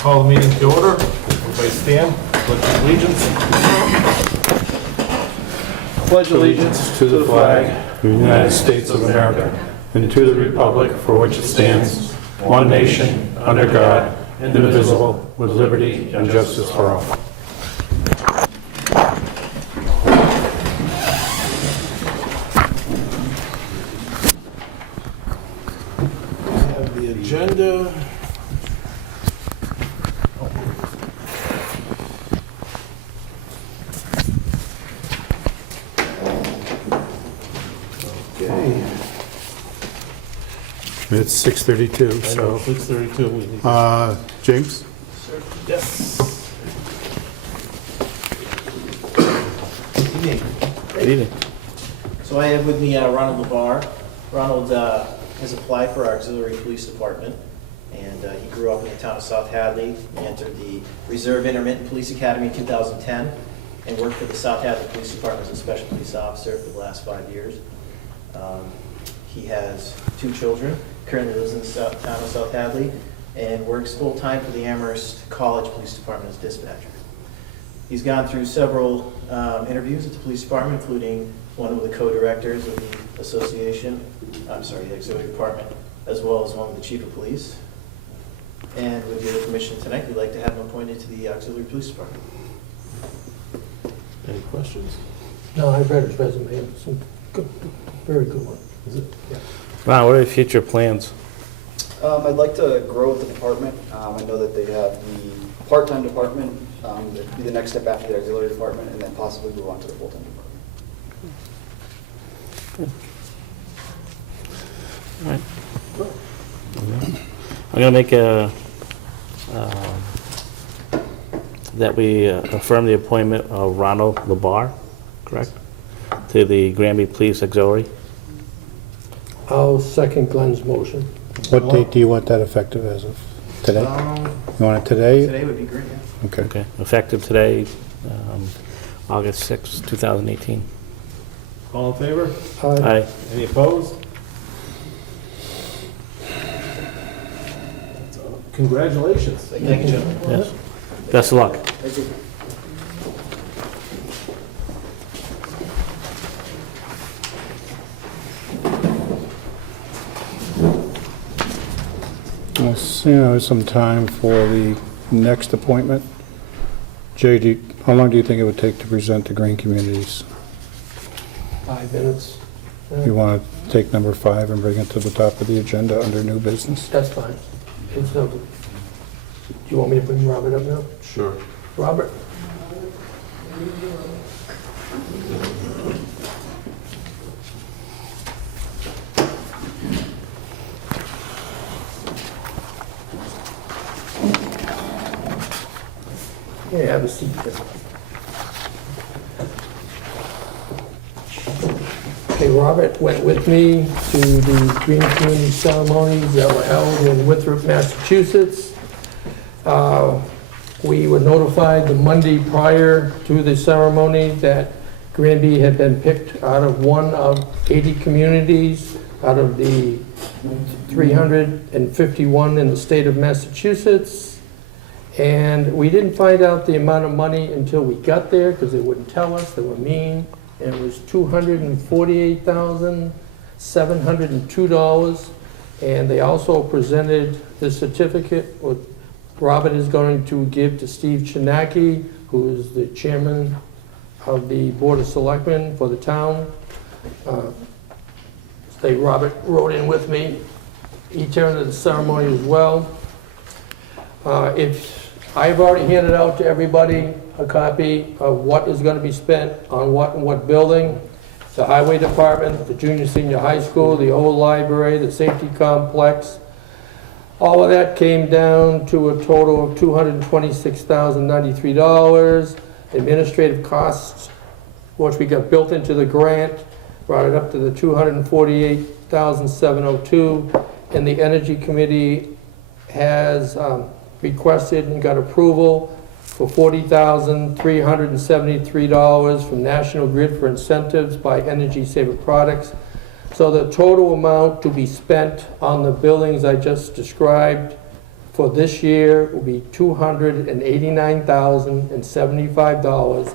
Call the meeting to order. Everybody stand. Pledge allegiance. Pledge allegiance to the flag of the United States of America and to the republic for which it stands, one nation, under God, indivisible, with liberty and justice for all. I have the agenda. Okay. It's 6:32, I know, so, 6:32. We need James? Yes. Good evening. So I have with me Ronald LeBar. Ronald has applied for our auxiliary police department, and he grew up in the town of South Hadley. He entered the Reserve Intermittent Police Academy in 2010 and worked for the South Hadley Police Department as a special police officer for the last 5 years. He has 2 children, currently lives in the town of South Hadley, and works full-time for the Amherst College Police Department as dispatcher. He's gone through several interviews at the police department, including one with the co-directors of the association, the auxiliary department, as well as one with the chief of police. And with your permission tonight, we'd like to have him appointed to the auxiliary police department. Any questions? No, I read his resume, some good, very good one. Is it? Yeah. Ron, what are your future plans? I'd like to grow with the department. I know that they have the part-time department, that'd be the next step after the auxiliary department, and then possibly move on to the full-time department. All right. I'm going to make that we affirm the appointment of Ronald LeBar, correct, to the Granby Police Auxiliary. I'll second Glenn's motion. What date do you want that effective as of? Today? You want it today? Today would be great, yeah. Okay. Okay, effective today, August 6, 2018. All in favor? Aye. Any opposed? Congratulations. Thank you, gentlemen. Yes. Best of luck. Thank you. Well, some time for the next appointment. Jay, how long do you think it would take to present to Green Communities? 5 minutes. You want to take number 5 and bring it to the top of the agenda under new business? That's fine. It's no, do you want me to bring Robert up now? Sure. Robert? Yeah, have a seat here. Okay, Robert went with me to the Green Community ceremonies that were held in Winthrop, Massachusetts. We were notified the Monday prior to the ceremony that Granby had been picked out of one of 80 communities out of the 351 in the state of Massachusetts. And we didn't find out the amount of money until we got there because they wouldn't tell us, they were mean. And it was $248,702. And they also presented the certificate, what Robert is going to give to Steve Chinaki, who is the chairman of the Board of Selectmen for the town. Robert wrote in with me. He attended the ceremony as well. I've already handed out to everybody a copy of what is going to be spent on what and what building. The highway department, the junior senior high school, the old library, the safety complex. All of that came down to a total of $226,093. Administrative costs, which we got built into the grant, brought it up to the $248,702. And the Energy Committee has requested and got approval for $40,373 from National Grid for incentives by Energy Saver Products. So the total amount to be spent on the buildings I just described for this year will be $289,075,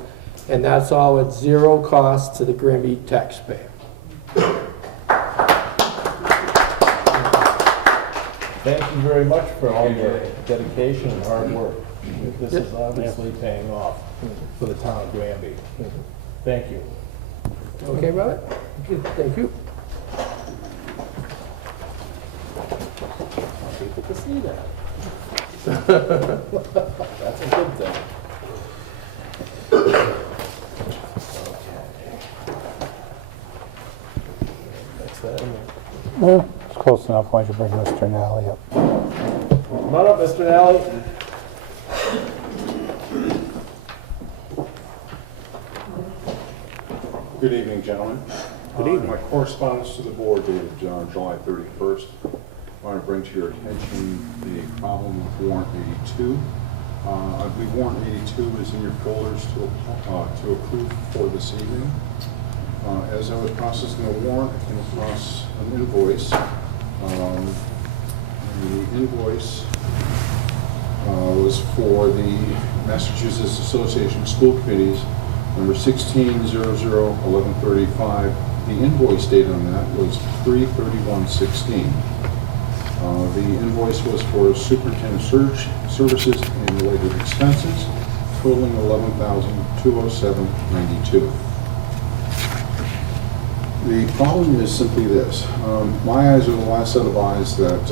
and that's all at zero cost to the Granby taxpayer. Thank you very much for all your dedication and hard work. This is obviously paying off for the town of Granby. Thank you. Okay, Robert? Thank you. People to see that. That's a good thing. That's that. Well, it's close enough. Why don't you bring Mr. Nally up? Come on up, Mr. Nally. Good evening, gentlemen. Good evening. My correspondence to the board dated July 31st. I want to bring to your attention the problem with warrant 82. I believe warrant 82 is in your folders to approve for this evening. As I was processing the warrant, I came across an invoice. And the invoice was for the Massachusetts Association of School Committees, number 16001135. The invoice date on that was 3/31/16. The invoice was for superintendent services and related expenses, totaling $11,207.92. The problem is simply this. My eyes are the last set of eyes that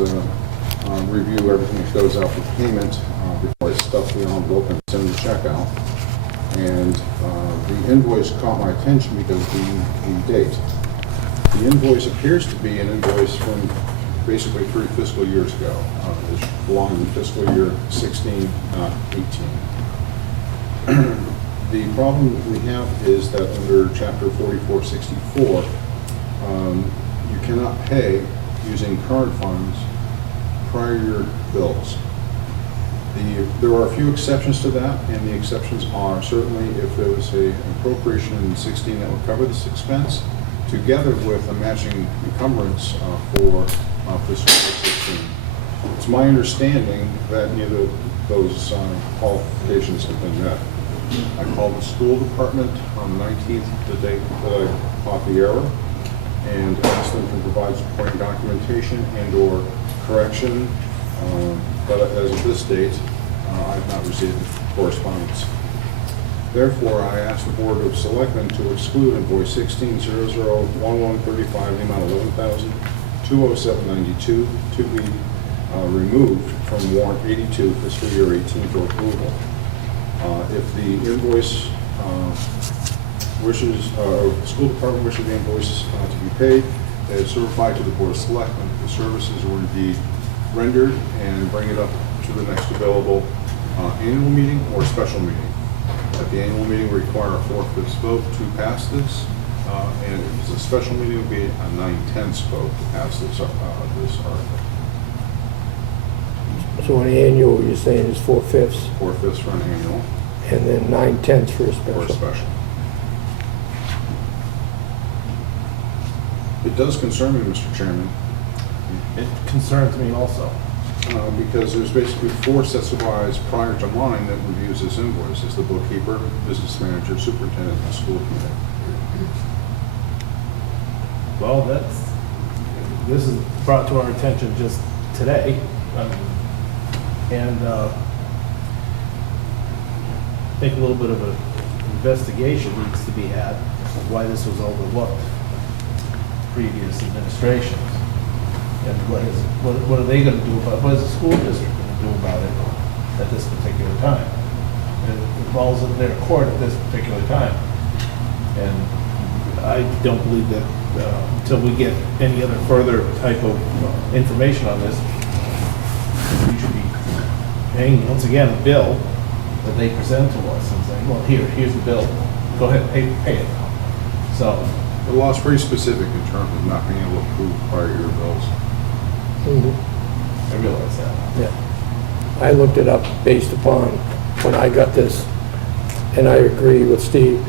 review everything that goes out for payment before I stuff the envelope and send the check out. And the invoice caught my attention because of the date. The invoice appears to be an invoice from basically 3 fiscal years ago. It belonged in fiscal year 16, not 18. The problem that we have is that under Chapter 4464, you cannot pay using current funds prior year bills. There are a few exceptions to that, and the exceptions are certainly if there was an appropriation in 16 that would cover this expense, together with a matching encumbrance for fiscal year 16. It's my understanding that neither of those qualifications have been met. I called the school department on the 19th, the date that I caught the error, and asked them to provide supporting documentation and/or correction. But as of this date, I have not received correspondence. Therefore, I asked the Board of Selectmen to exclude invoice 16001135 in the amount of $11,207.92 to be removed from warrant 82 fiscal year 18 for approval. If the invoice wishes, the school department wishes the invoice to be paid, they are certified to the Board of Selectmen. The services were indeed rendered and bring it up to the next available annual meeting or special meeting. At the annual meeting, we require a 4/5 vote to pass this, and if it's a special meeting, it would be a 9/10 vote to pass this article. So an annual, you're saying is 4/5, 4/5 for an annual and then 9/10 for a or a special. special. It does concern me, Mr. Chairman, It concerns me also. because there's basically 4 sets of eyes prior to mine that reviews this invoice. It's the bookkeeper, business manager, superintendent, and school committee. Well, this is brought to our attention just today. And I think a little bit of an investigation needs to be had of why this was overlooked previous administrations. And what are they going to do about it? What is the school district going to do about it at this particular time? And it falls in their court at this particular time. And I don't believe that until we get any other further type of information on this, we should be paying, once again, a bill that they present to us and saying, well, here's the bill. Go ahead, pay it. So, The law is pretty specific in terms of not being able to approve prior year bills. Mhm. I realize that. Yeah. I looked it up based upon when I got this, and I agree with Steve.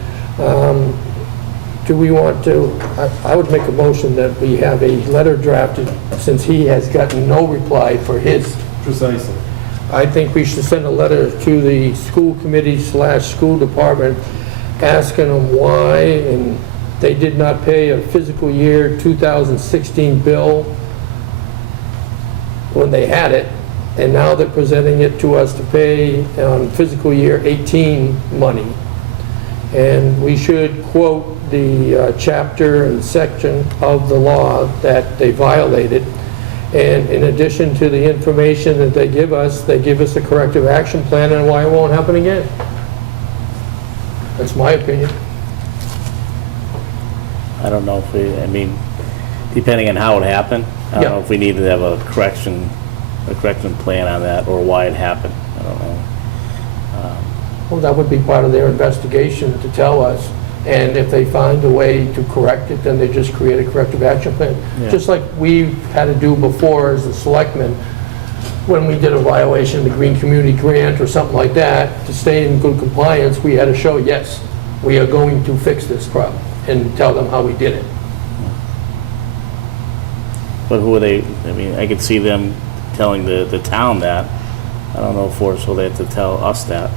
Do we want to, I would make a motion that we have a letter drafted, since he has gotten no reply for his. Precisely. I think we should send a letter to the school committee / school department asking them why, and they did not pay a fiscal year 2016 bill when they had it, and now they're presenting it to us to pay on fiscal year 18 money. And we should quote the chapter and section of the law that they violated. And in addition to the information that they give us a corrective action plan on why it won't happen again. That's my opinion. I don't know if we, I mean, depending on how it happened, I don't Yeah. know if we need to have a correction plan on that, or why it happened. I don't know. Well, that would be part of their investigation to tell us. And if they find a way to correct it, then they just create a corrective action plan. Yeah. Just like we've had to do before as the selectmen, when we did a violation of the Green Community Grant or something like that, to stay in good compliance, we had to show, yes, we are going to fix this problem, and tell them how we did it. But who are they, I mean, I could see them telling the town that. I don't know if forceful they have to tell us that,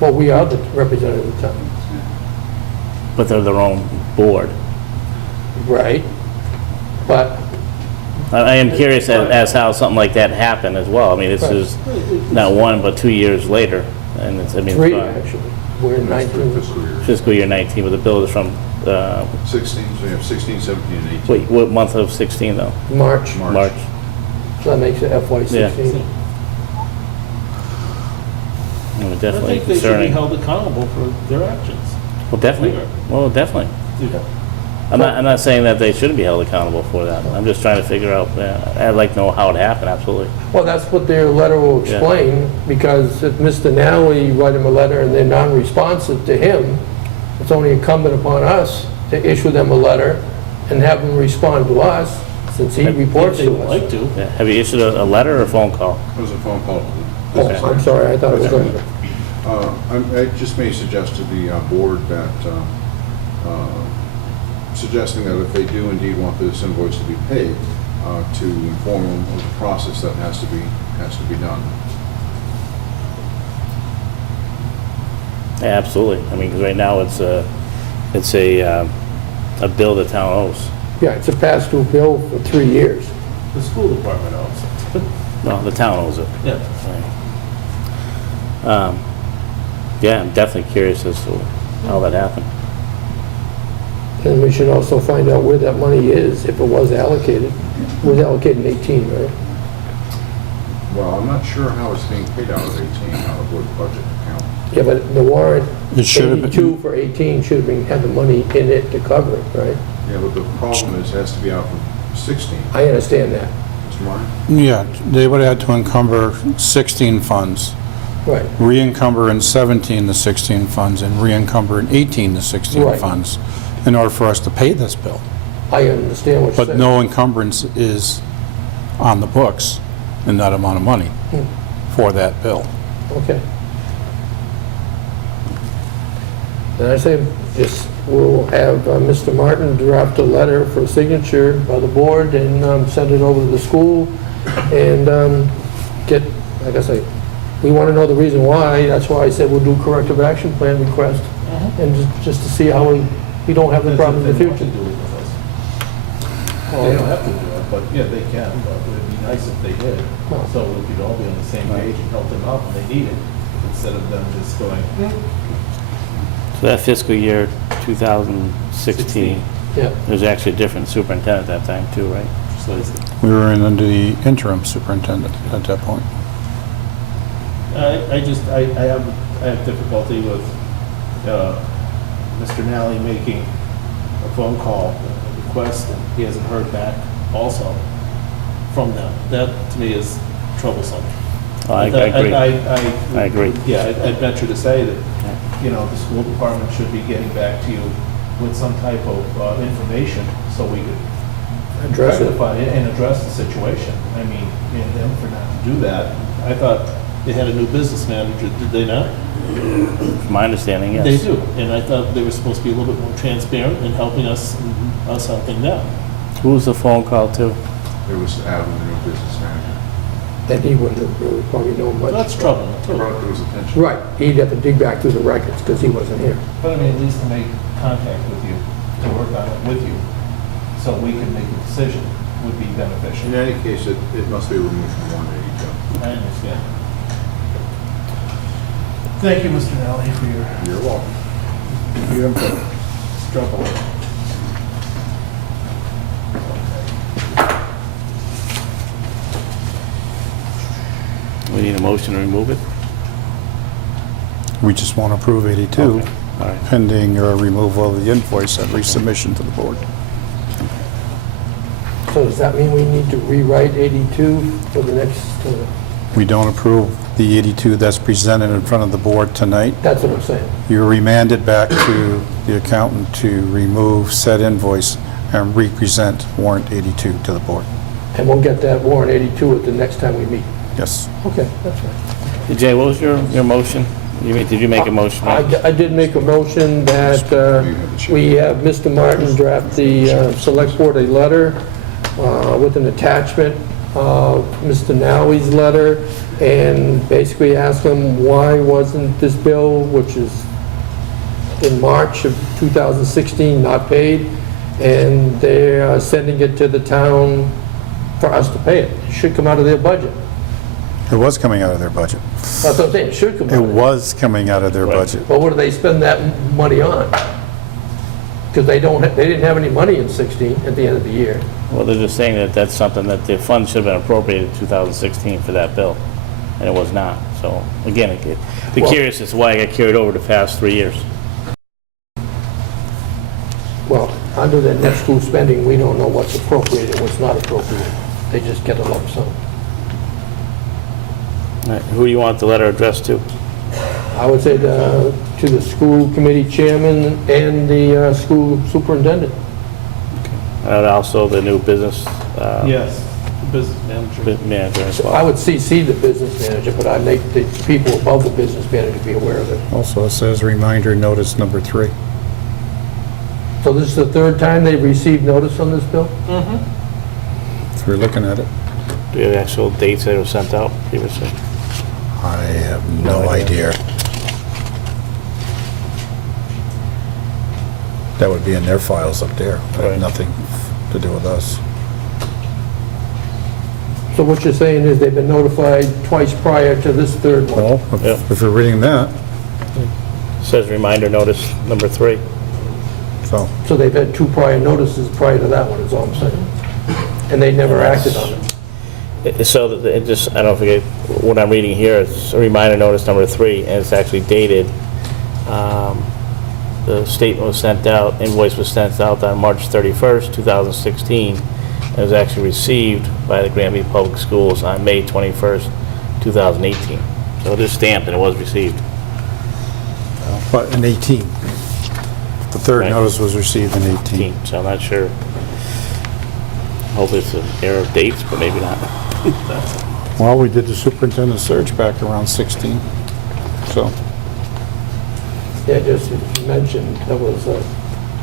Well, we are the representative of the town. but they're their own board. Right. But, I am curious as how something like that happened as well. I mean, this Right. is not 1, but 2 years later, and it's, I mean, 3, it's actually. We're in That's for 19. fiscal year fiscal year 19, but the bill is from, 16, so you have 16, 17, and 18. wait, what month of 16 though? March. March. So that makes it FY '16. Well, I definitely think they should be concerning. held accountable for their actions. Well, definitely. Well, definitely. I'm not saying that they shouldn't be held accountable for that. I'm just trying to figure out, I'd like to know how it happened, absolutely. Well, that's what their letter will Yeah. explain, because if Mr. Nally write him a letter and they're non-responsive to him, it's only incumbent upon us to issue them a letter and have them respond to us, since he reports If they to would like us. to. Yeah. Have you issued a letter or a phone call? It was a phone call to the Oh, business I'm manager. sorry, I thought it was on. I just may suggest to the board that, suggesting that if they do indeed want this invoice to be paid, to inform them of the process that has to be done. Yeah, absolutely. I mean, because right now it's a bill the town owes. Yeah, it's a past-due bill for 3 years. The school department owns it. No, the town owes it. Yeah. Yeah, I'm definitely curious as to how that happened. And we should also find out where that money is, if it was allocated. It was allocated in 18, right? Well, I'm not sure how it's being paid out of 18, out of what budget account. Yeah, but the warrant, It should have been- 82 for 18 should have been, had the money in it to cover it, right? Yeah, but the problem is it has to be out from 16. I understand that. Mr. Martin? Yeah, they would have had to encumber 16 funds, Right. re-encumber in 17 the 16 funds, and re-encumber in 18 the 16 Right. funds, in order for us to pay this bill. I understand what you're But saying. no encumbrance is on the books in that amount of money for that bill. Okay. Then I say, just, we'll have Mr. Martin draft a letter for signature by the board and send it over to the school and get, like I say, we want to know the reason why. That's why I said we'll do corrective action plan request, and just to see how we don't have the problem in the They want future. to do it with us. Well, they don't have to do it, but yeah, they can, but it would be nice if they did. Well- So we could all be on the same page and help them out when they need it, instead of them just going, So that fiscal year 2016, Yeah, there's actually a different superintendent at that time too, right? so it's, We were in under the interim superintendent at that point. I have difficulty with, Mr. Nally making a phone call, a request, and he hasn't heard back also from them. That, to me, is troublesome. Oh, I agree. I agree. Yeah, I'd venture to say that, you know, the school department should be getting back to you with some type of information so we could address it. rectify it and address the situation. I mean, and them for not to do that. I thought they had a new business manager, did they not? From my understanding, yes. They do, and I thought they were supposed to be a little bit more transparent in helping us helping them. Who was the phone call to? It was Adam, the new business manager. then he wouldn't have really probably known much. That's trouble, too. Brought to his attention. Right, he'd have to dig back through the records, because he wasn't here. But I mean, at least to make contact with you, to work on it with you, so we can make a decision would be beneficial. In any case, it must be removed from 182. I understand. Thank you, Mr. Nally, for You're welcome. your input. Struggle. We need a motion to remove it? We just want to approve 82, Okay, all right. pending your removal of the invoice and resubmission to the board. So does that mean we need to rewrite 82 for the next, We don't approve the 82 that's presented in front of the board tonight. that's what I'm saying. You remand it back to the accountant to remove said invoice and re-present warrant 82 to the board. And we'll get that warrant 82 at the next time we meet. Yes. Okay, that's fine. Jay, what was your motion? Did you make a motion? I did make a motion that we have Mr. Martin draft the select board a letter with an attachment of Mr. Nowie's letter, and basically ask them why wasn't this bill, which is in March of 2016, not paid, and they are sending it to the town for us to pay it. It should come out of their budget. It was coming out of their budget. That's what I'm saying, it should come out It of their was coming out of their Right. budget. Well, what do they spend that money on? Because they didn't have any money in 16 at the end of the year. Well, they're just saying that that's something that the funds should have been appropriated in 2016 for that bill, and it was not. So, again, the Well- curious is why it got carried over the past 3 years. Well, under the net school spending, we don't know what's appropriated and what's not appropriated. They just get a lump sum. All right, who do you want the letter addressed to? I would say to the school committee chairman and the school superintendent. And also the new business Yes, business manager. manager as I well. would CC the business manager, but I'd make the people above the business manager be aware of it. Also, it says reminder notice number 3. So this is the third time they've received notice on this bill? If you're looking at it. Do you have actual dates that were sent out previously? I have no idea. That would be in their files up there. That Right. had nothing to do with us. So what you're saying is they've been notified twice prior to this third one? Well, Yeah. if you're reading that, Says reminder notice number 3. so, So they've had two prior notices prior to that one, is all I'm saying. And they never acted on it. So that it just, I don't forget, what I'm reading here is a reminder notice number 3, and it's actually dated. The statement was sent out, invoice was sent out on March 31st, 2016. It was actually received by the Granby Public Schools on May 21st, 2018. So it is stamped and it was received. but in 18. The third Right. notice was received in 18. So I'm not sure. Hope it's an error of dates, but maybe not. Well, we did the superintendent search back around 16, so. Yeah, just as you mentioned, that was a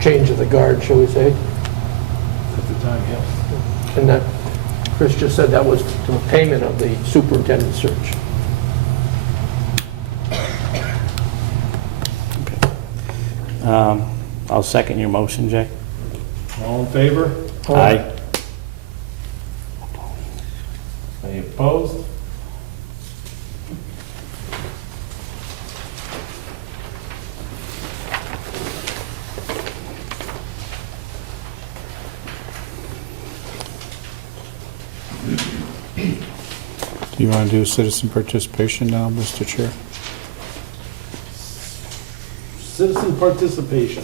change of the guard, shall we say? At the time, yes. And that, Chris just said that was the payment of the superintendent search. I'll second your motion, Jay. All in favor? Aye. Any opposed? Do you want to do citizen participation now, Mr. Chair? Citizen participation.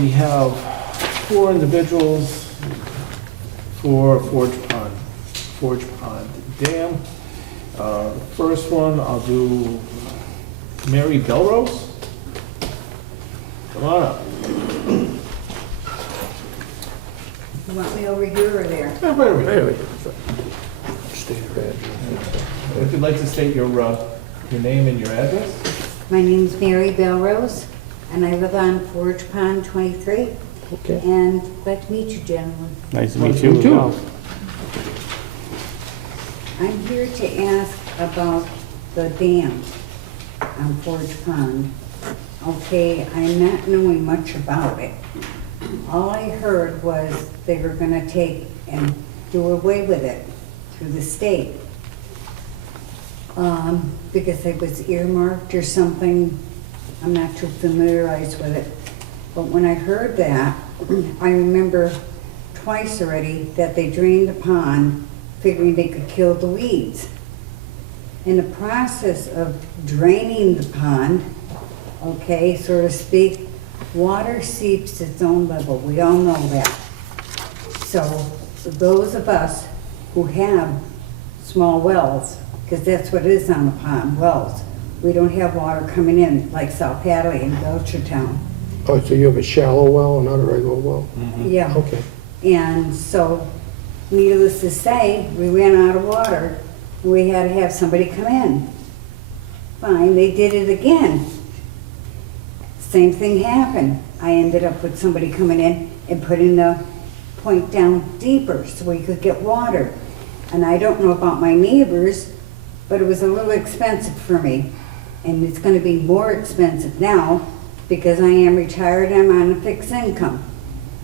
We have 4 individuals for Forge Pond Dam. The first one, I'll do Mary Belrose. Come on up. You want me over here or there? Yeah, right over here. Anyway, state your address. If you'd like to state your name and your address. My name's Mary Belrose, and I live on Forge Pond 23. Okay. And glad to meet you, gentlemen. Nice to meet you. You as too. well. I'm here to ask about the dam on Forge Pond. Okay, I'm not knowing much about it. All I heard was they were gonna take and do away with it through the state. Because it was earmarked or something. I'm not too familiarized with it. But when I heard that, I remember twice already that they drained the pond figuring they could kill the weeds. In the process of draining the pond, okay, so to speak, water seeps its own level. We all know that. So those of us who have small wells, because that's what it is on the pond, wells, we don't have water coming in like South Hadley and Belchertown. Oh, so you have a shallow well, not a regular well? Yeah. Okay. And so, needless to say, we ran out of water. We had to have somebody come in. Fine, they did it again. Same thing happened. I ended up with somebody coming in and putting the point down deeper so we could get water. And I don't know about my neighbors, but it was a little expensive for me. And it's gonna be more expensive now because I am retired and I'm on a fixed income.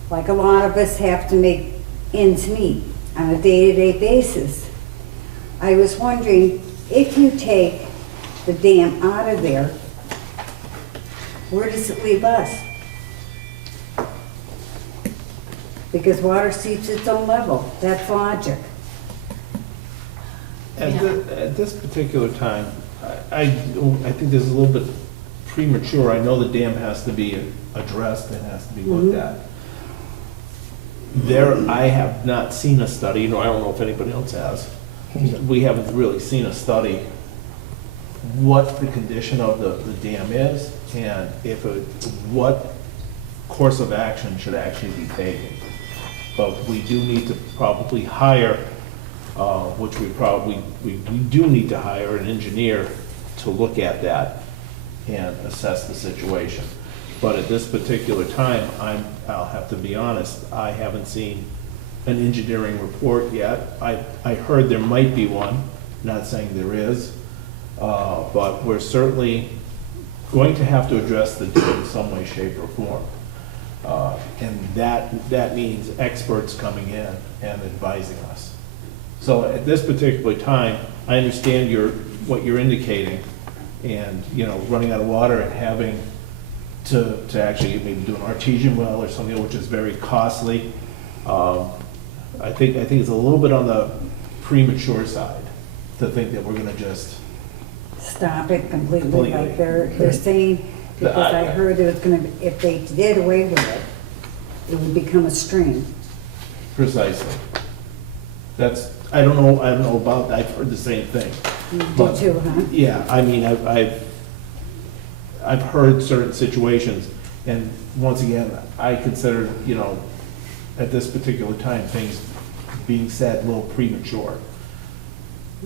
Like a lot of us have to make ends meet on a day-to-day basis. I was wondering, if you take the dam out of there, where does it leave us? Because water seeps its own level. That's logic. At this particular time, I think this is a little bit premature. I know the dam has to be addressed and has to be looked at. I have not seen a study, nor I don't know if anybody else has. We haven't really seen a study what the condition of the dam is and what course of action should actually be taken. But we do need to probably hire, which we do need to hire an engineer to look at that and assess the situation. But at this particular time, I'll have to be honest, I haven't seen an engineering report yet. I heard there might be one, not saying there is, but we're certainly going to have to address the dam in some way, shape, or form. And that means experts coming in and advising us. So at this particular time, I understand what you're indicating, and running out of water and having to actually maybe do an artesian well or something, which is very costly. I think it's a little bit on the premature side to think that we're going to just Stop it completely, like they're saying, because I heard it was gonna, if they did away with it, it would become a stream. precisely. I don't know about that. I've heard the same thing. You But- do too, huh? Yeah, I mean, I've heard certain situations, and once again, I consider, at this particular time, things being said a little premature.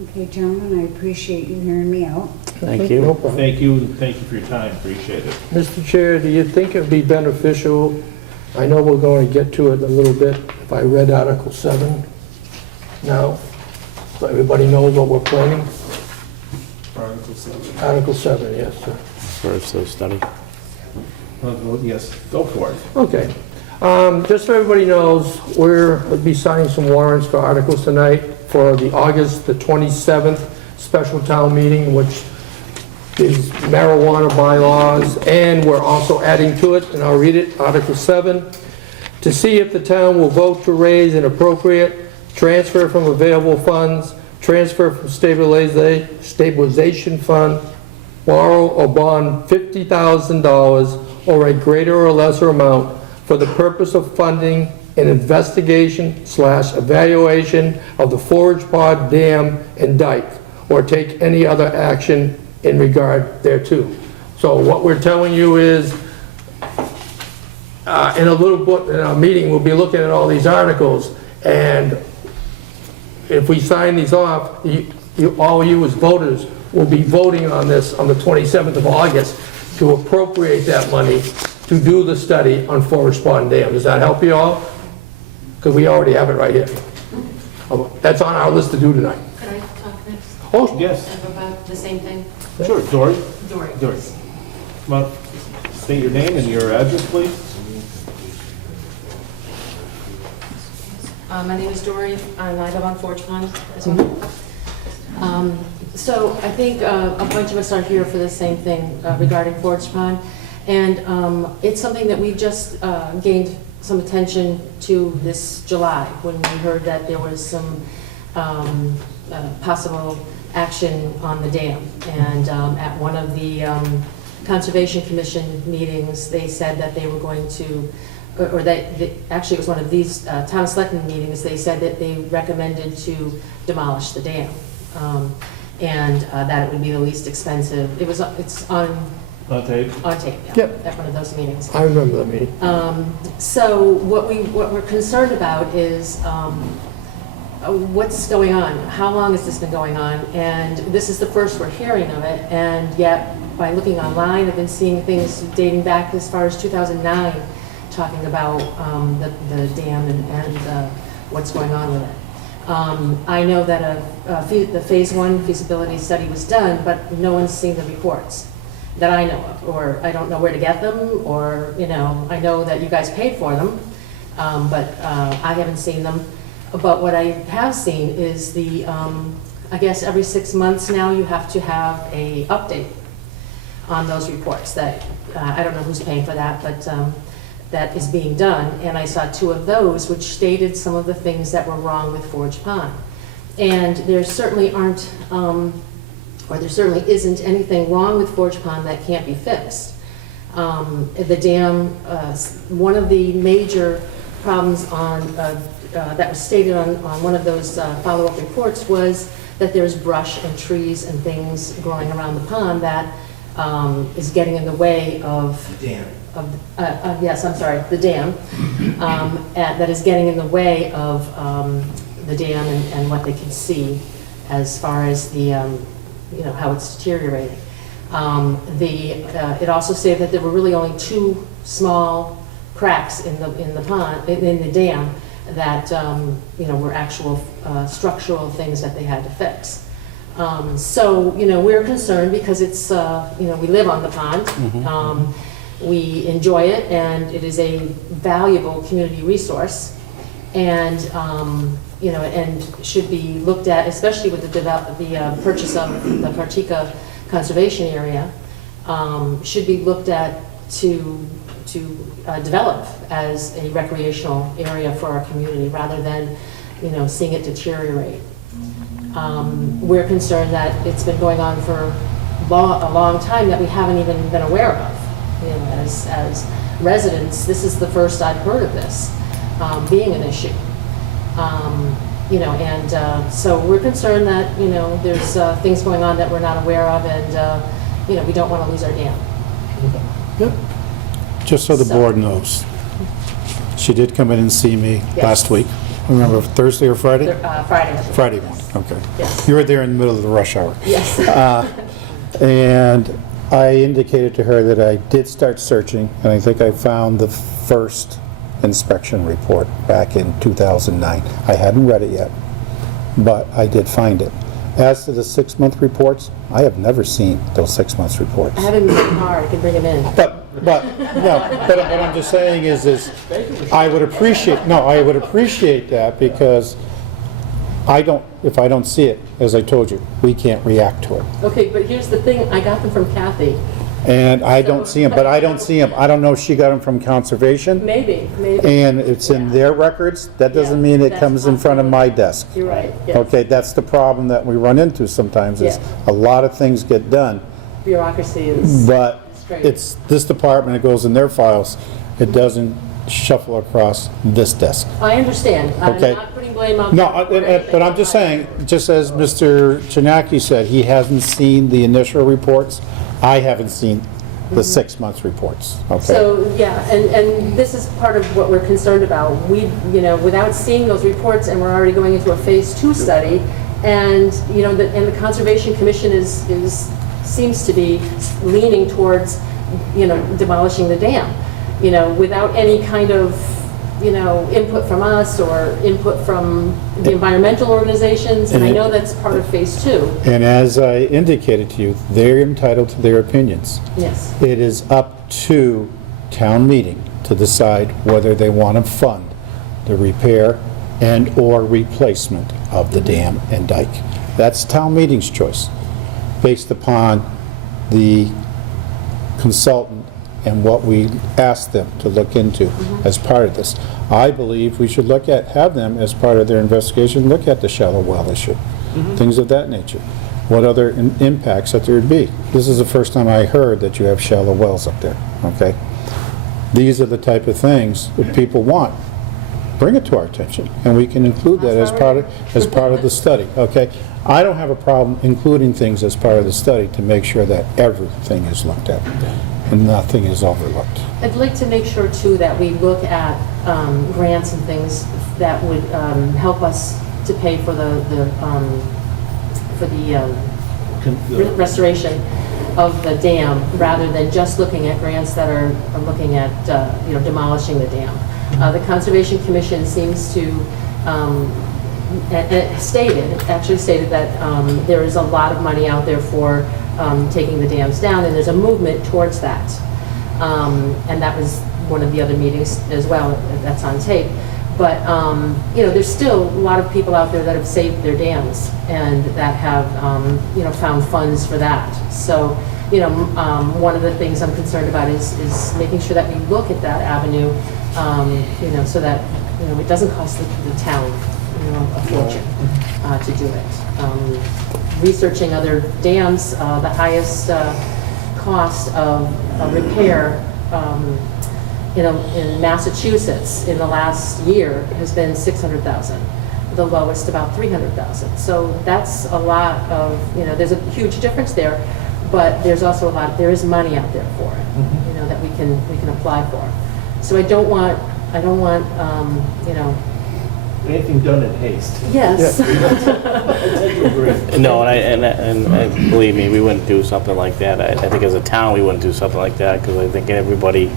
Okay, gentlemen, I appreciate you hearing me out. Thank you. No problem. Thank you for your time, appreciate it. Mr. Chair, do you think it would be beneficial, I know we're going to get to it in a little bit, if I read Article 7 now, so everybody knows what we're planning? Article 7. Article 7, yes, sir. First, the study. Yes, go for it. Okay. Just so everybody knows, we'll be signing some warrants for articles tonight for the August the 27th special town meeting, which is marijuana bylaws, and we're also adding to it, and I'll read it, Article 7, to see if the town will vote to raise an appropriate transfer from available funds, transfer from stabilization fund, borrow or bond $50,000 or a greater or lesser amount for the purpose of funding an investigation/evaluation of the Forge Pond Dam and Dike, or take any other action in regard thereto. So what we're telling you is, in a little bit, in our meeting, we'll be looking at all these articles, and if we sign these off, all you as voters will be voting on this on the 27th of August to appropriate that money to do the study on Forge Pond Dam. Does that help you all? Because we already have it right here. That's on our list to do tonight. Could I Oh, Yes, About the same thing? sure, Dory. Dory. Dory. Come on, state your name and your address, please. My name is Dory, and I live on Forge Pond as well. So I think a bunch of us are here for the same thing regarding Forge Pond. And it's something that we just gained some attention to this July, when we heard that there was some possible action on the dam. And at one of the Conservation Commission meetings, they said that they were going to, or actually it was one of these town selectmen meetings, they said that they recommended to demolish the dam. And that it would be the least expensive. It's on tape. tape, yeah, Yep. at one of those meetings. I remember the meeting. So what we're concerned about is what's going on? How long has this been going on? And this is the first we're hearing of it, and yet by looking online, I've been seeing things dating back as far as 2009, talking about the dam and what's going on with it. I know that the Phase 1 feasibility study was done, but no one's seen the reports that I know of, or I don't know where to get them, or, I know that you guys paid for them, but I haven't seen them. But what I have seen is I guess every 6 months now you have to have a update on those reports that, I don't know who's paying for that, but that is being done. And I saw 2 of those which stated some of the things that were wrong with Forge Pond. And there certainly aren't, or there certainly isn't anything wrong with Forge Pond that can't be fixed. The dam, one of the major problems that was stated on one of those follow-up reports was that there's brush and trees and things growing around the pond that is getting in the way of The dam. yes, I'm sorry, the dam, that is getting in the way of the dam and what they can see as far as the, how it's deteriorating. It also stated that there were really only 2 small cracks in the pond, in the dam, that were actual structural things that they had to fix. So we're concerned because it's we live on the pond. We enjoy it, and it is a valuable community resource, and and should be looked at, especially with the purchase of the Partika Conservation Area, should be looked at to develop as a recreational area for our community, rather than seeing it deteriorate. We're concerned that it's been going on for a long time that we haven't even been aware of. As residents, this is the first I've heard of this being an issue. So we're concerned that there's things going on that we're not aware of, and we don't want to lose our dam. Yep. Just so the board knows, she did come in and see me Yes. last week. Remember, Thursday or Friday? Friday. Friday morning, okay. Yes. You were there in the middle of the rush hour. Yes. And I indicated to her that I did start searching, and I think I found the first inspection report back in 2009. I hadn't read it yet, but I did find it. As to the 6-month reports, I have never seen those 6-month reports. I have him in my car. I can bring him in. But what I'm just saying is I would appreciate that, because if I don't see it, as I told you, we can't react to it. Okay, but here's the thing. I got them from Kathy. And I don't see them, but I don't see them. I don't know if she got them from Conservation, Maybe. and it's in their records. That doesn't Yeah, mean it that's comes in front of my desk. You're right. Yes. Okay, that's the problem that we run into sometimes, is Yeah. a lot of things get done, Bureaucracy is. but Straight. it's this department, it goes in their files. It doesn't shuffle across this desk. I understand. Okay. I'm not putting blame on. No, but I'm just saying, just as Mr. Chinaki said, he hasn't seen the initial reports. I haven't seen the 6-month reports, okay? So, yeah, and this is part of what we're concerned about. We, without seeing those reports, and we're already going into a Phase 2 study, and, and the Conservation Commission seems to be leaning towards, demolishing the dam, without any kind of input from us or input from the environmental organizations, and I know that's part of phase 2. And as I indicated to you, they're entitled to their opinions. Yes. It is up to town meeting to decide whether they want to fund the repair and/or replacement of the dam and dike. That's town meeting's choice, based upon the consultant and what we asked them to look into as part of this. I believe we should have them, as part of their investigation, look at the shallow well issue, things of that nature. What other impacts that there would be. This is the first time I heard that you have shallow wells up there, okay? These are the type of things that people want. Bring it to our attention, and we can include that as part of the study, okay? I don't have a problem including things as part of the study to make sure that everything is looked at and nothing is overlooked. I'd like to make sure, too, that we look at grants and things that would help us to pay for the restoration of the dam, rather than just looking at grants that are looking at, demolishing the dam. The Conservation Commission seems to actually stated that there is a lot of money out there for taking the dams down, and there's a movement towards that. And that was one of the other meetings as well, that's on tape. But, there's still a lot of people out there that have saved their dams and that have, found funds for that. So, one of the things I'm concerned about is making sure that we look at that avenue, so that, it doesn't cost the town, a fortune to do it. Researching other dams, the highest cost of repair in Massachusetts in the last year has been $600,000. The lowest about $300,000. So that's a lot of, there's a huge difference there, but there's also there is money out there for it, that we can apply for. So I don't want, Anything done in haste. yes. No, and believe me, we wouldn't do something like that. I think as a town, we wouldn't do something like that, because I think everybody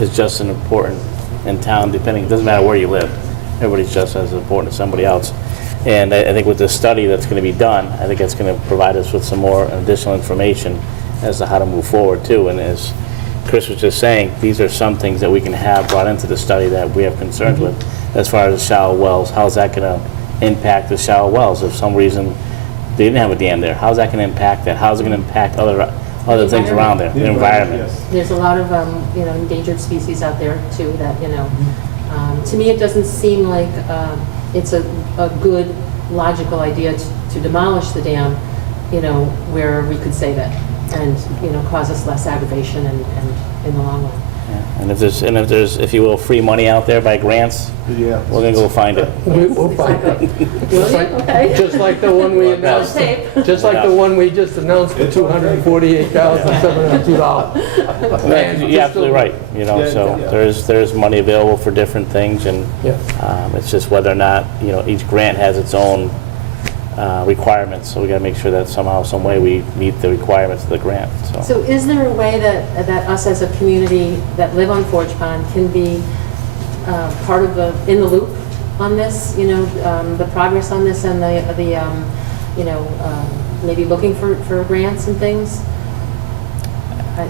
is just as important in town, it doesn't matter where you live. Everybody's just as important as somebody else. And I think with this study that's going to be done, I think it's going to provide us with some more additional information as to how to move forward too. And as Chris was just saying, these are some things that we can have brought into the study that we have concerns with. As far as the shallow wells, how's that going to impact the shallow wells? If some reason they didn't have a dam there, how's that going to impact that? How's it going to impact other things around there, the environment? There's a lot of, endangered species out there too that, to me, it doesn't seem like it's a good, logical idea to demolish the dam, where we could save it and, cause us less aggravation and in the long run. Yeah. And if there's, if you will, free money out there by grants, Yeah. we're going to go find it. We'll find it. Will you? Okay. Just like the one we announced, Tape. just like the one we just announced for $248,702. You're absolutely right, so yeah. there's money available for different things, and Yes. it's just whether or not, each grant has its own requirements, so we got to make sure that somehow, some way we meet the requirements of the grant, so. So is there a way that us as a community that live on Forge Pond can be part of in the loop on this, the progress on this and maybe looking for grants and things?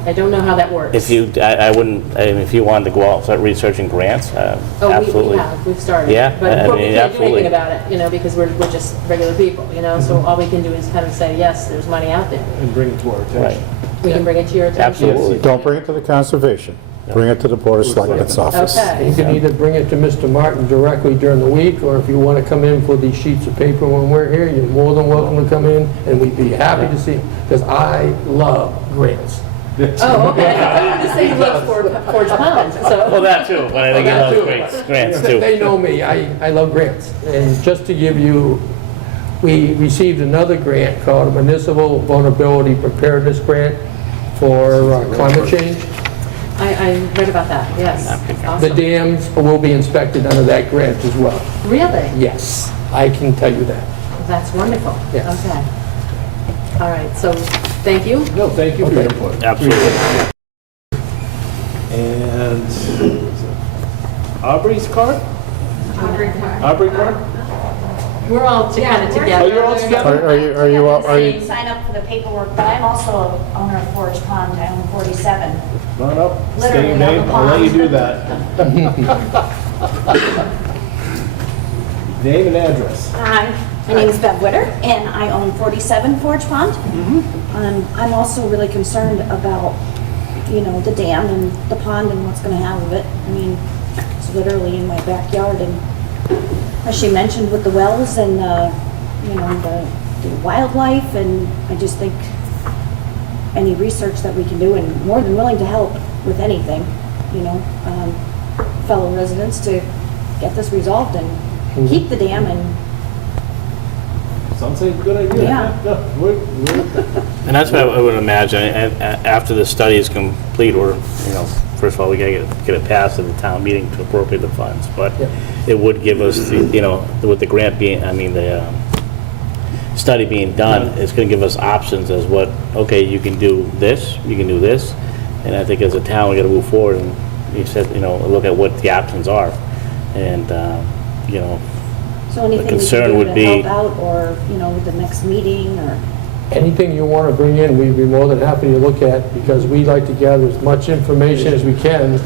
I don't know how that works. If you, I wouldn't, if you wanted to go out and start researching grants, absolutely. We have, we've started. Yeah, But we can't do absolutely. anything about it, because we're just regular people, so all we can do is kind of say, yes, there's money out there. And bring it to our attention. We can bring it to your attention. Absolutely. Don't bring it to the conservation. Bring it to the Board of Selectmen's office. Okay. You can either bring it to Mr. Martin directly during the week, or if you want to come in for these sheets of paper when we're here, you're more than welcome to come in, and we'd be happy to see, because I love grants. Oh, okay. I thought you were going to say you love Forge Pond, so. Well, that too, but I think he loves grants too. They know me, I love grants. And just to give you, we received another grant called a Municipal Vulnerability Preparedness Grant for climate change. I read about that, yes. The Awesome. dams will be inspected under that grant as well. Really? Yes, I can tell you that. That's wonderful. Yes. Okay. All right, so thank you. No, thank you for your input. Absolutely. And Aubrey's card? Aubrey card? We're all kind of together. Oh, you're all together? Are you, are you, Sign up for the paperwork, but I'm also owner of Forge Pond. I own 47. Come on up, state Literally your on name, the I'll let you pond. do that. Name and address. Hi, my name is Bev Witter, and I own 47 Forge Pond. I'm also really concerned about, the dam and the pond and what's going to happen of it. I mean, it's literally in my backyard, and as she mentioned with the wells and, the wildlife, and I just think any research that we can do, and more than willing to help with anything, fellow residents to get this resolved and keep the dam and Sounds like a good idea. Yeah. And that's what I would imagine, after the study is complete, or, first of all, we gotta get it passed at the town meeting to appropriate the funds, but it would give us, with the grant being, the study being done, it's gonna give us options as what, okay, you can do this, and I think as a town, we gotta move forward, and you said, look at what the options are, and, so anything we concern can do would to be- help out, or, with the next meeting, or... Anything you want to bring in, we'd be more than happy to look at, because we like to gather as much information as we can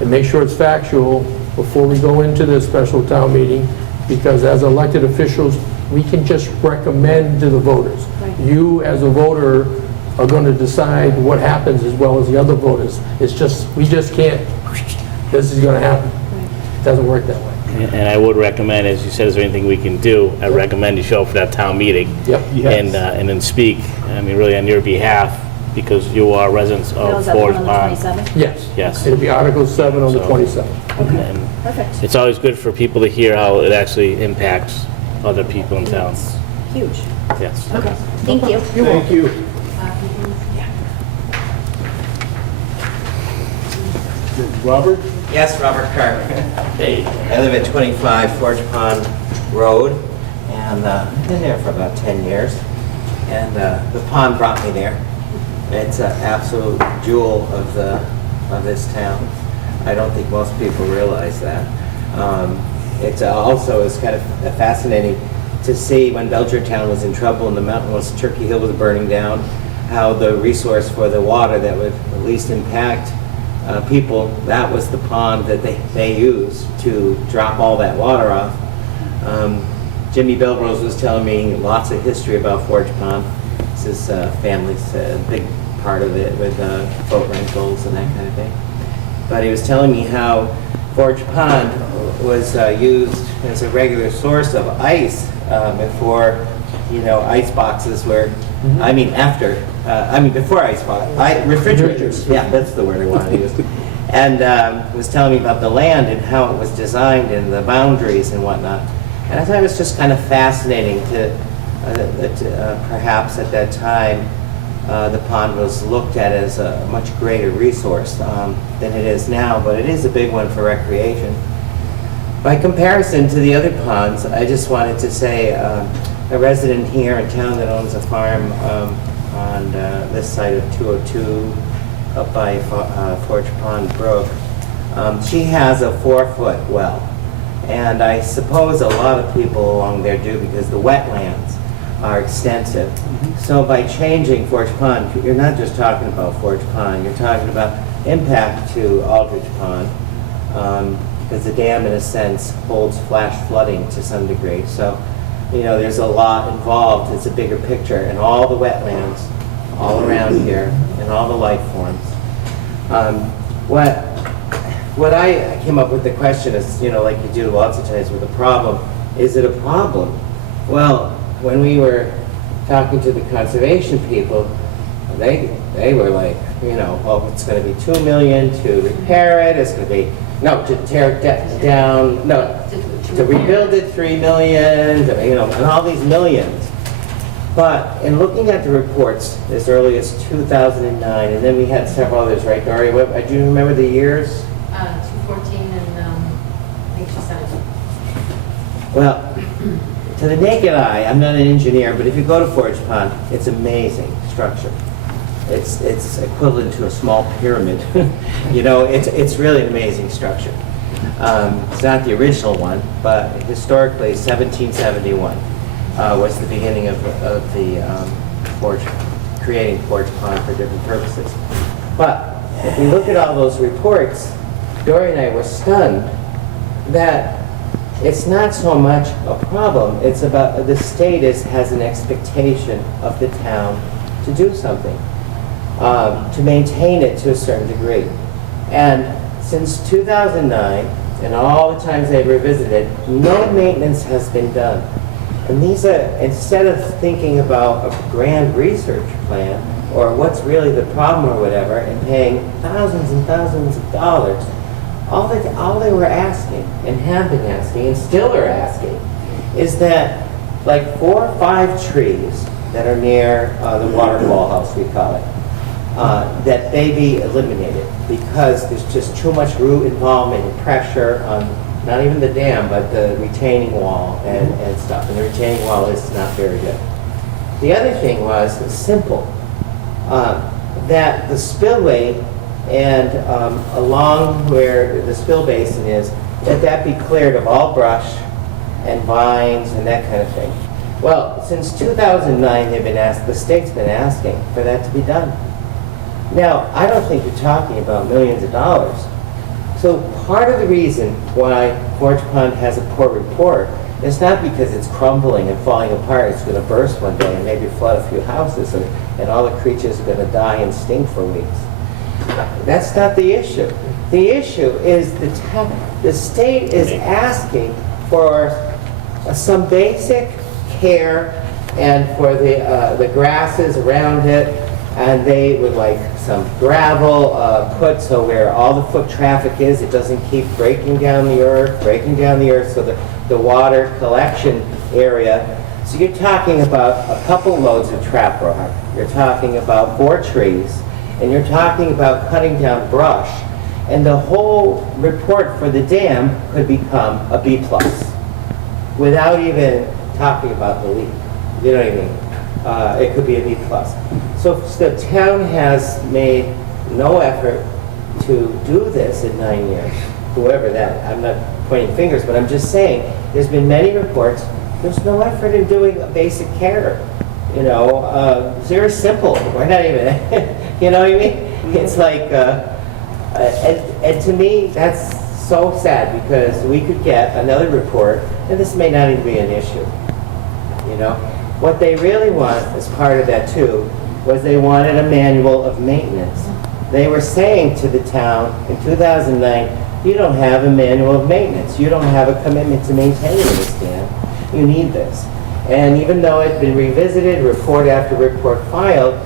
and make sure it's factual before we go into this special town meeting, because as elected officials, we can just recommend to the voters. Right. You, as a voter, are going to decide what happens as well as the other voters. It's just, we just can't, this is going to happen. It doesn't work that way. And I would recommend, as you said, is there anything we can do? I recommend you show up for that town meeting. Yep. And then speak, really on your behalf, because you are residents That of was that the Forge one on the Pond. 27th? Yes. Yes. It'll be Article 7 on the So- 27th. And Perfect. it's always good for people to hear how it actually impacts other people in town. Huge. Yes. Okay, thank you. Thank you. Robert? Yes, Robert Carter. Hey. I live at 25 Forge Pond Road, and I've been there for about 10 years. And the pond brought me there. It's an absolute jewel of this town. I don't think most people realize that. It's also is kind of fascinating to see when Belchertown was in trouble and the mountain was, Turkey Hill was burning down, how the resource for the water that would at least impact people, that was the pond that they used to drop all that water off. Jimmy Belrose was telling me lots of history about Forge Pond. It's his family's a big part of it with boat rentals and that kind of thing. But he was telling me how Forge Pond was used as a regular source of ice before, ice boxes were, before ice boxes, refrigerators. Yeah, that's the word I wanted to use. And was telling me about the land and how it was designed and the boundaries and whatnot. And I thought it was just kind of fascinating to, perhaps at that time, the pond was looked at as a much greater resource than it is now, but it is a big one for recreation. By comparison to the other ponds, I just wanted to say a resident here in town that owns a farm on this side of 202 up by Forge Pond Brook, she has a 4-foot well. And I suppose a lot of people along there do because the wetlands are extensive. So by changing Forge Pond, you're not just talking about Forge Pond, you're talking about impact to Aldrich Pond, because the dam, in a sense, holds flash flooding to some degree. So, there's a lot involved. It's a bigger picture, and all the wetlands all around here, and all the life forms. What I came up with the question is, like you do lots of times with a problem, is it a problem? Well, when we were talking to the conservation people, they were like, well, it's going to be $2 million to repair it. It's going to be to tear it down. No, to rebuild it, $3 million. And all these millions. But in looking at the reports as early as 2009, and then we had several others, right, Dory? Do you remember the years? 214 and I think 217. Well, to the naked eye, I'm not an engineer, but if you go to Forge Pond, it's amazing structure. It's equivalent to a small pyramid. It's really an amazing structure. It's not the original one, but historically 1771 was the beginning of the Forge, creating Forge Pond for different purposes. But if we look at all those reports, Dory and I were stunned that it's not so much a problem, it's about the state has an expectation of the town to do something, to maintain it to a certain degree. And since 2009, and all the times they've revisited, no maintenance has been done. And these are, instead of thinking about a grand research plan, or what's really the problem or whatever, and paying thousands and thousands of dollars, all they were asking, and have been asking, and still are asking, is that like 4 or 5 trees that are near the waterfall house, we call it, that they be eliminated because there's just too much root involvement and pressure on not even the dam, but the retaining wall and stuff. And the retaining wall is not very good. The other thing was simple, that the spillway and along where the spill basin is, that be cleared of all brush and vines and that kind of thing. Well, since 2009, the state's been asking for that to be done. Now, I don't think you're talking about millions of dollars. So part of the reason why Forge Pond has a poor report is not because it's crumbling and falling apart, it's going to burst one day and maybe flood a few houses and all the creatures are going to die and stink for weeks. That's not the issue. The issue is the state is asking for some basic care and for the grasses around it, and they would like some gravel put so where all the foot traffic is, it doesn't keep breaking down the earth, so the water collection area. So you're talking about a couple loads of trap rock, you're talking about 4 trees, and you're talking about cutting down brush, and the whole report for the dam could become a B+ without even talking about the leak. You know what I mean? It could be a B+. So the town has made no effort to do this in 9 years. Whoever that, I'm not pointing fingers, but I'm just saying, there's been many reports, there's no effort in doing a basic care. You know, very simple. Why not even, you know what I mean? It's like, and to me, that's so sad because we could get another report, and this may not even be an issue. You know, what they really want as part of that too was they wanted a manual of maintenance. They were saying to the town in 2009, you don't have a manual of maintenance. You don't have a commitment to maintaining this dam. You need this. And even though it's been revisited, report after report filed,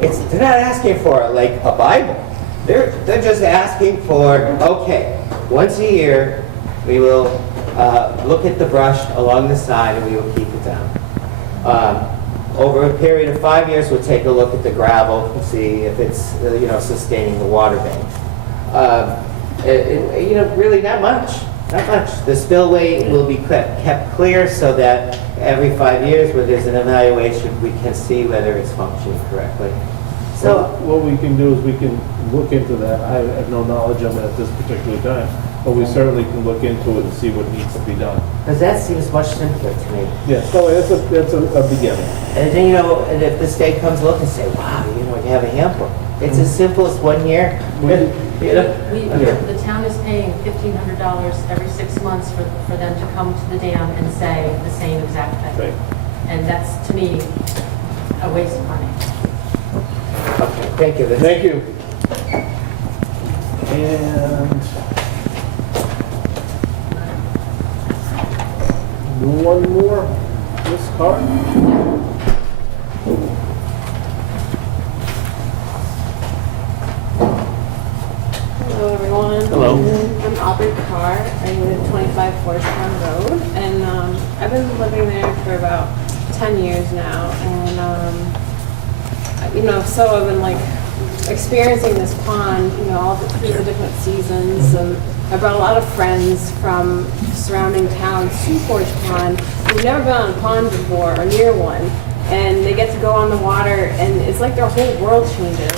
they're not asking for like a Bible. They're just asking for, okay, once a year we will look at the brush along the side and we will keep it down. Over a period of 5 years, we'll take a look at the gravel and see if it's sustaining the water bank. Really not much. Not much. The spillway will be kept clear so that every 5 years where there's an evaluation, we can see whether it's functioning correctly. So what we can do is we can look into that. I have no knowledge of it at this particular time, but we certainly can look into it and see what needs to be done. because that seems much simpler to me. Yeah, so that's a beginning. And then, and if the state comes look and say, wow, you have a handbook. It's as simple as 1 year. The town is paying $1,500 every 6 months for them to come to the dam and say the same exact thing. Right. And that's, to me, a waste of money. Okay, thank you. Thank you. And one more, Ms. Carr. Hello, everyone. Hello. I'm Aubrey Carr. I live at 25 Forest Pond Road, and I've been living there for about 10 years now. And so I've been like experiencing this pond, all through the different seasons. And I brought a lot of friends from surrounding towns to Forest Pond who've never been on a pond before or near one, and they get to go on the water, and it's like their whole world changes.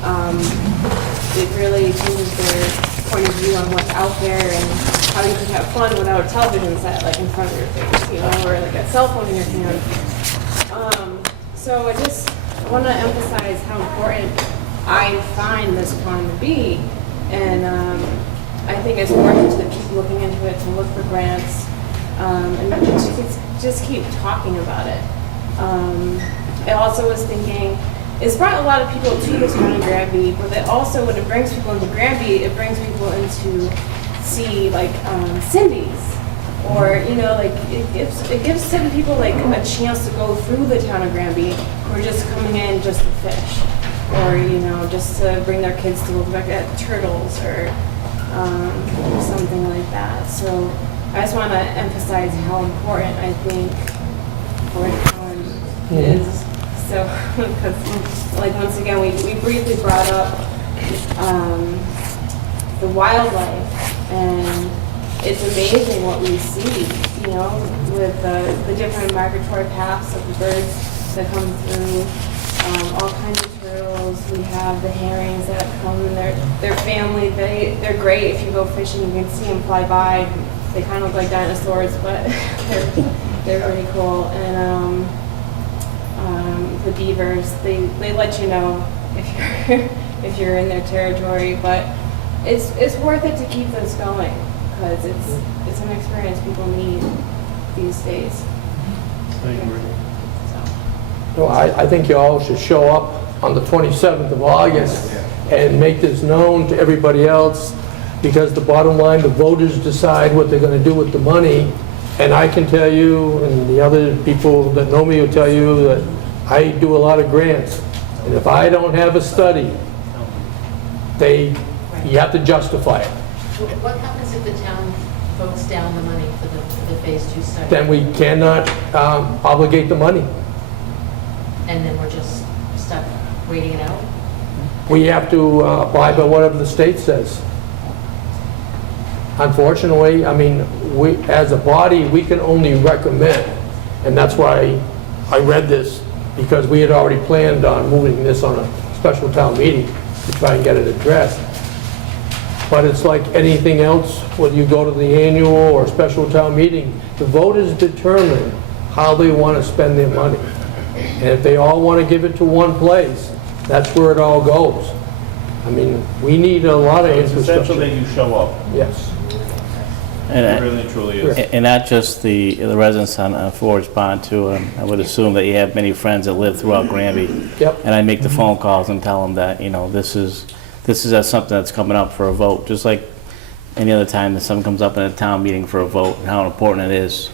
It really changes their point of view on what's out there and how you can have fun without a television set like in front of your face, you know, or like a cell phone in your hand. So I want to emphasize how important I find this pond to be, and I think it's worth it to the people looking into it to look for grants and just keep talking about it. I also was thinking, it's brought a lot of people to this town of Granby, but it also, when it brings people into Granby, it brings people in to see like Cindy's, or you know, like it gives some people like a chance to go through the town of Granby who are just coming in just to fish, or you know, just to bring their kids to look back at turtles or something like that. So I just want to emphasize how important I think Forge Pond is. So, because like once again, we briefly brought up the wildlife, and it's amazing what we see, you know, with the different migratory paths of the birds that come through, all kinds of turtles. We have the herrings that come, and their family, they're great. If you go fishing, you can see them fly by. They kind of look like dinosaurs, but they're pretty cool. And the beavers, they let you know if you're in their territory, but it's worth it to keep this going because it's an experience people need these days. I agree. So I think you all should show up on the 27th of August and make this known to everybody else, because the bottom line, the voters decide what they're going to do with the money. And I can tell you, and the other people that know me will tell you, that I do a lot of grants, and if I don't have a study, you have to justify it. What happens if the town votes down the money for the phase 2 study? Then we cannot obligate the money. And then we're just stuck waiting it out? We have to abide by whatever the state says. Unfortunately, I mean, we, as a body, we can only recommend, and that's why I read this, because we had already planned on moving this on a special town meeting to try and get it addressed. But it's like anything else, when you go to the annual or special town meeting, the voters determine how they want to spend their money. And if they all want to give it to one place, that's where it all goes. I mean, we need a lot of It's infrastructure. essential that you show up. Yes. And It really truly is. And not just the residents on Forge Pond too. I would assume that you have many friends that live throughout Granby. Yep. And I make the phone calls and tell them that, you know, this is something that's coming up for a vote, just like any other time that someone comes up in a town meeting for a vote, and how important it is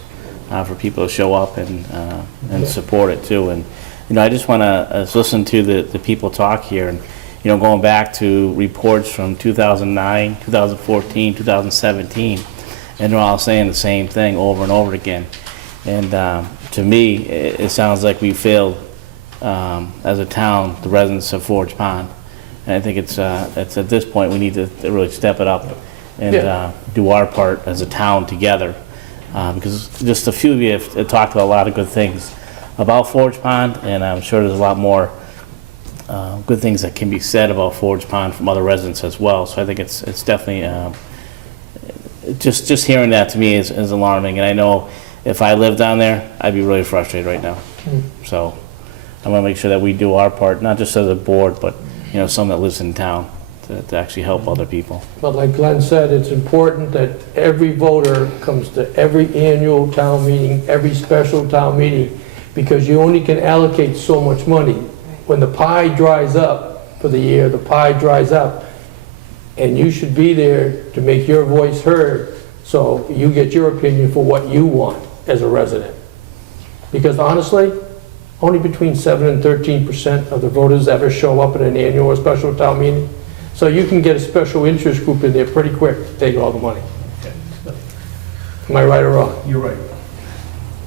for people to show up and support it too. And, you know, I just want to listen to the people talk here, and, you know, going back to reports from 2009, 2014, 2017, and they're all saying the same thing over and over again. And to me, it sounds like we failed as a town, the residents of Forge Pond. And I think it's at this point we need to really step it up and do our part as a town together. Because just a few of you have talked about a lot of good things about Forge Pond, and I'm sure there's a lot more good things that can be said about Forge Pond from other residents as well. So I think it's definitely just hearing that to me is alarming. And I know if I lived down there, I'd be really frustrated right now. So I want to make sure that we do our part, not just as a board, but, you know, someone that lives in town to actually help other people. But like Glenn said, it's important that every voter comes to every annual town meeting, every special town meeting, because you only can allocate so much money. When the pie dries up for the year, the pie dries up, and you should be there to make your voice heard, so you get your opinion for what you want as a resident. Because honestly, only between 7 and 13% of the voters ever show up at an annual or special town meeting. So you can get a special interest group in there pretty quick to take all the money. Am I right or wrong? You're right.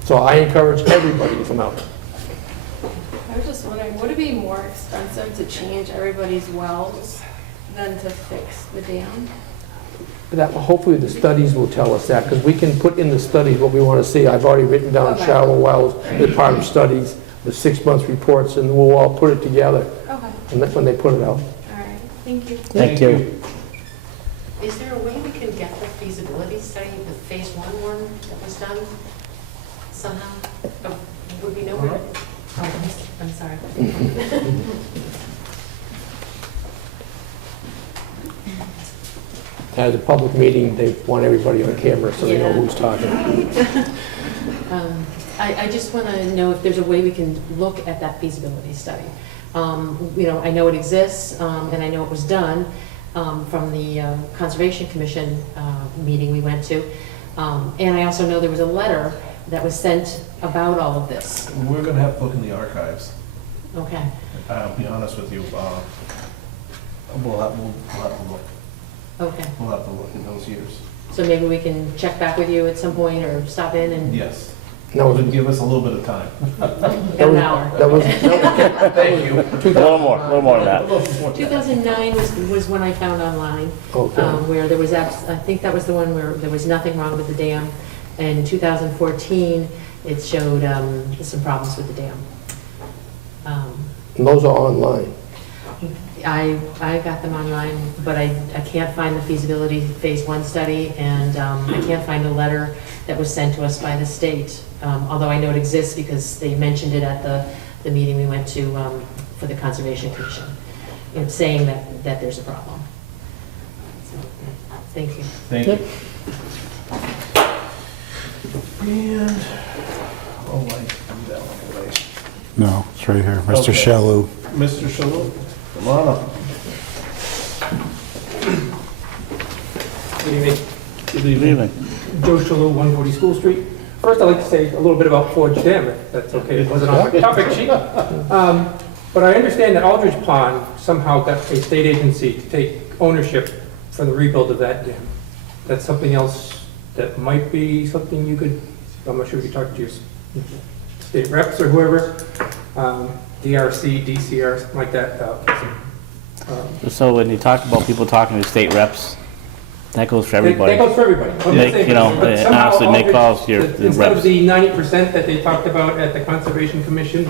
So I encourage everybody to come out. I was just wondering, would it be more expensive to change everybody's wells than to fix the dam? That, hopefully the studies will tell us that, because we can put in the studies what we want to see. I've already written down Okay. shallow wells, as part of studies, the 6-month reports, and we'll all put it together Okay. and that's when they put it out. All Thank you. Thank you. Is there a way we can get the feasibility study, the phase one that was done somehow? Would we know where? Oh, I'm sorry. As a public meeting, they want everybody on camera so they know Yeah. who's talking. I just want to know if there's a way we can look at that feasibility study. I know it exists, and I know it was done from the Conservation Commission meeting we went to. And I also know there was a letter that was sent about all of this. We're gonna have to look in the archives. Okay. I'll be honest with you, we'll have to look. Okay. We'll have to look in those years. So maybe we can check back with you at some point or stop in and Yes. No, Would give us a little bit of time. an hour. that was, thank you. A little more than that. 2009 was when I found online, Okay. where there was, I think that was the one where there was nothing wrong with the dam. And in 2014, it showed some problems with the dam. And those are online. I got them online, but I can't find the feasibility phase one study, and I can't find a letter that was sent to us by the state, although I know it exists because they mentioned it at the meeting we went to for the Conservation Commission, saying that there's a problem. So, thank you. Thank you. And, oh, I threw that one away. No, it's right here. Mr. Okay. Shalhoub. Mr. Shalhoub, come on up. Good evening. Good evening. Joe Shalhoub, 140 School Street. First, I'd like to say a little bit about Forge Dam, if that's okay. It wasn't on my topic sheet. But I understand that Aldridge Pond somehow got a state agency to take ownership for the rebuild of that dam. That's something else that might be something you could, I'm not sure if you talk to your state reps or whoever, DRC, DCR, something like that. So when you talk about people talking to state reps, that goes for everybody. That goes for everybody. I'm Make, not saying- you know, but somehow honestly, make Aldridge- calls to your Instead of reps. the 90% that they talked about at the Conservation Commission,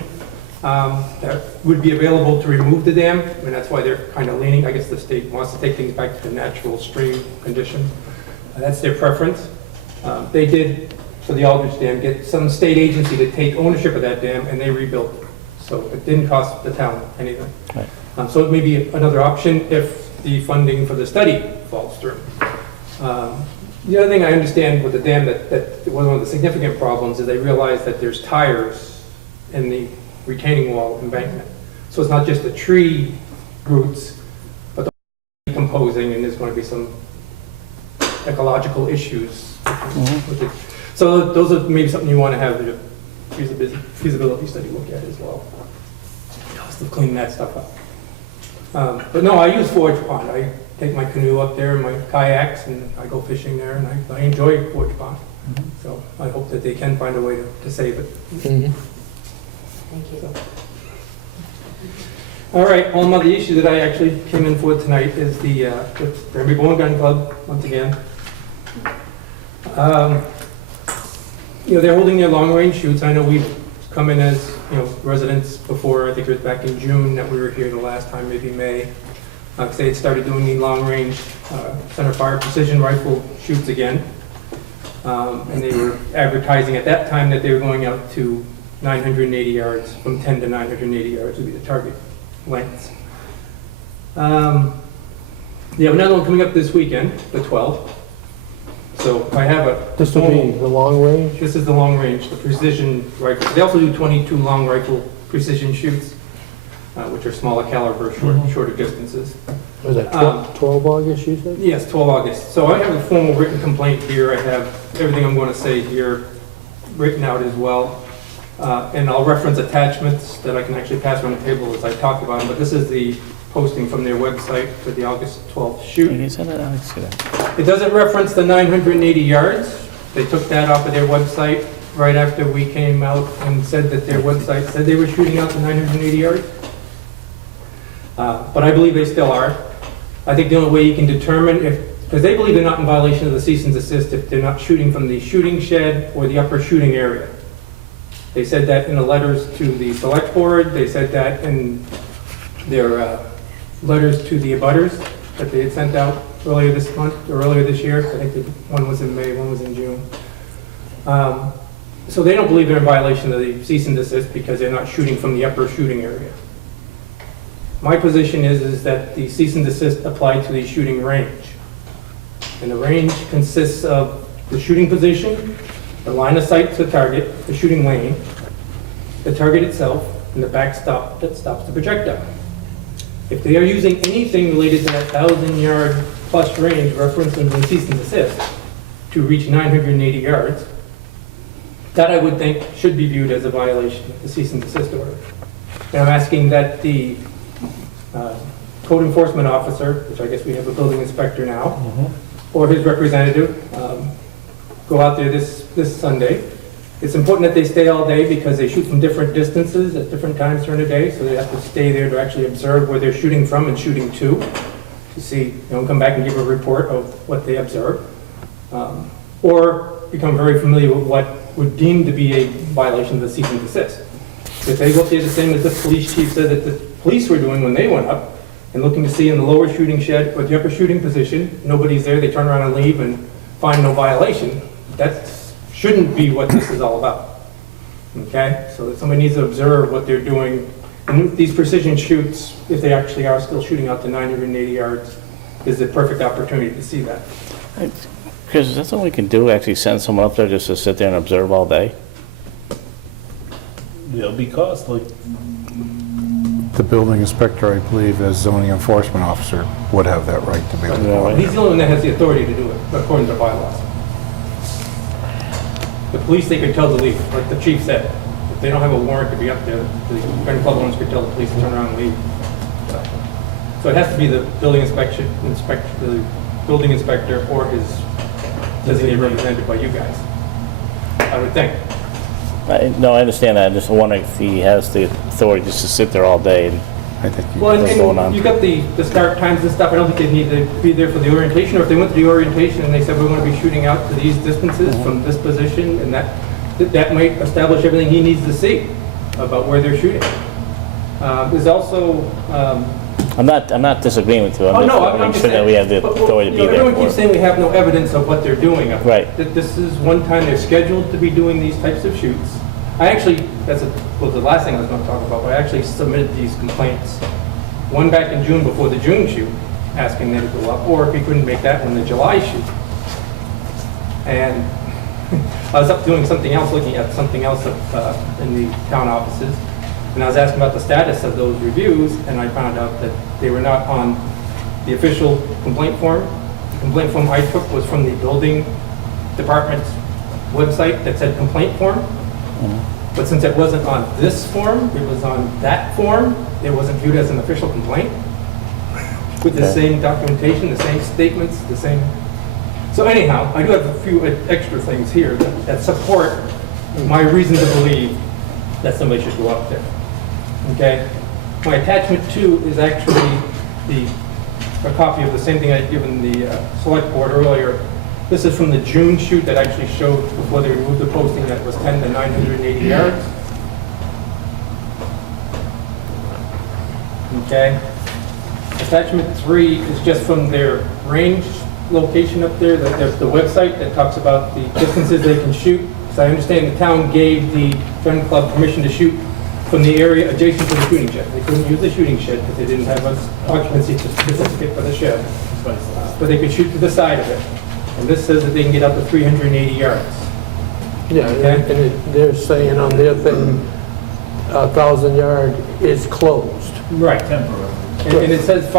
that would be available to remove the dam, and that's why they're kind of leaning, I guess the state wants to take things back to the natural stream condition. That's their preference. They did, for the Aldridge Dam, get some state agency to take ownership of that dam, and they rebuilt it. So it didn't cost the town anything. Right. So it may be another option if the funding for the study falls through. The other thing I understand with the dam that one of the significant problems is they realize that there's tires in the retaining wall embankment. So it's not just the tree roots, but the decomposing, and there's going to be some ecological issues with it. So those are maybe something you want to have the feasibility study look at as well. Cost of cleaning that stuff up. But no, I use Forge Pond. I take my canoe up there, my kayaks, and I go fishing there, and I enjoy Forge Pond. So I hope that they can find a way to save it. Thank you. So. All right, one of the issues that I actually came in for tonight is the Granby Bowling Gun Club, once again. They're holding their long-range shoots. I know we've come in as, residents before. I think it was back in June that we were here the last time, maybe May. They had started doing the long-range centerfire precision rifle shoots again. And they were advertising at that time that they were going out to 980 yards, from 10 to 980 yards would be the target lengths. They have another one coming up this weekend, the 12th. So I have a... This will be the long range? This is the long range, the precision rifle. They also do 22 long rifle precision shoots, which are smaller caliber, shorter distances. Was that 12 August, you said? Yes, 12 August. So I have a formal written complaint here. I have everything I'm going to say here written out as well. And I'll reference attachments that I can actually pass around the table as I talk about them. But this is the posting from their website for the August 12th shoot. Can you send that? I'll see that. It doesn't reference the 980 yards. They took that off of their website right after we came out and said that their website said they were shooting out to 980 yards. But I believe they still are. I think the only way you can determine because they believe they're not in violation of the cease and desist if they're not shooting from the shooting shed or the upper shooting area. They said that in the letters to the Selectboard. They said that in their letters to the abutters that they had sent out earlier this month, or earlier this year. I think one was in May, one was in June. So they don't believe they're in violation of the cease and desist because they're not shooting from the upper shooting area. My position is that the cease and desist apply to the shooting range. And the range consists of the shooting position, the line of sight to the target, the shooting lane, the target itself, and the backstop that stops the projectile. If they are using anything related to that 1,000-yard plus range referenced in the cease and desist to reach 980 yards, that I would think should be viewed as a violation of the cease and desist order. And I'm asking that the code enforcement officer, which I guess we have a building inspector now, or his representative, go out there this Sunday. It's important that they stay all day because they shoot from different distances at different times during the day, so they have to stay there to actually observe where they're shooting from and shooting to see, come back and give a report of what they observe, or become very familiar with what would deem to be a violation of the cease and desist. If they go up there the same as the police chief said that the police were doing when they went up, and looking to see in the lower shooting shed or the upper shooting position, nobody's there, they turn around and leave and find no violation, that shouldn't be what this is all about. Okay? So that somebody needs to observe what they're doing. And these precision shoots, if they actually are still shooting out to 980 yards, is the perfect opportunity to see that. Chris, is that something we can do, actually send someone up there just to sit there and observe all day? It'll be costly. The building inspector, I believe, as zoning enforcement officer, would have that right to be able to go out. He's the only one that has the authority to do it, according to the bylaws. The police, they could tell to leave, like the chief said. If they don't have a warrant to be up there, the gun club owners could tell the police to turn around and leave. So it has to be the building the building inspector or his designated representative by you guys, I would think. No, I understand that. I'm just wondering if he has the authority just to sit there all day and I think you- Well, what's going on. and you got the start times and stuff. I don't think they need to be there for the orientation, or if they went to the orientation and they said, we're going to be shooting out to these distances from this position, and that might establish everything he needs to see about where they're shooting. There's also, I'm not disagreeing with you. oh, I'm no, just I'm making just sure that we have the but, authority to be there everyone for keeps it. saying we have no evidence of what they're doing. Right. That this is one time they're scheduled to be doing these types of shoots. I actually, well, the last thing I was going to talk about, but I actually submitted these complaints. One back in June before the June shoot, asking them to go up, or if he couldn't make that one, the July shoot. And I was up doing something else, looking at something else in the town offices, and I was asking about the status of those reviews, and I found out that they were not on the official complaint form. The complaint form I took was from the building department's website that said complaint form. But since it wasn't on this form, it was on that form, it wasn't viewed as an official complaint with the same documentation, the same statements, the same. So anyhow, I do have a few extra things here that support my reason to believe that somebody should go up there. Okay? My attachment 2 is actually a copy of the same thing I'd given the select board earlier. This is from the June shoot that actually showed before they removed the posting that was 10 to 980 yards. Okay. Attachment 3 is just from their range location up there, the website that talks about the distances they can shoot. So I understand the town gave the gun club permission to shoot from the area adjacent to the shooting shed. They couldn't use the shooting shed because they didn't have an occupancy certificate for the shed. But they could shoot to the side of it. And this says that they can get up to 380 yards. Yeah, and they're saying on their thing, 1,000 yard is closed. Right. Temporary. And it says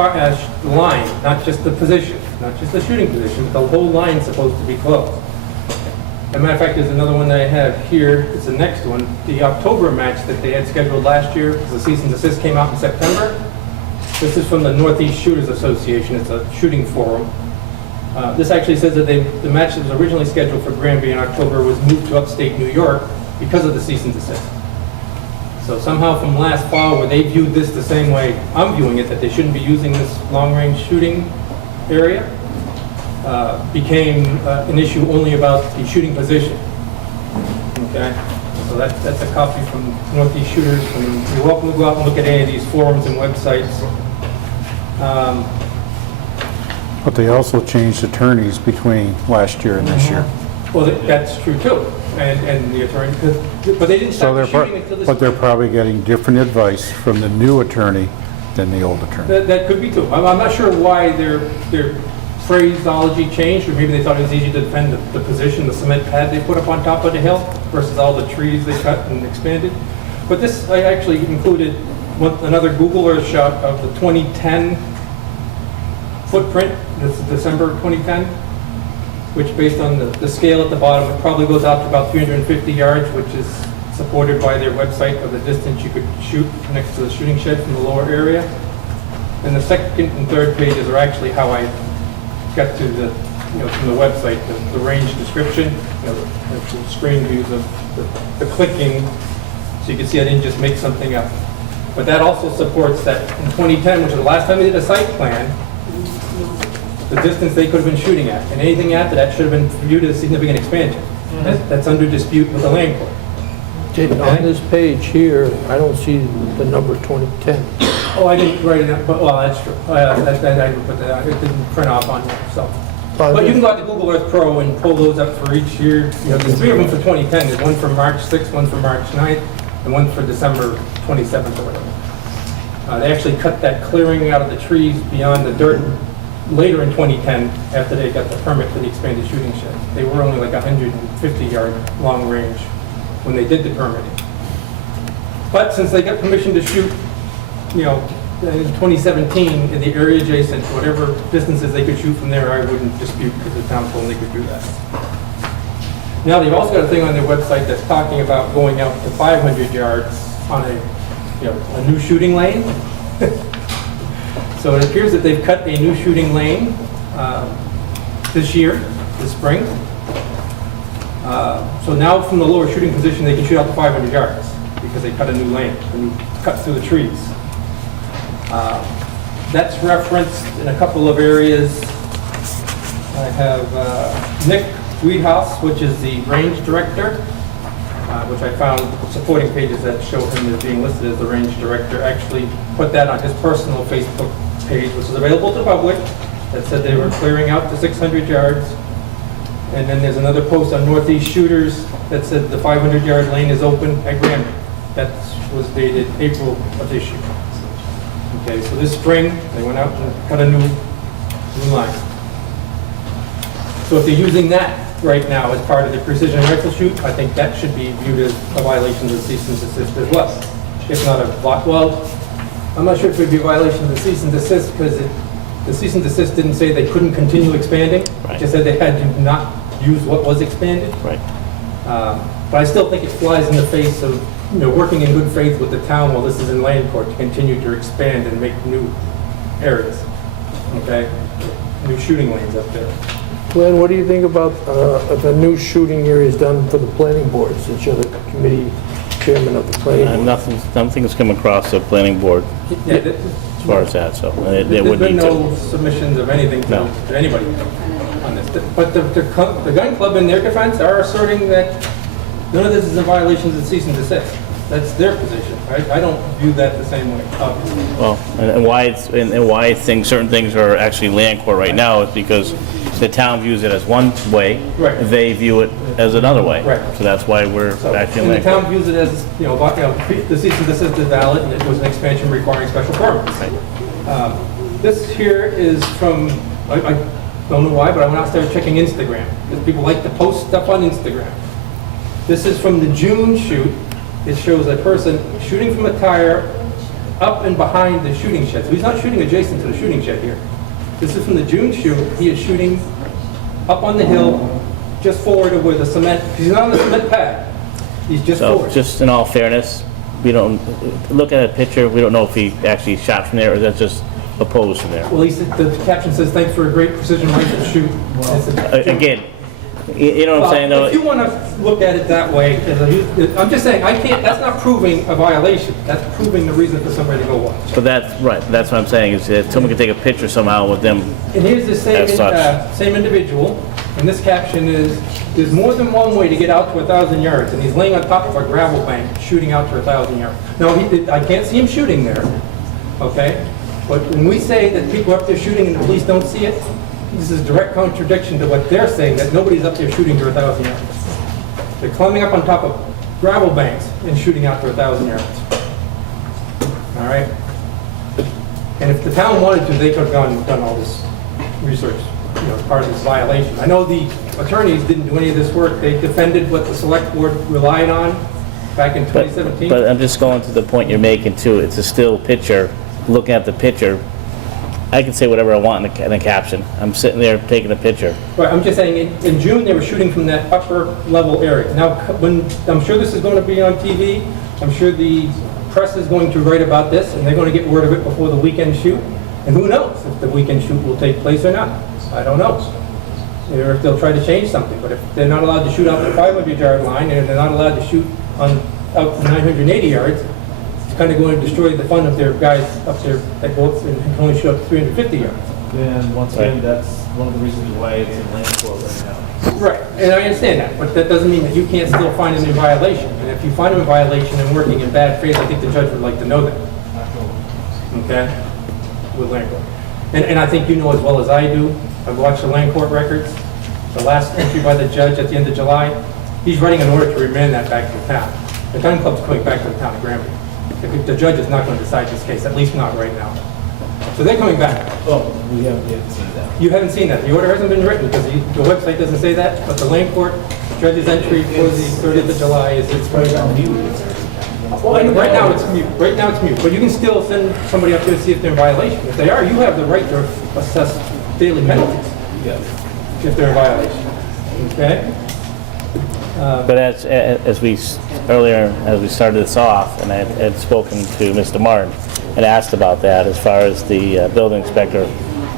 line, not just the position, not just the shooting position, but the whole line's supposed to be closed. As a matter of fact, there's another one that I have here. It's the next one. The October match that they had scheduled last year, because the cease and desist came out in September. This is from the Northeast Shooters Association. It's a shooting forum. This actually says that the match that was originally scheduled for Granby in October was moved to upstate New York because of the cease and desist. So somehow from last fall, where they viewed this the same way I'm viewing it, that they shouldn't be using this long-range shooting area, became an issue only about the shooting position. Okay? So that's a copy from Northeast Shooters, and you're welcome to go out and look at any of these forums and websites. But they also changed attorneys between last year and this year. Well, that's true too, and the attorney, but they didn't So start they're, the shooting until this. but they're probably getting different advice from the new attorney than the old attorney. That could be too. I'm not sure why their phraseology changed, or maybe they thought it was easy to defend the position, the cement pad they put up on top of the hill versus all the trees they cut and expanded. But this, I actually included another Google Earth shot of the 2010 footprint. This is December 2010, which based on the scale at the bottom, it probably goes out to about 350 yards, which is supported by their website of the distance you could shoot next to the shooting shed from the lower area. And the second and third pages are actually how I got to the, from the website, the range description, the actual screen views of the clicking, so you can see I didn't just make something up. But that also supports that in 2010, which is the last time they did a site plan, the distance they could have been shooting at, and anything after that should have been viewed as significant expansion. That's under dispute with the land court. On this page here, I don't see the number 2010. Oh, I didn't write it up, but, well, that's true. I didn't put that, it didn't print off on there, so. But you can go out to Google Earth Pro and pull those up for each year. There's 3 of them for 2010. There's one for March 6th, one for March 9th, and one for December 27th or whatever. They actually cut that clearing out of the trees beyond the dirt later in 2010 after they got the permit for the expanded shooting shed. They were only like 150-yard long range when they did the permitting. But since they got permission to shoot, in 2017 in the area adjacent, whatever distances they could shoot from there, I wouldn't dispute because the town told them they could do that. Now they've also got a thing on their website that's talking about going out to 500 yards on a new shooting lane. So it appears that they've cut a new shooting lane this spring. So now from the lower shooting position, they can shoot out to 500 yards because they cut a new lane, a new cut through the trees. That's referenced in a couple of areas. I have Nick Weedhouse, which is the range director, which I found supporting pages that show him as being listed as the range director, actually put that on his personal Facebook page, which is available to the public, that said they were clearing out to 600 yards. And then there's another post on Northeast Shooters that said the 500-yard lane is open at Granby. That was dated April of this year. Okay, so this spring, they went out and cut a new line. So if they're using that right now as part of the precision rifle shoot, I think that should be viewed as a violation of the cease and desist as well. If not a, well, I'm not sure if it would be a violation of the cease and desist because the cease and desist didn't say they couldn't continue expanding. Right. It just said they had to not use what was expanded. Right. But I still think it flies in the face of working in good faith with the town while this is in land court to continue to expand and make new areas, okay? New shooting lanes up there. Glenn, what do you think about if a new shooting area is done for the planning board, since you're the committee chairman of the planning board? Nothing's come across the planning board Yeah, as far as that, so it there's would been need no to. submissions of anything No. to anybody on this. But the gun club in their defense are asserting that none of this is in violation of the cease and desist. That's their position. I don't view that the same way, obviously. Well, and why I think certain things are actually land court right now is because the town views it as one way. Right. They view it as another way. Right. So that's why we're So, actually and in the land town court. views it as, the cease and desist is valid, and it was an expansion requiring special permits. This here is from, I don't know why, but I went out and started checking Instagram, because people like to post stuff on Instagram. This is from the June shoot. It shows a person shooting from a tire up and behind the shooting shed. So he's not shooting adjacent to the shooting shed here. This is from the June shoot. He is shooting up on the hill, just forward of where the cement, he's not on the cement pad. He's just So forward. just in all fairness, we don't, look at a picture, we don't know if he actually shot from there or that's just opposed from there. Well, the caption says, "Thanks for a great precision rifle shoot." Again, you know what I'm saying though? If you want to look at it that way, I'm just saying, that's not proving a violation. That's proving the reason for somebody to go watch. But that's right, that's what I'm saying, is that someone can take a picture somehow with them. And here's the As such. same individual, and this caption is, "There's more than one way to get out to 1,000 yards," and he's laying on top of a gravel bank, shooting out to 1,000 yards. No, I can't see him shooting there, okay? But when we say that people are up there shooting and the police don't see it, this is direct contradiction to what they're saying, that nobody's up there shooting to 1,000 yards. They're climbing up on top of gravel banks and shooting out to 1,000 yards. All right? And if the town wanted to, they could have gone and done all this research, as part of this violation. I know the attorneys didn't do any of this work. They defended what the select board relied on back in 2017. But I'm just going to the point you're making too. It's a still picture. Looking at the picture, I can say whatever I want in the caption. I'm sitting there taking a picture. Right, I'm just saying, in June, they were shooting from that upper level area. Now, I'm sure this is going to be on TV. I'm sure the press is going to write about this, and they're going to get word of it before the weekend shoot. And who knows if the weekend shoot will take place or not. I don't know. Or if they'll try to change something. But if they're not allowed to shoot out the 500-yard line, and they're not allowed to shoot out to 980 yards, it's kind of going to destroy the fun of their guys up there that go up and can only shoot up to 350 yards. And once again, that's one of the reasons why it's in land court right now. Right, and I understand that, but that doesn't mean that you can't still find them in violation. And if you find them in violation and working in bad faith, I think the judge would like to know that. Okay? With land court. And I think you know as well as I do, I've watched the land court records. The last entry by the judge at the end of July, he's writing an order to remand that back to the town. The gun club's coming back to the town of Granby. The judge is not going to decide this case, at least not right now. So they're coming back. Oh, we haven't yet seen that. You haven't seen that. The order hasn't been written because the website doesn't say that, but the land court judge's entry for the 30th of July is it's right on mute. Right now it's mute. Right now it's mute. But you can still send somebody up there to see if they're in violation. If they are, you have the right to assess daily penalties. Yes. If they're in violation. Okay? But as we earlier, as we started this off, and I had spoken to Mr. Martin and asked about that as far as the building inspector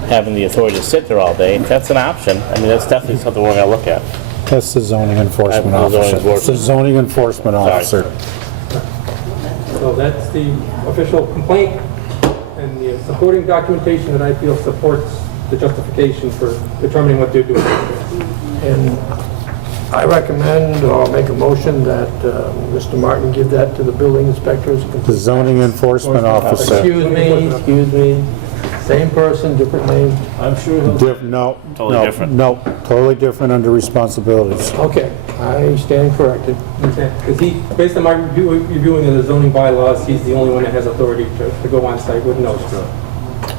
having the authority to sit there all day, that's an option. I mean, that's definitely something we're going to look at. That's the zoning enforcement The zoning officer. enforcement. It's the zoning enforcement officer. So that's the official complaint and the supporting documentation that I feel supports the justification for determining what they're doing. And I recommend or make a motion that Mr. Martin give that to the building inspectors. The zoning enforcement officer. Excuse me. Same person, different name. I'm sure he'll... No, Totally different. no, totally different under responsibilities. Okay, I stand corrected. Because he, based on my reviewing of the zoning bylaws, he's the only one that has authority to go on site with no straw.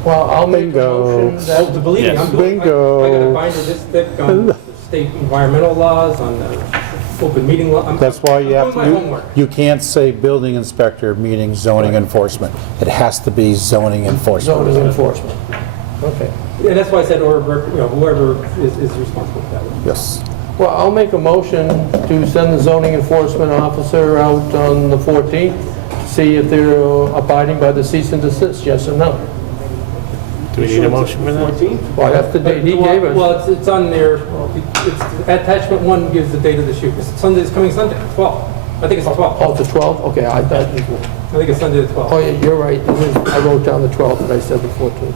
Well, I'll make a Bingo. motion that... To believe me, Yes. I'm doing, I Bingo. got a binder this thick on the state environmental laws, on the open meeting law. That's why you have I'm doing my to, homework. you can't say building inspector meaning zoning enforcement. It has to be zoning enforcement. Zoning enforcement. Okay. And that's why I said, or, whoever is responsible for that. Yes. Well, I'll make a motion to send the zoning enforcement officer out on the 14th, see if they're abiding by the cease and desist, yes or no. Do we need a motion for that? 14th? Well, that's the date he gave us. Well, it's on there, it's, attachment 1 gives the date of the shoot. It's Sunday, it's coming Sunday, 12th. I think it's the 12th. Oh, the 12th? Okay, I thought, I think it's Sunday the 12th. oh, yeah, you're right. I wrote down the 12th, but I said the 14th.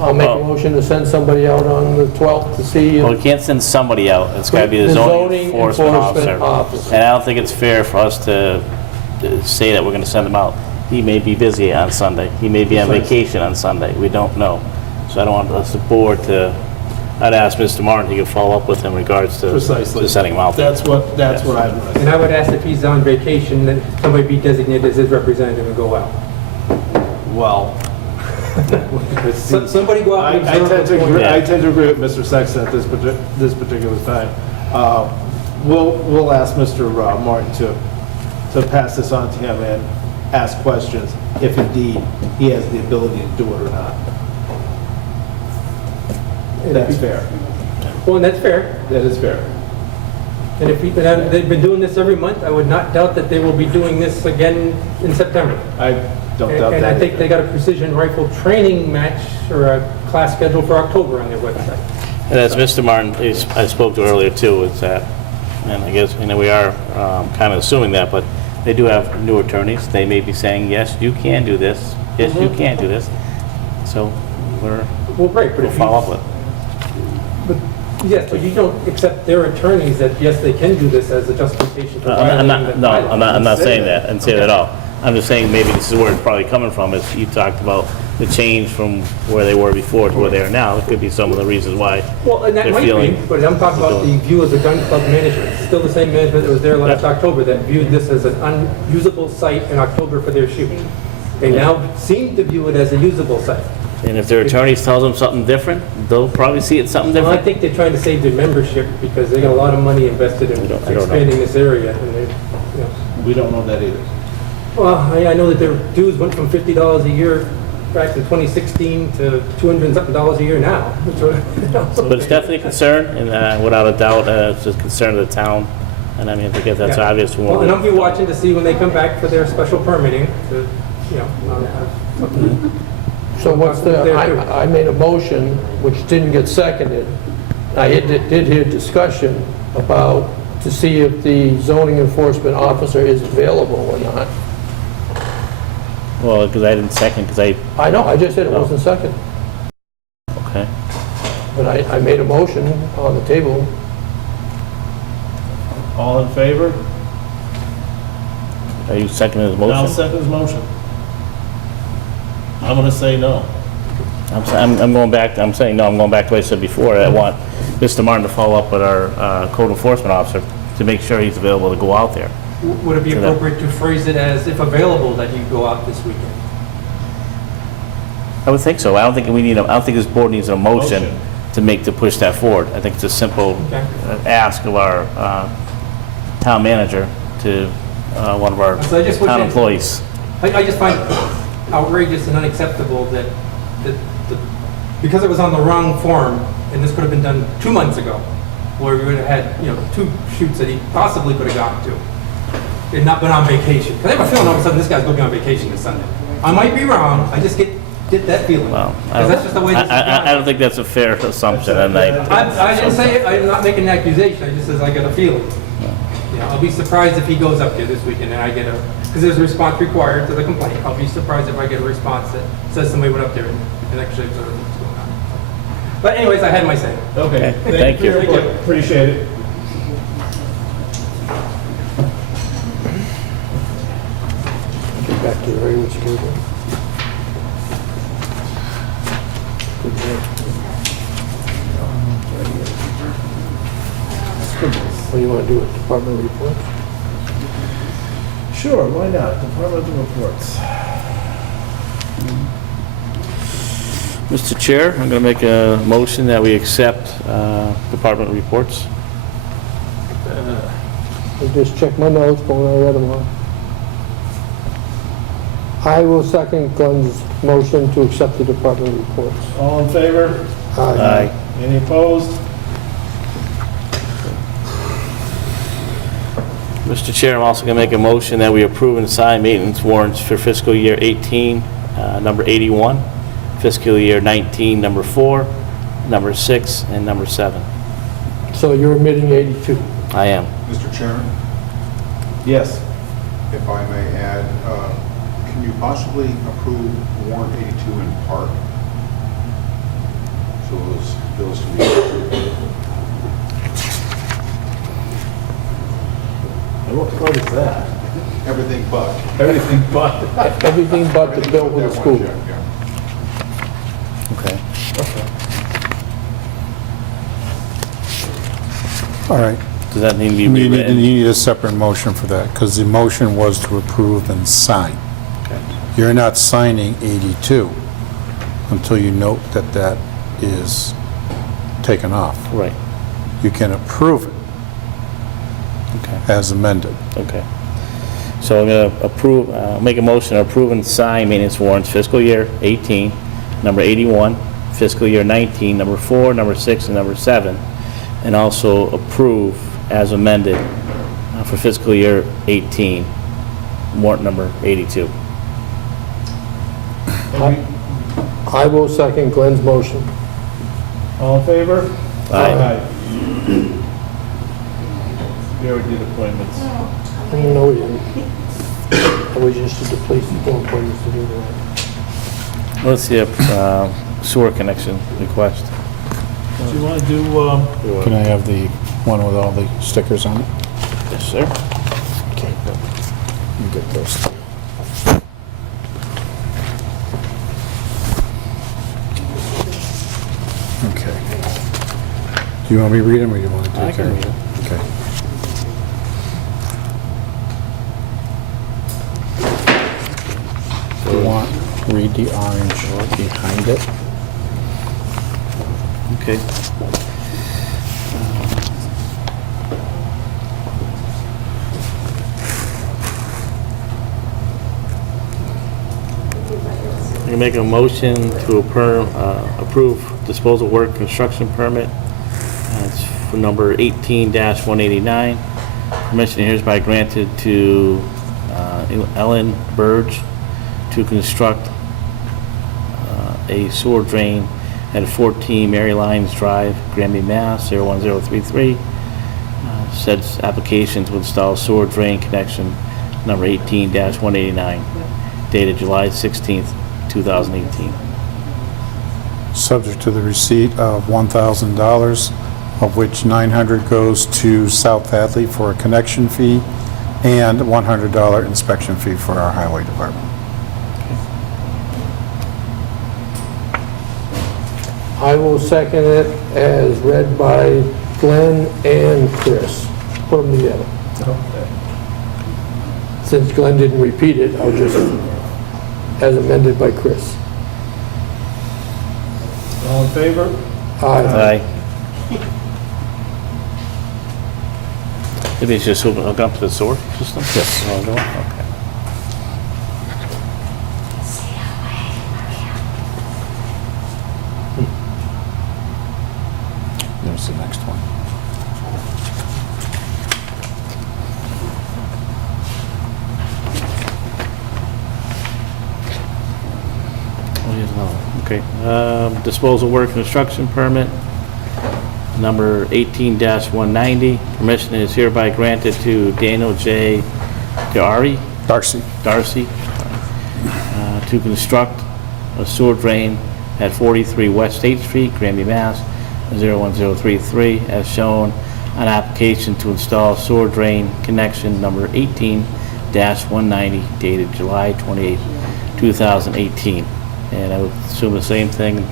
I'll make a motion to send somebody out on the 12th to see. Well, we can't send somebody out. It's got to be the zoning enforcement officer. And I don't think it's fair for us to say that we're going to send him out. He may be busy on Sunday. He may be on vacation on Sunday. We don't know. So I don't want us, the board, to... I'd ask Mr. Martin, he could follow up with him in regards to Precisely. to sending him out there. That's what I would... And I would ask if he's on vacation, that somebody be designated as his representative and go out. Well... Somebody go out and I observe what's going on. I tend to agree with Mr. Sexton at this particular time. We'll ask Mr. Martin to pass this on to him and ask questions if indeed he has the ability to do it or not. That's fair. Well, and that's fair. That is fair. And if they've been doing this every month, I would not doubt that they will be doing this again in September. I don't doubt that. And I think they got a precision rifle training match or a class scheduled for October on their website. And as Mr. Martin, I spoke to earlier too, is that, and I guess, we are kind of assuming that, but they do have new attorneys. They may be saying, yes, you can do this. Yes, you can do this. So Well, great, but we'll if follow up with. Yes, but you don't accept their attorneys that, yes, they can do this as a justification for I'm violating the not, no, bylaws. I'm not saying that, and say that at all. I'm just saying maybe this is where it's probably coming from, is you talked about the change from where they were before to where they are now. It could be some of the reasons why Well, and that they're might be, feeling. but I'm talking about the view of the gun club management. It's still the same management that was there last October that viewed this as an unusable site in October for their shoot. They now seem to view it as a usable site. And if their attorneys tells them something different, they'll probably see it something Well, I different. think they're trying to save their membership because they got a lot of money invested in I don't know. expanding this area. And they, We don't know that either. well, I know that their dues went from $50 a year back in 2016 to $200 and something a year now. But it's definitely a concern, and without a doubt, it's a concern of the town. And I mean, I guess that's Yeah. obvious. from what Well, and we- I'll be watching to see when they come back for their special permitting to, you know, have something. So what's I made a motion, which didn't get seconded. I did hear discussion about, to see if the zoning enforcement officer is available or not. Well, because I didn't second, because I know, I just said it wasn't second, okay. but I made a motion on the table. All in favor? Are you seconding his I'll motion? second his motion. I'm gonna say no. I'm going back, I'm saying, no, I'm going back to what I said before. I want Mr. Martin to follow up with our code enforcement officer to make sure he's available to go out there. Would it be To that. appropriate to phrase it as, if available, that you go out this weekend? I would think so. I don't think we need, I don't think this board needs a motion to push that forward. I think it's a simple Okay. ask of our town manager to one of our So I just would town think- employees. I just find outrageous and unacceptable that, because it was on the wrong form, and this could have been done 2 months ago, where we would have had, you know, 2 shoots that he possibly could have gone to, and not been on vacation. Because I have a feeling all of a sudden this guy's going to be on vacation this Sunday. I might be wrong, I just get that feeling. Well, Because that's just the way this is I don't think that's a fair assumption, and I didn't say it, I'm not making an accusation, I just says I got a feeling. You know, I'll be surprised if he goes up there this weekend and I get a, because there's a response required to the complaint. I'll be surprised if I get a response that says somebody went up there and actually observed what's going on. But anyways, I had my say. Okay. Thank you. for your input. Appreciate it. Get back to the regular schedule. What do you want to do with department reports? Sure, why not? Departmental reports. Mr. Chair, I'm going to make a motion that we accept department reports. I just checked my notes, but when I read them all. I will second Glenn's motion to accept the department reports. All in favor? Aye. Any opposed? Mr. Chair, I'm also going to make a motion that we approve and sign maintenance warrants for fiscal year 18, number 81, fiscal year 19, number 4, number 6, and number 7. So you're omitting 82. I am. Mr. Chairman, Yes. if I may add, can you possibly approve warrant 82 in part? So those bills can be approved. And what is that? Everything but. Everything but. Everything but the bill for the That one school. check, yeah. Okay. All right. Does that need to be You need rewritten? a separate motion for that, because the motion was to approve and sign. Okay. You're not signing 82 until you note that that is taken off. Right. You can approve it Okay. as amended. Okay. So I'm going to approve, make a motion to approve and sign maintenance warrants fiscal year 18, number 81, fiscal year 19, number 4, number 6, and number 7, and also approve as amended for fiscal year 18, warrant number 82. I will second Glenn's motion. All in favor? Aye. We already did appointments. No, we didn't. I was just to the police appointments to do that. Let's see a sewer connection request. Do you want to do, Can I have the one with all the stickers on it? Yes, sir. Okay, good. You get those. Do you want me to read them, or you want to take I can care of read it? Okay. Do you want, read the orange behind it? Okay. You make a motion to approve disposal work construction permit. It's for number 18-189. Permission is hereby granted to Ellen Burge to construct a sewer drain at 14 Mary Lyons Drive, Granby, Mass. 01033. Said application to install sewer drain connection number 18-189, dated July 16th, 2018. Subject to the receipt of $1,000, of which $900 goes to South Hadley for a connection fee and $100 inspection fee for our highway department. I will second it as read by Glenn and Chris. Put them together. Since Glenn didn't repeat it, I'll just, as amended by Chris. All in favor? Aye. Maybe it's just hook up to the sewer system? Yes. Okay. There's the next one. Oh, here's another one. Okay. Disposal work construction permit, number 18-190. Permission is hereby granted to Daniel J. Darcy. Darcy, to construct a sewer drain at 43 West State Street, Granby, Mass. 01033, as shown on application to install sewer drain connection number 18-190, dated July 28, 2018. And I would assume the same thing,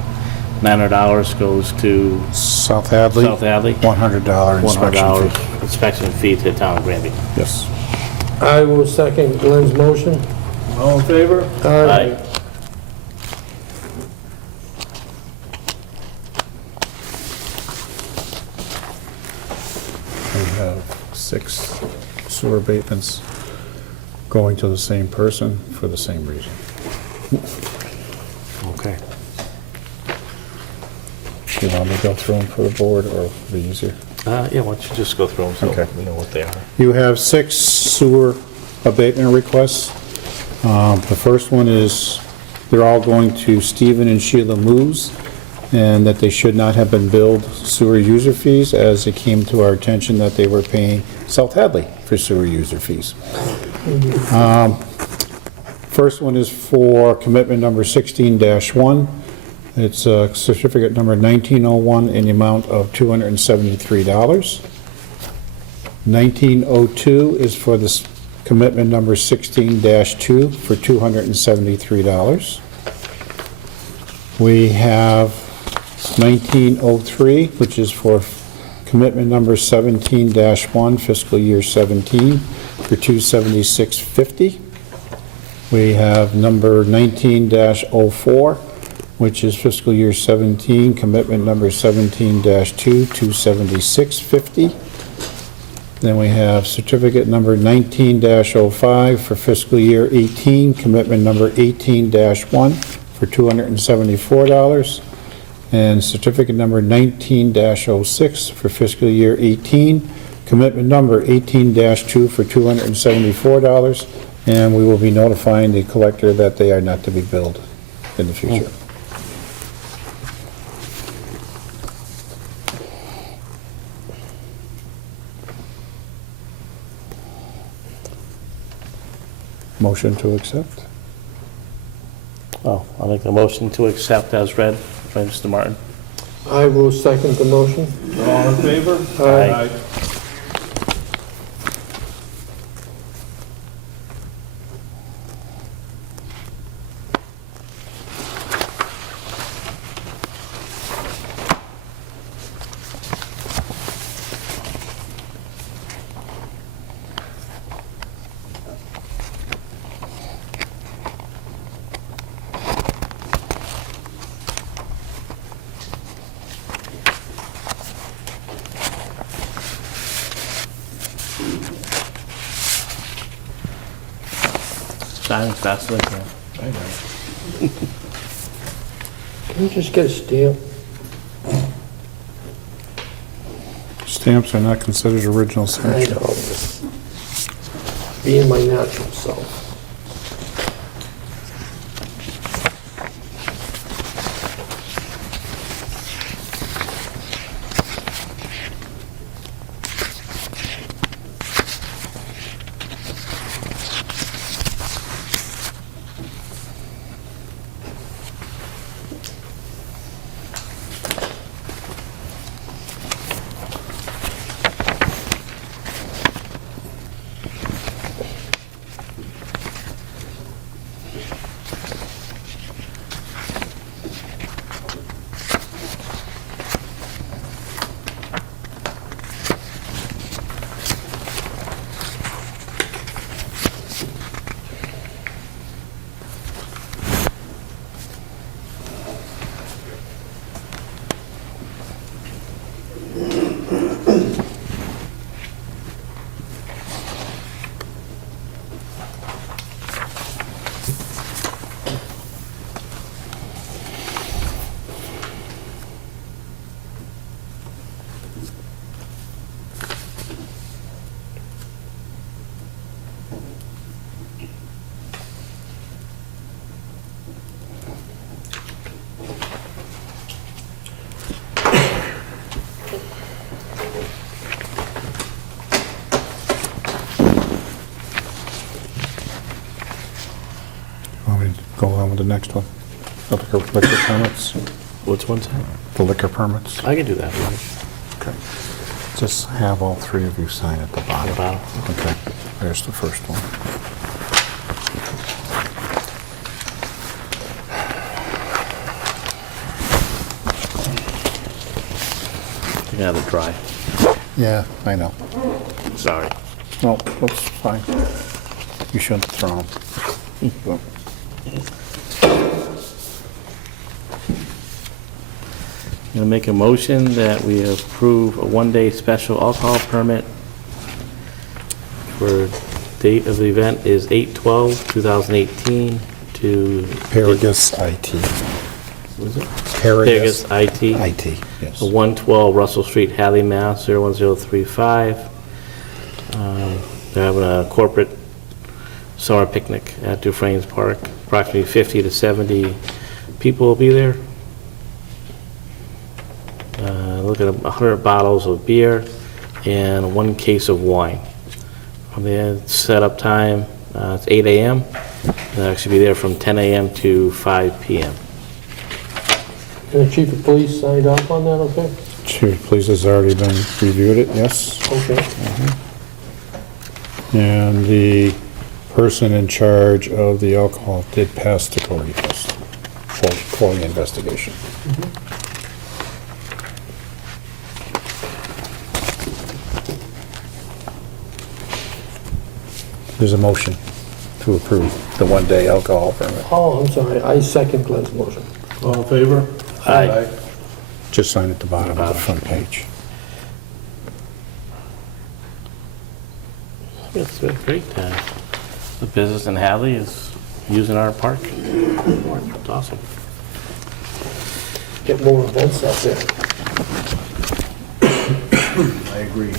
$900 goes to South Hadley. South Hadley. $100 inspection $100 fee. inspection fee to the town of Granby. Yes. I will second Glenn's motion. All in favor? Aye. We have 6 sewer abatements going to the same person for the same reason. Okay. Do you want me to go through them for the board, or it'll be easier? Yeah, why don't you just go through them so Okay. we know what they are. You have 6 sewer abatement requests. The first one is, they're all going to Stephen and Sheila Moos, and that they should not have been billed sewer user fees, as it came to our attention that they were paying South Hadley for sewer user fees. First one is for commitment number 16-1. It's certificate number 1901 in the amount of $273. 1902 is for this commitment number 16-2 for $273. We have 1903, which is for commitment number 17-1 fiscal year 17 for $276.50. We have number 19-04, which is fiscal year 17, commitment number 17-2, $276.50. Then we have certificate number 19-05 for fiscal year 18, commitment number 18-1 for $274. And certificate number 19-06 for fiscal year 18, commitment number 18-2 for $274. And we will be notifying the collector that they are not to be billed in the future. Motion to accept? Oh, I'll make a motion to accept as read by Mr. Martin. I will second the motion. All in favor? Aye. Sign as fast as I can. Can you just get a stamp? Stamps are not considered original I signature. know. Being my natural self. Want me to go on with the next one? The liquor permits? Which one's that? The liquor permits? I can do that. Okay. Just have all three of you sign at the bottom. Okay, there's the first one. You can have it dry. Yeah, I know. Sorry. No, that's fine. You shouldn't have thrown them. I'm going to make a motion that we approve a one-day special alcohol permit for date of the event is 8/12/2018 to... Paragus IT. What is it? Paragus IT. IT, yes. 112 Russell Street, Hadley, Mass. 01035. They're having a corporate summer picnic at Dufresne's Park. Approximately 50 to 70 people will be there. Look at 100 bottles of beer and 1 case of wine. From the setup time, it's 8 a.m. They'll actually be there from 10 a.m. to 5 p.m. And the chief of police signed off on that, okay? Chief of Police has already been reviewed it, yes. Okay. And the person in charge of the alcohol did pass the Cory test, Cory investigation. There's a motion to approve the one-day alcohol permit. Oh, I'm sorry, I second Glenn's motion. All in favor? Aye. Just sign at the bottom of the front page. It's been great. The business in Hadley is using our park. It's awesome. Get more events out there. I agree.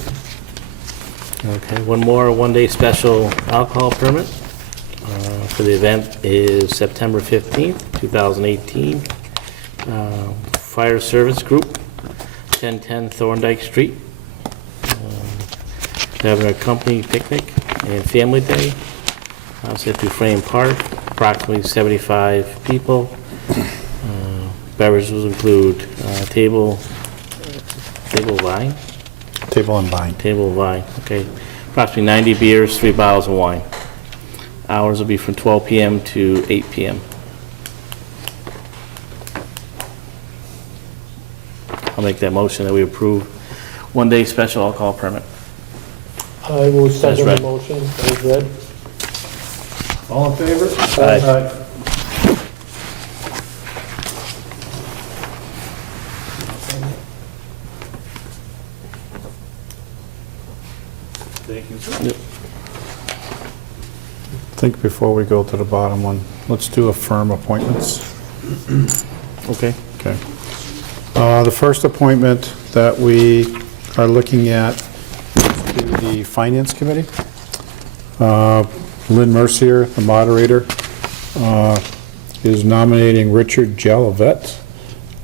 Okay, one more one-day special alcohol permit for the event is September 15th, 2018. Fire Service Group, 1010 Thorndike Street. They're having a company picnic and family day. It's at Dufresne Park, approximately 75 people. Beverages include table wine. Table and vine. Table of wine, okay. Approximately 90 beers, 3 bottles of wine. Hours will be from 12 p.m. to 8 p.m. I'll make that motion that we approve one-day special alcohol permit. I will second the read. motion, as read. All in favor? Aye. Thank you, sir. Yep. think before we go to the bottom one, let's do affirm appointments. Okay. Okay. The first appointment that we are looking at is to the Finance Committee. Lynn Mercier, the moderator, is nominating Richard Jolivet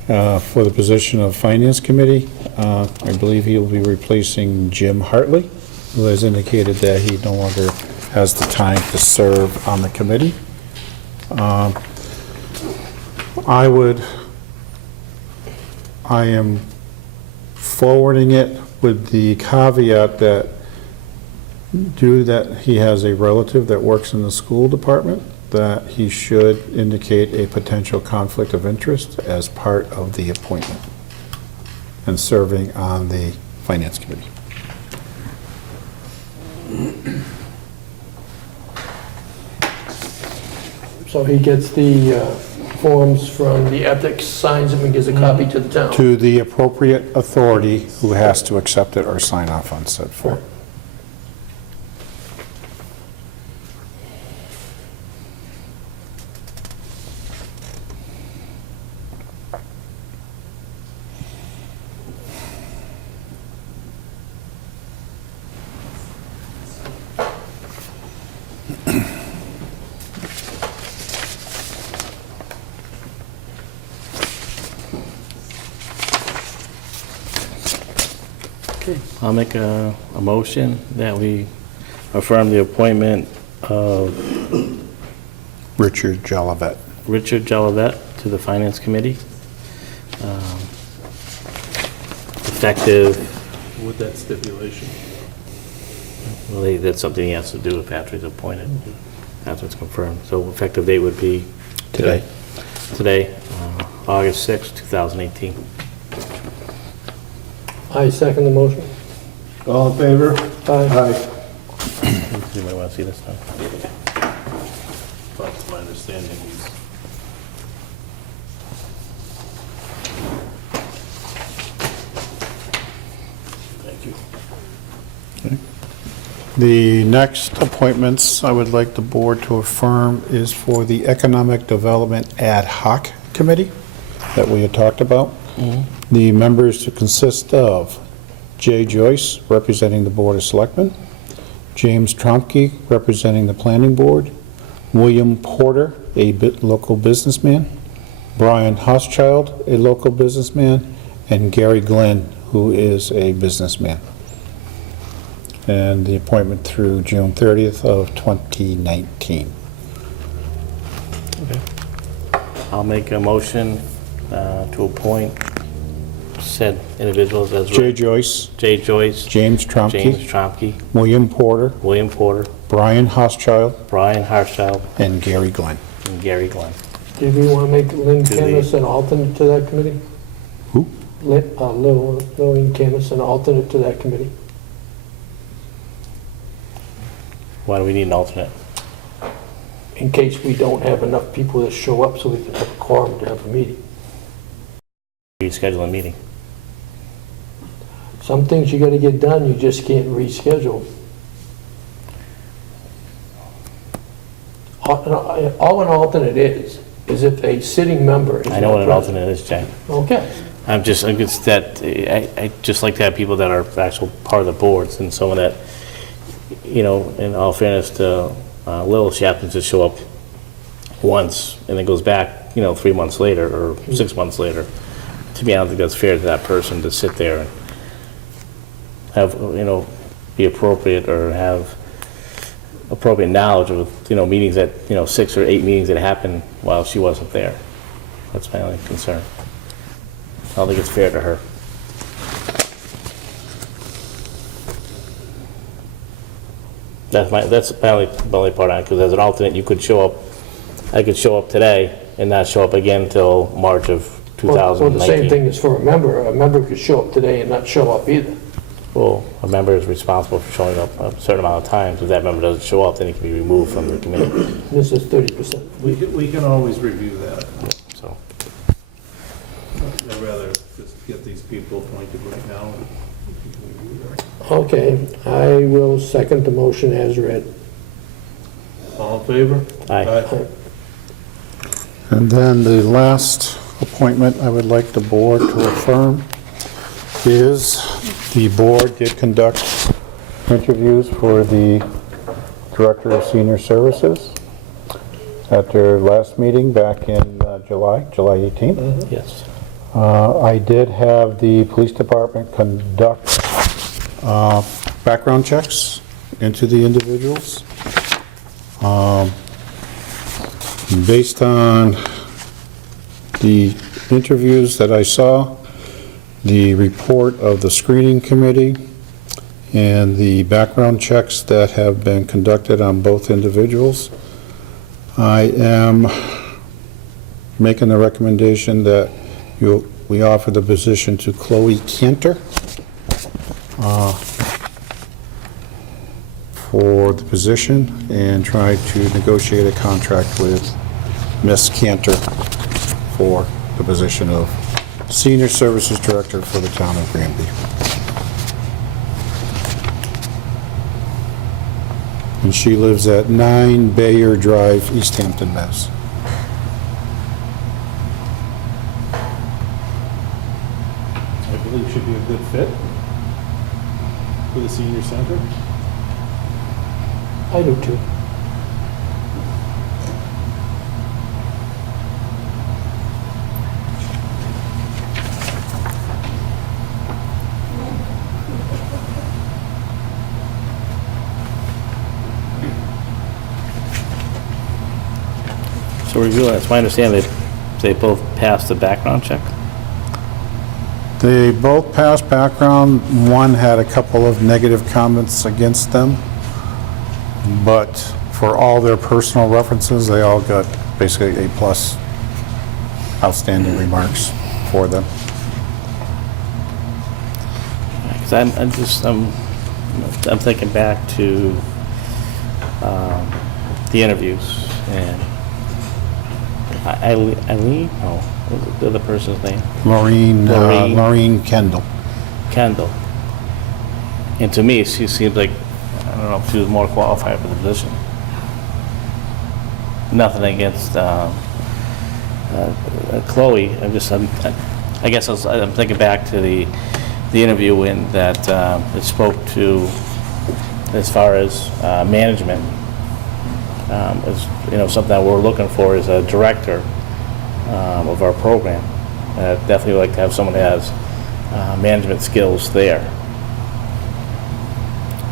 for the position of Finance Committee. I believe he will be replacing Jim Hartley, who has indicated that he no longer has the time to serve on the committee. I am forwarding it with the caveat that due that he has a relative that works in the school department, that he should indicate a potential conflict of interest as part of the appointment and serving on the Finance Committee. So he gets the forms from the ethics, signs them, and gives a copy to the town. To the appropriate authority who has to accept it or sign off on said form. I'll make a motion that we affirm the appointment of Richard Jolivet. Richard Jolivet to the Finance Committee, effective, With that stipulation. well, that's something he has to do if after he's appointed, after it's confirmed. So effective date would be Today. Today, August 6, 2018. I second the motion. All in favor? Aye. You might want to see this now. But to my understanding, he's thank you. The next appointments I would like the board to affirm is for the Economic Development Ad Hoc Committee that we had talked about. The members to consist of Jay Joyce, representing the Board of Selectmen, James Tromke, representing the Planning Board, William Porter, a local businessman, Brian Hochschild, a local businessman, and Gary Glenn, who is a businessman. And the appointment through June 30th of 2019. I'll make a motion to appoint said individuals as Jay Joyce, Jay Joyce, James Tromke, James Tromke, William Porter, Brian Hochschild, and Gary Glenn. and Gary Glenn. Do we want to make Lynn To the- Camus an alternate to that committee? Who? Lynn Camus an alternate to that committee? Why do we need an alternate? In case we don't have enough people that show up so we can have a quorum to have a meeting. Reschedule a meeting. Some things you gotta get done, you just can't reschedule. All an alternate is if a sitting member is I know what an not present. alternate is, Jay. Okay. I'm just that, I just like to have people that are actual part of the boards and someone that, you know, in all fairness to Lil, she happens to show up once and then goes back, you know, 3 months later or 6 months later. To me, I don't think that's fair to that person to sit there and have, you know, be appropriate or have appropriate knowledge of, you know, meetings that, you know, 6 or 8 meetings that happened while she wasn't there. That's my only concern. I don't think it's fair to her. That's apparently the only part on it, because as an alternate, you could show up, I could show up today and not show up again until March of 2019. Well, the same thing is for a member. A member could show up today and not show up either. Well, a member is responsible for showing up a certain amount of times. If that member doesn't show up, then he can be removed from the committee. This is 30%. We can always review that. So, I'd rather just get these people appointed right now. And we can review that. Okay, I will second the motion as read. All in favor? Aye. And then the last appointment I would like the board to affirm is the board did conduct interviews for the Director of Senior Services at their last meeting back in July 18th. Yes. I did have the police department conduct background checks into the individuals. Based on the interviews that I saw, the report of the screening committee, and the background checks that have been conducted on both individuals, I am making the recommendation that we offer the position to Chloe Cantor for the position and try to negotiate a contract with Ms. Cantor for the position of Senior Services Director for the town of Granby. And she lives at 9 Bayer Drive, East Hampton, Mass. I believe should be a good fit for the senior center. I do too. So reviewing, it's my understanding they both passed the background check? They both passed background. One had a couple of negative comments against them, but for all their personal references, they all got basically A+ outstanding remarks for them. Because I'm thinking back to the interviews, and Eileen, no, what was the other person's name? Maureen Kendall. Kendall. And to me, she seems like, I don't know if she was more qualified for the position. Nothing against Chloe. I guess I'm thinking back to the interview in that it spoke to as far as management. As something that we're looking for is a director of our program. I'd definitely like to have someone that has management skills there.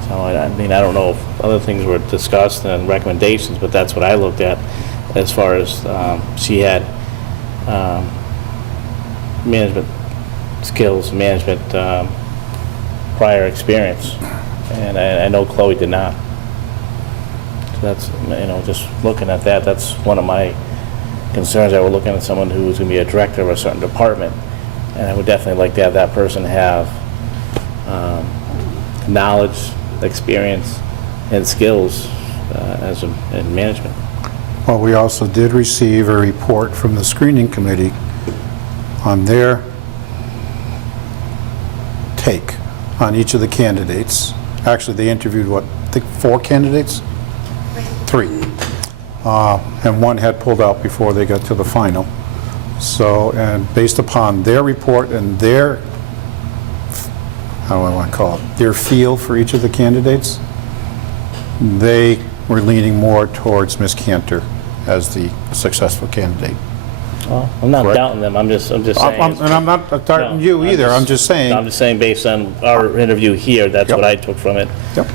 So I mean, I don't know if other things were discussed and recommendations, but that's what I looked at as far as she had management skills, management prior experience, and I know Chloe did not. So that's, just looking at that, that's one of my concerns, that we're looking at someone who's going to be a director of a certain department, and I would definitely like to have that person have knowledge, experience, and skills in management. Well, we also did receive a report from the screening committee on their take on each of the candidates. Actually, they interviewed, I think 4 candidates? 3. And one had pulled out before they got to the final. So, and based upon their report and their, how do I want to call it, their feel for each of the candidates, they were leaning more towards Ms. Cantor as the successful candidate. Well, I'm not Correct. doubting them, I'm just saying. And I'm not doubting you either, I'm just saying. I'm just saying, based on our interview here, that's Yep. what I took from it. Yep.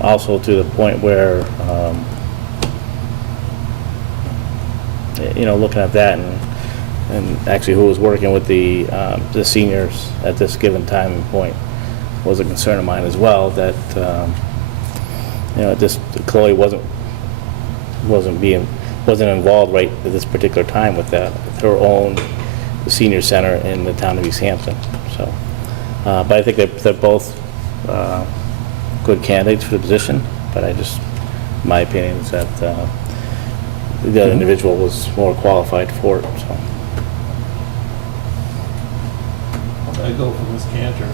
Also to the point where, looking at that and actually who was working with the seniors at this given time and point was a concern of mine as well, that, Chloe wasn't involved right at this particular time with that, with her own senior center in the town of East Hampton. So, but I think they're both good candidates for the position. But my opinion is that the other individual was more qualified for it. So. I go for Ms. Cantor.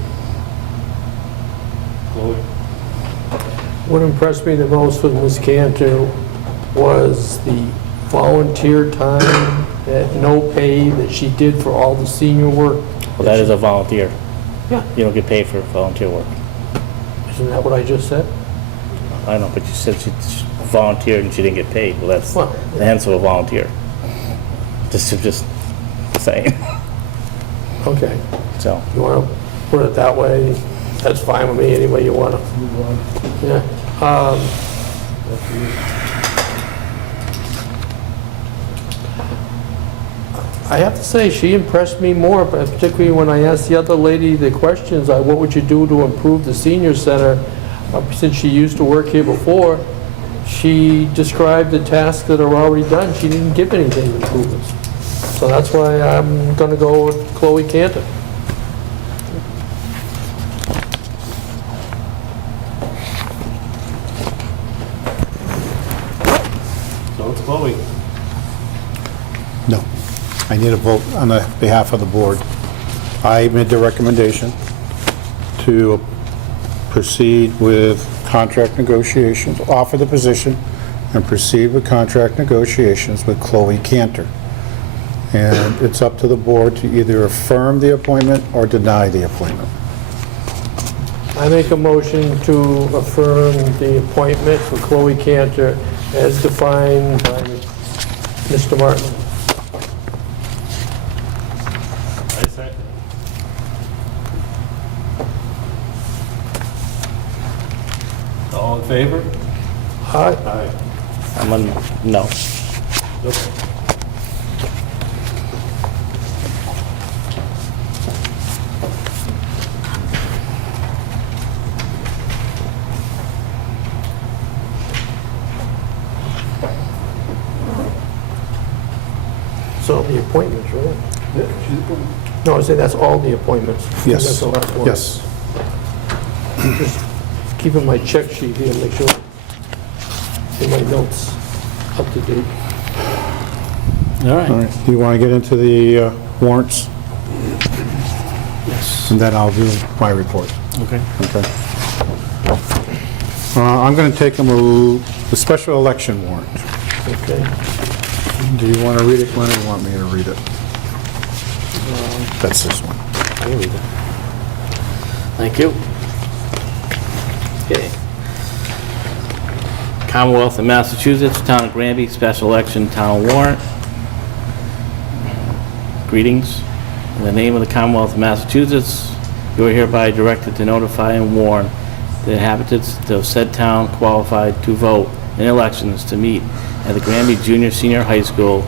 Chloe. What impressed me the most with Ms. Cantor was the volunteer time at no pay that she did for all the senior work. Well, that is a volunteer. Yeah. You don't get paid for volunteer work. Isn't that what I just said? I know, but you said she volunteered and she didn't get paid. Well, that's Well- the hence of a volunteer. Just saying. Okay. So, You want to put it that way? That's fine with me, any way you want to. Yeah. I have to say, she impressed me more, but particularly when I asked the other lady the questions, what would you do to improve the senior center? Since she used to work here before, she described the tasks that are already done. She didn't give anything improvements. So that's why I'm going to go with Chloe Cantor. So it's Chloe. No. I need a vote on the behalf of the board. I made the recommendation to proceed with contract negotiations, offer the position, and proceed with contract negotiations with Chloe Cantor. And it's up to the board to either affirm the appointment or deny the appointment. I make a motion to affirm the appointment for Chloe Cantor as defined by Mr. Martin. I second. All in favor? Aye. Aye. I'm on, no. Okay. So the appointments, right? Yeah, she's appointed. No, I say that's all the appointments. Yes. That's the last one. Yes. Just keeping my check sheet here, make sure get my notes up to date. All All right. right. Do you want to get into the warrants? Yes. And then I'll do my report. Okay. Okay. I'm going to take them the special election warrant. Okay. Do you want to read it, Glenn, or do you want me to read it? That's this one. I can read that. Thank you. Okay. Commonwealth of Massachusetts, Town of Granby, special election, town warrant. Greetings. In the name of the Commonwealth of Massachusetts, you are hereby directed to notify and warn the inhabitants of said town qualified to vote in elections to meet at the Granby Junior Senior High School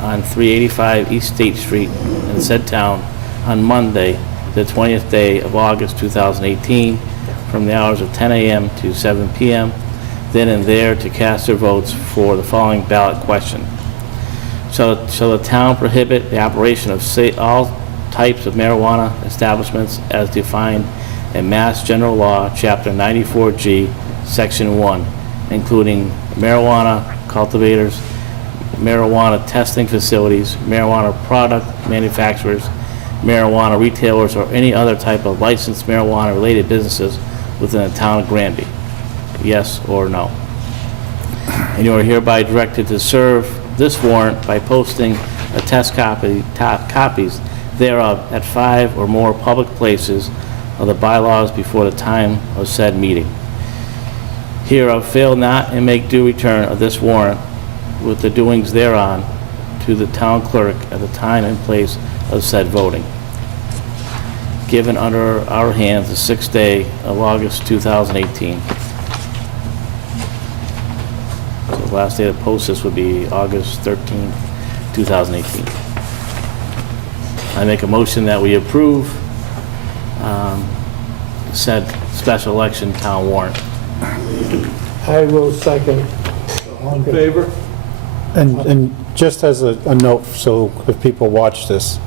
on 385 East State Street in said town on Monday, the 20th day of August 2018, from the hours of 10 a.m. to 7 p.m., then and there to cast their votes for the following ballot question. Shall the town prohibit the operation of all types of marijuana establishments as defined in Mass General Law, Chapter 94G, Section 1, including marijuana cultivators, marijuana testing facilities, marijuana product manufacturers, marijuana retailers, or any other type of licensed marijuana-related businesses within the town of Granby? Yes or no? And you are hereby directed to serve this warrant by posting a test copies thereof at 5 or more public places of the bylaws before the time of said meeting. Hereof fail not and make due return of this warrant with the doings thereon to the town clerk at the time and place of said voting. Given under our hands the 6th day of August 2018. So the last day to post this would be August 13, 2018. I make a motion that we approve said special election town warrant. I will second. All in favor? And just as a note, so if people watch this,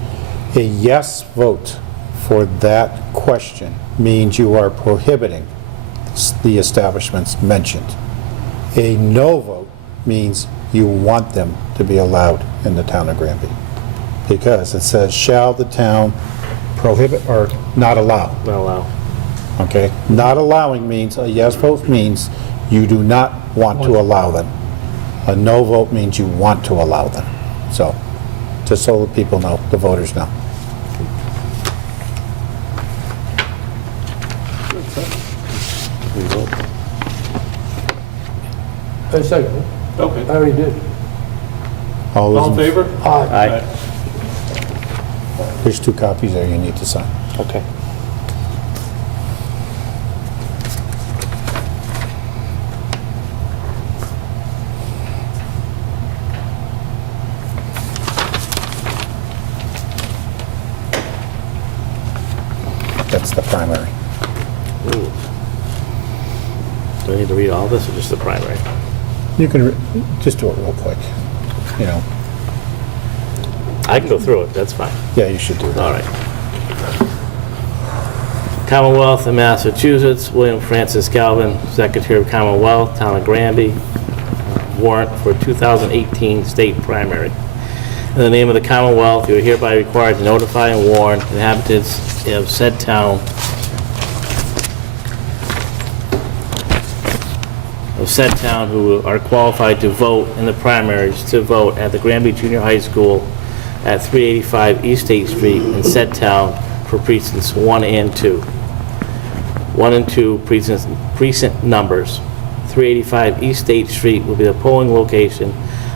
a yes vote for that question means you are prohibiting the establishments mentioned. A no vote means you want them to be allowed in the town of Granby. Because it says, shall the town prohibit or not allow? Not allow. Okay? Not allowing means, a yes vote means you do not want to allow them. A no vote means you want to allow them. So, just so the people know, the voters know. I second it. Okay. I already did. All in favor? Aye. Aye. There's 2 copies there you need to sign. Okay. That's the primary. Ooh. Do I need to read all this or just the primary? You can just do it real quick, you know. I can go through it, that's fine. Yeah, you should do that. All right. Commonwealth of Massachusetts, William Francis Galvin, Secretary of Commonwealth, Town of Granby, warrant for 2018 state primary. In the name of the Commonwealth, you are hereby required to notify and warn inhabitants of said town who are qualified to vote in the primaries to vote at the Granby Junior High School at 385 East State Street in said town for precincts 1 and 2. 1 and 2 precinct numbers. 385 East State Street will be the polling location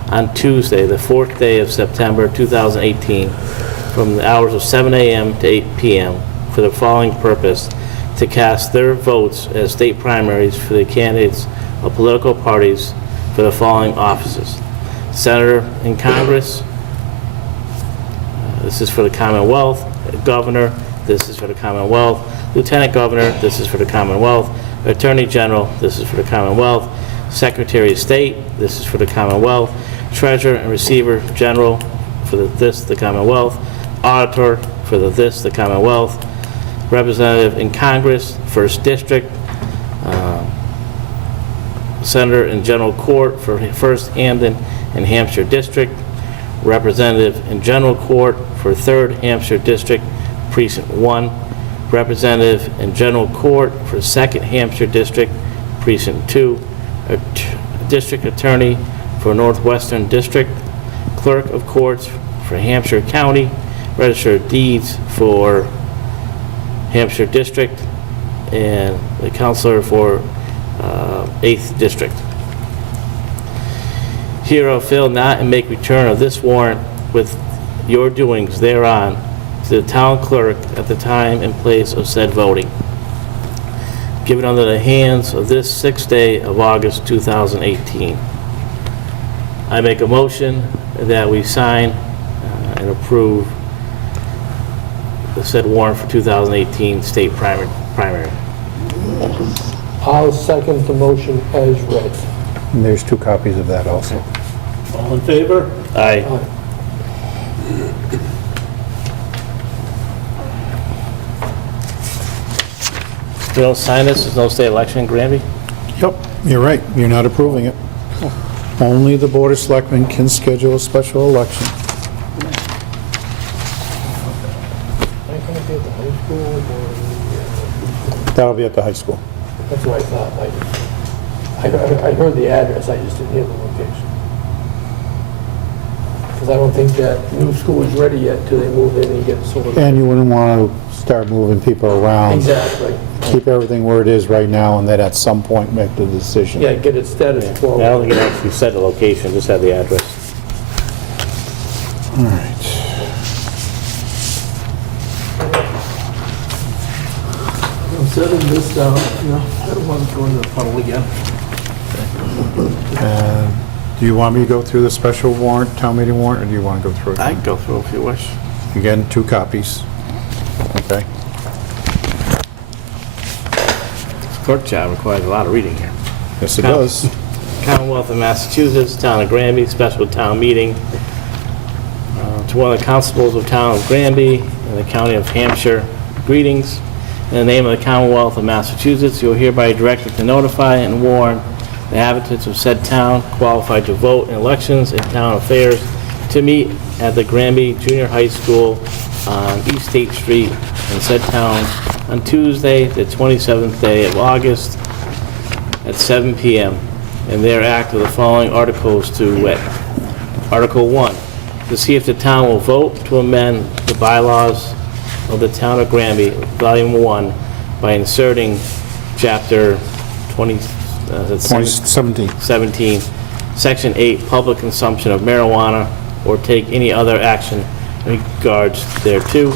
on Tuesday, the 4th day of September 2018, from the hours of 7 a.m. to 8 p.m. for the following purpose: to cast their votes as state primaries for the candidates of political parties for the following offices: Senator in Congress, this is for the Commonwealth; Governor, this is for the Commonwealth; Lieutenant Governor, this is for the Commonwealth; Attorney General, this is for the Commonwealth; Secretary of State, this is for the Commonwealth; Treasurer and Receiver General for the Commonwealth; Auditor for the Commonwealth; Representative in Congress, 1st District; Senator in General Court for 1st Hamden and Hampshire District; Representative in General Court for 3rd Hampshire District, Precinct 1; Representative in General Court for 2nd Hampshire District, Precinct 2; District Attorney for Northwestern District; Clerk of Courts for Hampshire County; Register of Deeds for Hampshire District; and the Counselor for 8th District. Hereof fail not and make return of this warrant with your doings thereon to the town clerk at the time and place of said voting. Given under the hands of this 6th day of August 2018. I make a motion that we sign and approve the said warrant for 2018 state primary. I'll second the motion as read. And there's 2 copies of that also. All in favor? Aye. If you don't sign this, there's no state election in Granby? Yep, you're right, you're not approving it. Only the Board of Selectmen can schedule a special election. That'll be at the high school. That's what I thought. I heard the address, I just didn't hear the location. Because I don't think that new school is ready yet till they move in and get sort of... And you wouldn't want to start moving people around. Exactly. Keep everything where it is right now, and then at some point make the decision. Yeah, get it status quo. I don't think it actually said the location, just had the address. All right. I'm setting this down, I don't want to go into the puddle again. Do you want me to go through the special warrant, town meeting warrant, or do you want to go through it? I can go through if you wish. Again, 2 copies. Okay. This clerk job requires a lot of reading here. Yes, it does. Commonwealth of Massachusetts, Town of Granby, special town meeting. To one of the constables of Town of Granby in the County of Hampshire, greetings. In the name of the Commonwealth of Massachusetts, you are hereby directed to notify and warn the inhabitants of said town qualified to vote in elections and town affairs to meet at the Granby Junior High School on East State Street in said town on Tuesday, the 27th day of August at 7 p.m. and thereact of the following articles to wit. Article 1, to see if the town will vote to amend the bylaws of the town of Granby, Volume 1, by inserting Chapter 2017. 17, Section 8, public consumption of marijuana, or take any other action in regards thereto.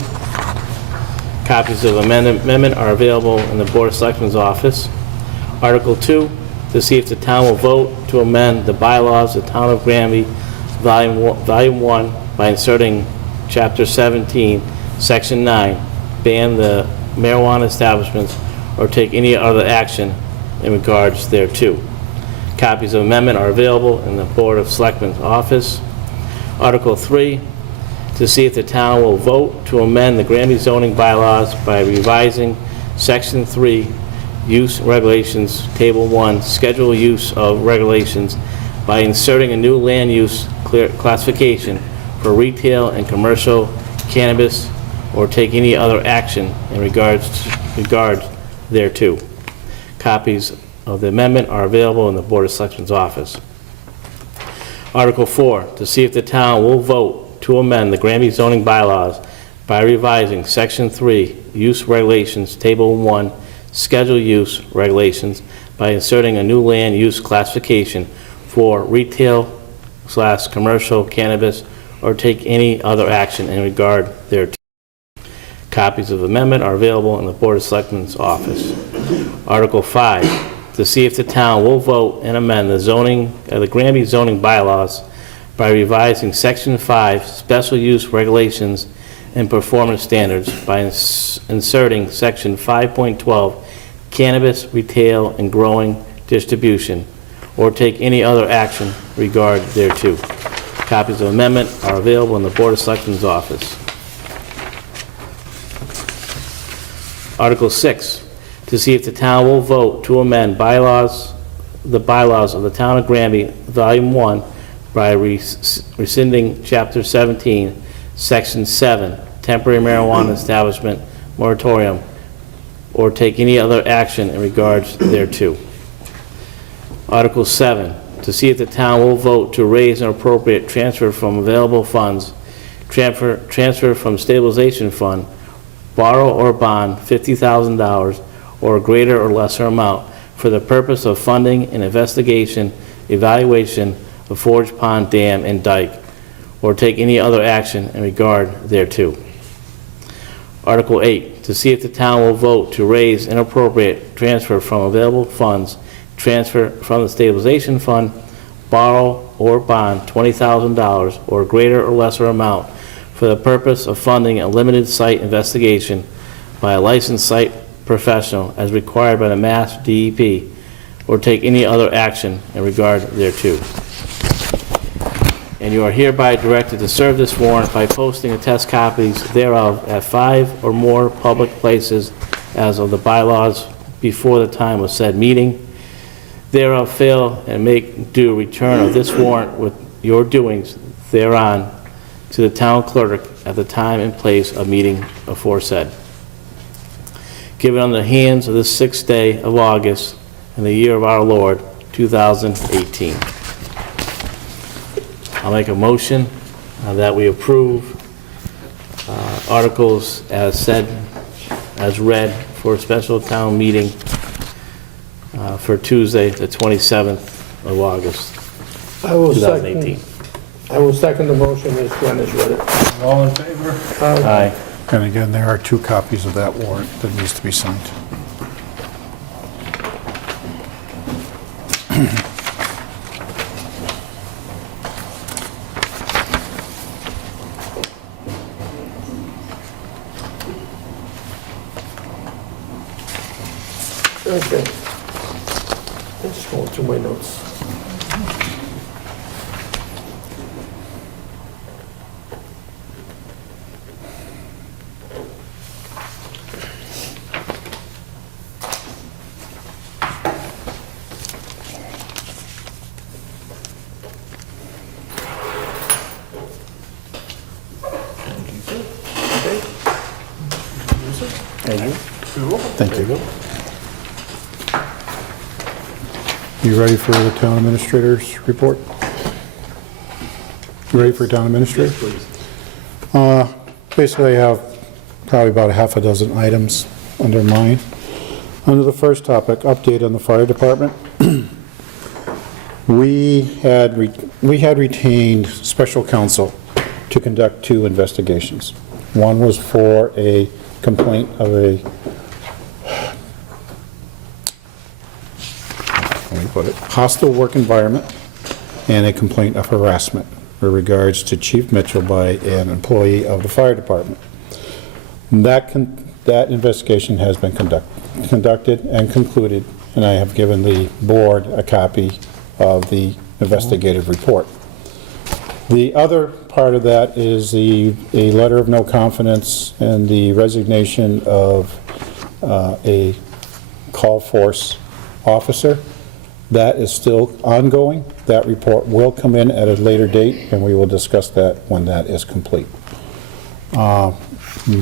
Copies of the amendment are available in the Board of Selectmen's office. Article 2, to see if the town will vote to amend the bylaws of the town of Granby, Volume 1, by inserting Chapter 17, Section 9, ban the marijuana establishments or take any other action in regards thereto. Copies of the amendment are available in the Board of Selectmen's office. Article 3, to see if the town will vote to amend the Granby zoning bylaws by revising Section 3, Use Regulations, Table 1, Schedule Use of Regulations, by inserting a new land use classification for retail and commercial cannabis, or take any other action in regards thereto. Copies of the amendment are available in the Board of Selectmen's office. Article 4, to see if the town will vote to amend the Granby zoning bylaws by revising Section 3, Use Regulations, Table 1, Schedule Use Regulations, by inserting a new land use classification for retail/commercial cannabis, or take any other action in regard thereto. Copies of the amendment are available in the Board of Selectmen's office. Article 5, to see if the town will vote and amend the Granby zoning bylaws by revising Section 5, Special Use Regulations and Performance Standards, by inserting Section 5.12, Cannabis Retail and Growing Distribution, or take any other action regard thereto. Copies of the amendment are available in the Board of Selectmen's office. Article 6, to see if the town will vote to amend the bylaws of the town of Granby, Volume 1, by rescinding Chapter 17, Section 7, Temporary Marijuana Establishment Moratorium, or take any other action in regards thereto. Article 7, to see if the town will vote to raise an appropriate transfer from available funds, transfer from stabilization fund, borrow or bond $50,000 or a greater or lesser amount for the purpose of funding an investigation, evaluation of Forge Pond Dam and Dike, or take any other action in regard thereto. Article 8, to see if the town will vote to raise an appropriate transfer from available funds, transfer from the stabilization fund, borrow or bond $20,000 or a greater or lesser amount for the purpose of funding a limited site investigation by a licensed site professional as required by the Mass DEP, or take any other action in regard thereto. And you are hereby directed to serve this warrant by posting a test copies thereof at 5 or more public places as of the bylaws before the time of said meeting. Thereof fail and make due return of this warrant with your doings thereon to the town clerk at the time and place of meeting aforesaid. Given on the hands of this 6th day of August in the year of our Lord, 2018. I'll make a motion that we approve articles as said, as read for a special town meeting for Tuesday, the 27th of August, I will 2018. second the motion as Glenn has read it. All in favor? Aye. And again, there are 2 copies of that warrant that needs to be signed. Okay. I'm just going through my notes. Thank you. You ready for the town administrator's report? You ready for town administrator? Please. Basically, I have probably about a half a dozen items under mine. Under the first topic, update on the fire department. We had retained special counsel to conduct 2 investigations. One was for a complaint of a, let me put it, hostile work environment, and a complaint of harassment with regards to Chief Mitchell by an employee of the fire department. That investigation has been conducted and concluded, and I have given the board a copy of the investigative report. The other part of that is a letter of no confidence and the resignation of a call force officer. That is still ongoing. That report will come in at a later date, and we will discuss that when that is complete.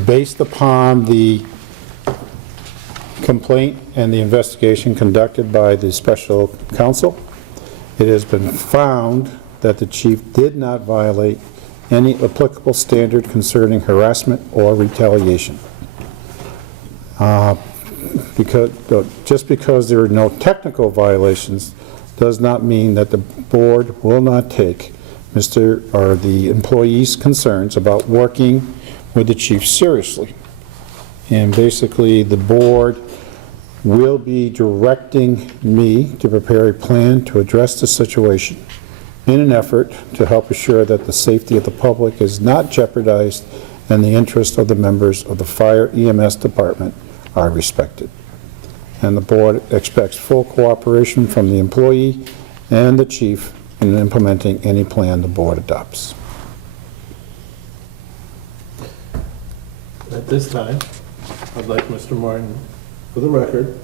Based upon the complaint and the investigation conducted by the special counsel, it has been found that the chief did not violate any applicable standard concerning harassment or retaliation. Just because there are no technical violations does not mean that the board will not take the employee's concerns about working with the chief seriously. And basically, the board will be directing me to prepare a plan to address the situation in an effort to help assure that the safety of the public is not jeopardized and the interests of the members of the fire EMS department are respected. And the board expects full cooperation from the employee and the chief in implementing any plan the board adopts. At this time, I'd like Mr. Martin, for the record,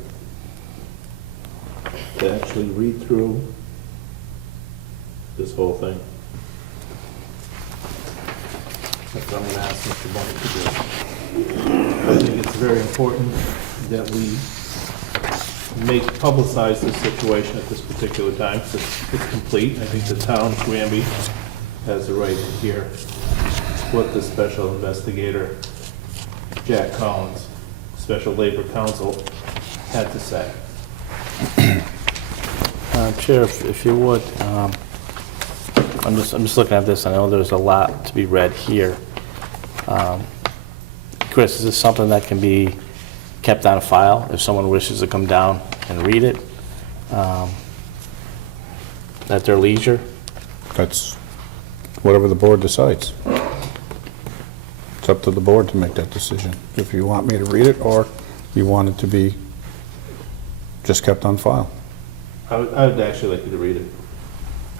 to actually read through this whole thing. That's what I'm going to ask Mr. Martin to do. I think it's very important that we publicize this situation at this particular time, because it's complete. I think the town of Granby has the right to hear what the special investigator, Jack Collins, Special Labor Counsel, had to say. Chair, if you would, I'm just looking at this. I know there's a lot to be read here. Chris, is this something that can be kept on file if someone wishes to come down and read it at their leisure? That's whatever the board decides. It's up to the board to make that decision. If you want me to read it, or you want it to be just kept on file. I would actually like you to read it.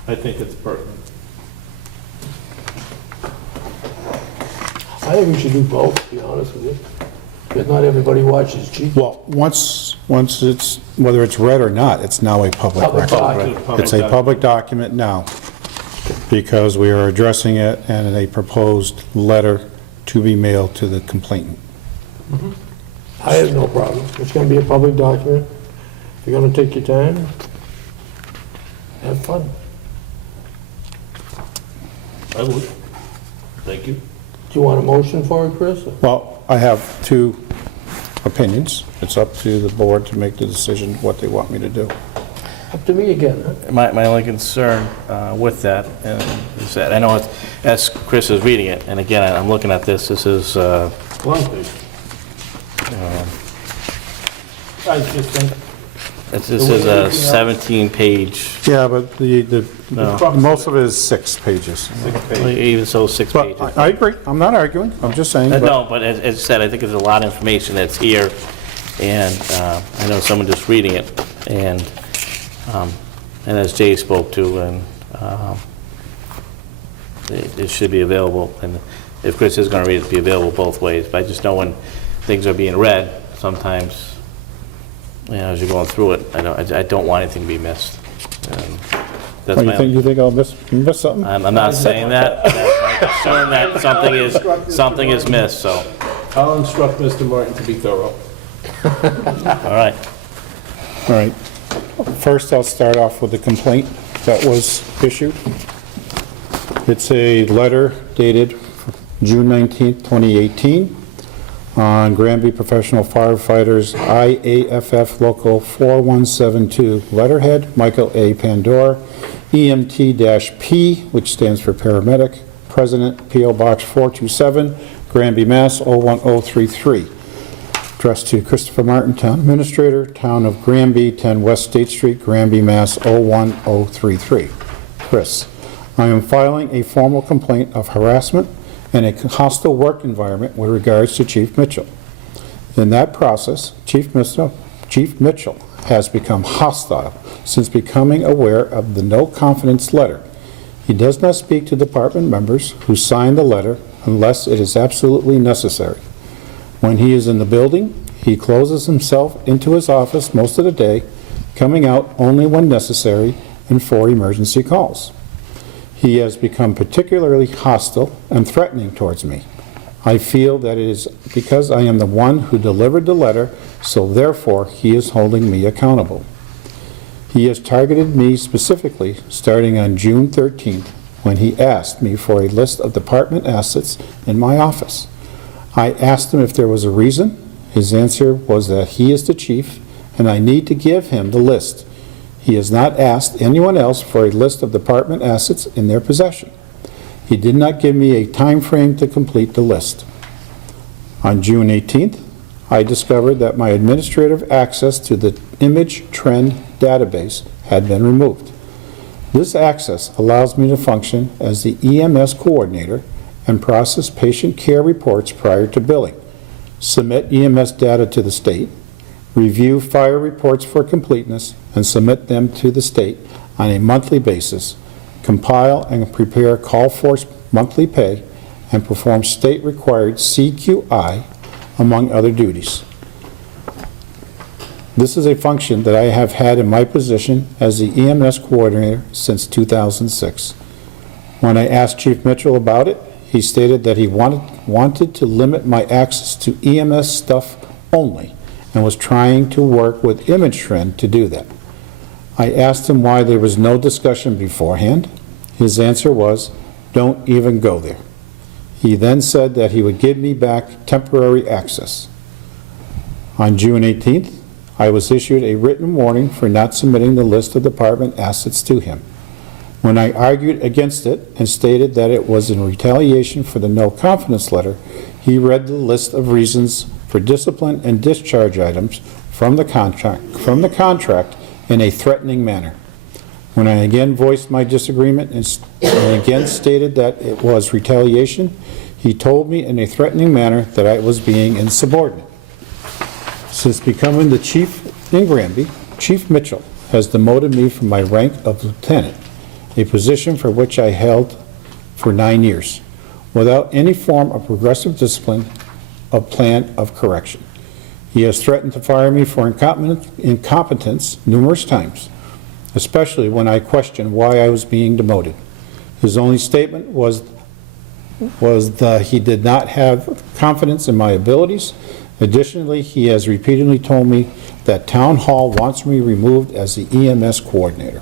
I think it's pertinent. I think we should do both, to be honest with you. Because not everybody watches Chief. Well, once it's, whether it's read or not, it's now a public Public record. document. It's a public document now, because we are addressing it and a proposed letter to be mailed to the complainant. I have no problem. It's gonna be a public document. If you're gonna take your time, have fun. I would. Thank you. Do you want a motion for it, Chris? Well, I have 2 opinions. It's up to the board to make the decision what they want me to do. Up to me again, huh? My only concern with that is that I know as Chris is reading it, and again, I'm looking at this. This is Long page. I just think this is a 17-page. Yeah, but No. most of it is 6 pages. 6 pages. Even so, 6 But pages. I agree. I'm not arguing. I'm just saying. but- No, but as I said, I think there's a lot of information that's here, and I know someone just reading it, and as Jay spoke to, and it should be available, and if Chris is going to read it, be available both ways. But I just know when things are being read, sometimes, as you're going through it, I don't want anything to be missed. And that's Oh, my you think I'll miss something? I'm not saying that. I'm concerned that something is missed, so, I'll instruct Mr. Martin to be thorough. all right. All right. First, I'll start off with the complaint that was issued. It's a letter dated June 19th, 2018, on Granby Professional Firefighters IAFF Local 4172 letterhead, Michael A. Pandora, EMT-P, which stands for paramedic, President, P.O. Box 427, Granby, Mass. 01033. Addressed to Christopher Martin, Town Administrator, Town of Granby, 10 West State Street, Granby, Mass. 01033. Chris, I am filing a formal complaint of harassment and a hostile work environment with regards to Chief Mitchell. In that process, Chief Mitchell has become hostile since becoming aware of the no confidence letter. He does not speak to department members who sign the letter unless it is absolutely necessary. When he is in the building, he closes himself into his office most of the day, coming out only when necessary and for emergency calls. He has become particularly hostile and threatening towards me. I feel that it is because I am the one who delivered the letter, so therefore he is holding me accountable. He has targeted me specifically starting on June 13th when he asked me for a list of department assets in my office. I asked him if there was a reason. His answer was that he is the chief and I need to give him the list. He has not asked anyone else for a list of department assets in their possession. He did not give me a time frame to complete the list. On June 18th, I discovered that my administrative access to the image trend database had been removed. This access allows me to function as the EMS coordinator and process patient care reports prior to billing, submit EMS data to the state, review fire reports for completeness, and submit them to the state on a monthly basis, compile and prepare call force monthly pay, and perform state-required CQI, among other duties. This is a function that I have had in my position as the EMS coordinator since 2006. When I asked Chief Mitchell about it, he stated that he wanted to limit my access to EMS stuff only and was trying to work with Image Trend to do that. I asked him why there was no discussion beforehand. His answer was, "Don't even go there." He then said that he would give me back temporary access. On June 18th, I was issued a written warning for not submitting the list of department assets to him. When I argued against it and stated that it was in retaliation for the no confidence letter, he read the list of reasons for discipline and discharge items from the contract in a threatening manner. When I again voiced my disagreement and again stated that it was retaliation, he told me in a threatening manner that I was being insubordinate. Since becoming the chief in Granby, Chief Mitchell has demoted me from my rank of lieutenant, a position for which I held for 9 years, without any form of progressive discipline or plan of correction. He has threatened to fire me for incompetence numerous times, especially when I questioned why I was being demoted. His only statement was that he did not have confidence in my abilities. Additionally, he has repeatedly told me that Town Hall wants me removed as the EMS coordinator.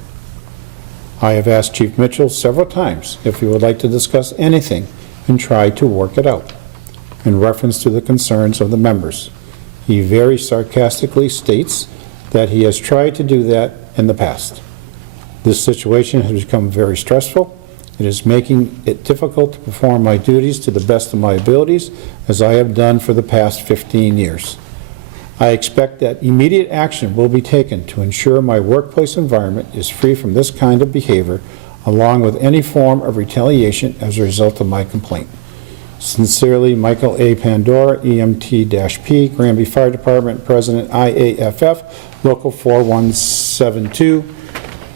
I have asked Chief Mitchell several times if he would like to discuss anything and try to work it out in reference to the concerns of the members. He very sarcastically states that he has tried to do that in the past. This situation has become very stressful. It is making it difficult to perform my duties to the best of my abilities, as I have done for the past 15 years. I expect that immediate action will be taken to ensure my workplace environment is free from this kind of behavior, along with any form of retaliation as a result of my complaint. Sincerely, Michael A. Pandora, EMT-P, Granby Fire Department, President, IAFF, Local 4172,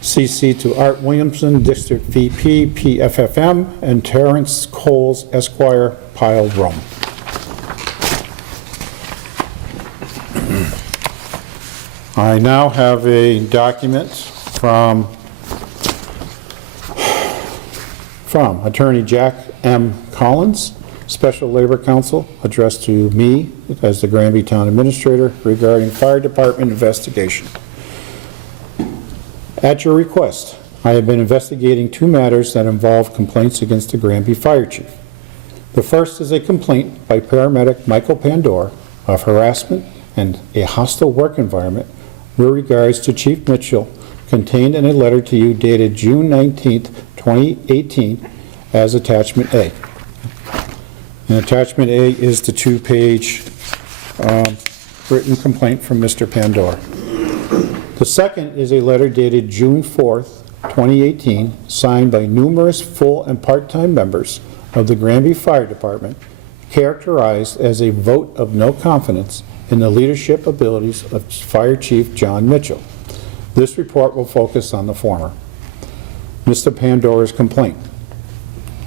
CC to Art Williamson, District VP, PFFM, and Terrence Coles, Esquire, Pile, Rome. I now have a document from Attorney Jack M. Collins, Special Labor Counsel, addressed to me as the Granby Town Administrator regarding fire department investigation. At your request, I have been investigating 2 matters that involve complaints against the Granby Fire Chief. The first is a complaint by paramedic Michael Pandora of harassment and a hostile work environment with regards to Chief Mitchell, contained in a letter to you dated June 19th, 2018, as Attachment A. And Attachment A is the 2-page written complaint from Mr. Pandora. The second is a letter dated June 4th, 2018, signed by numerous full and part-time members of the Granby Fire Department, characterized as a vote of no confidence in the leadership abilities of Fire Chief John Mitchell. This report will focus on the former. Mr. Pandora's complaint.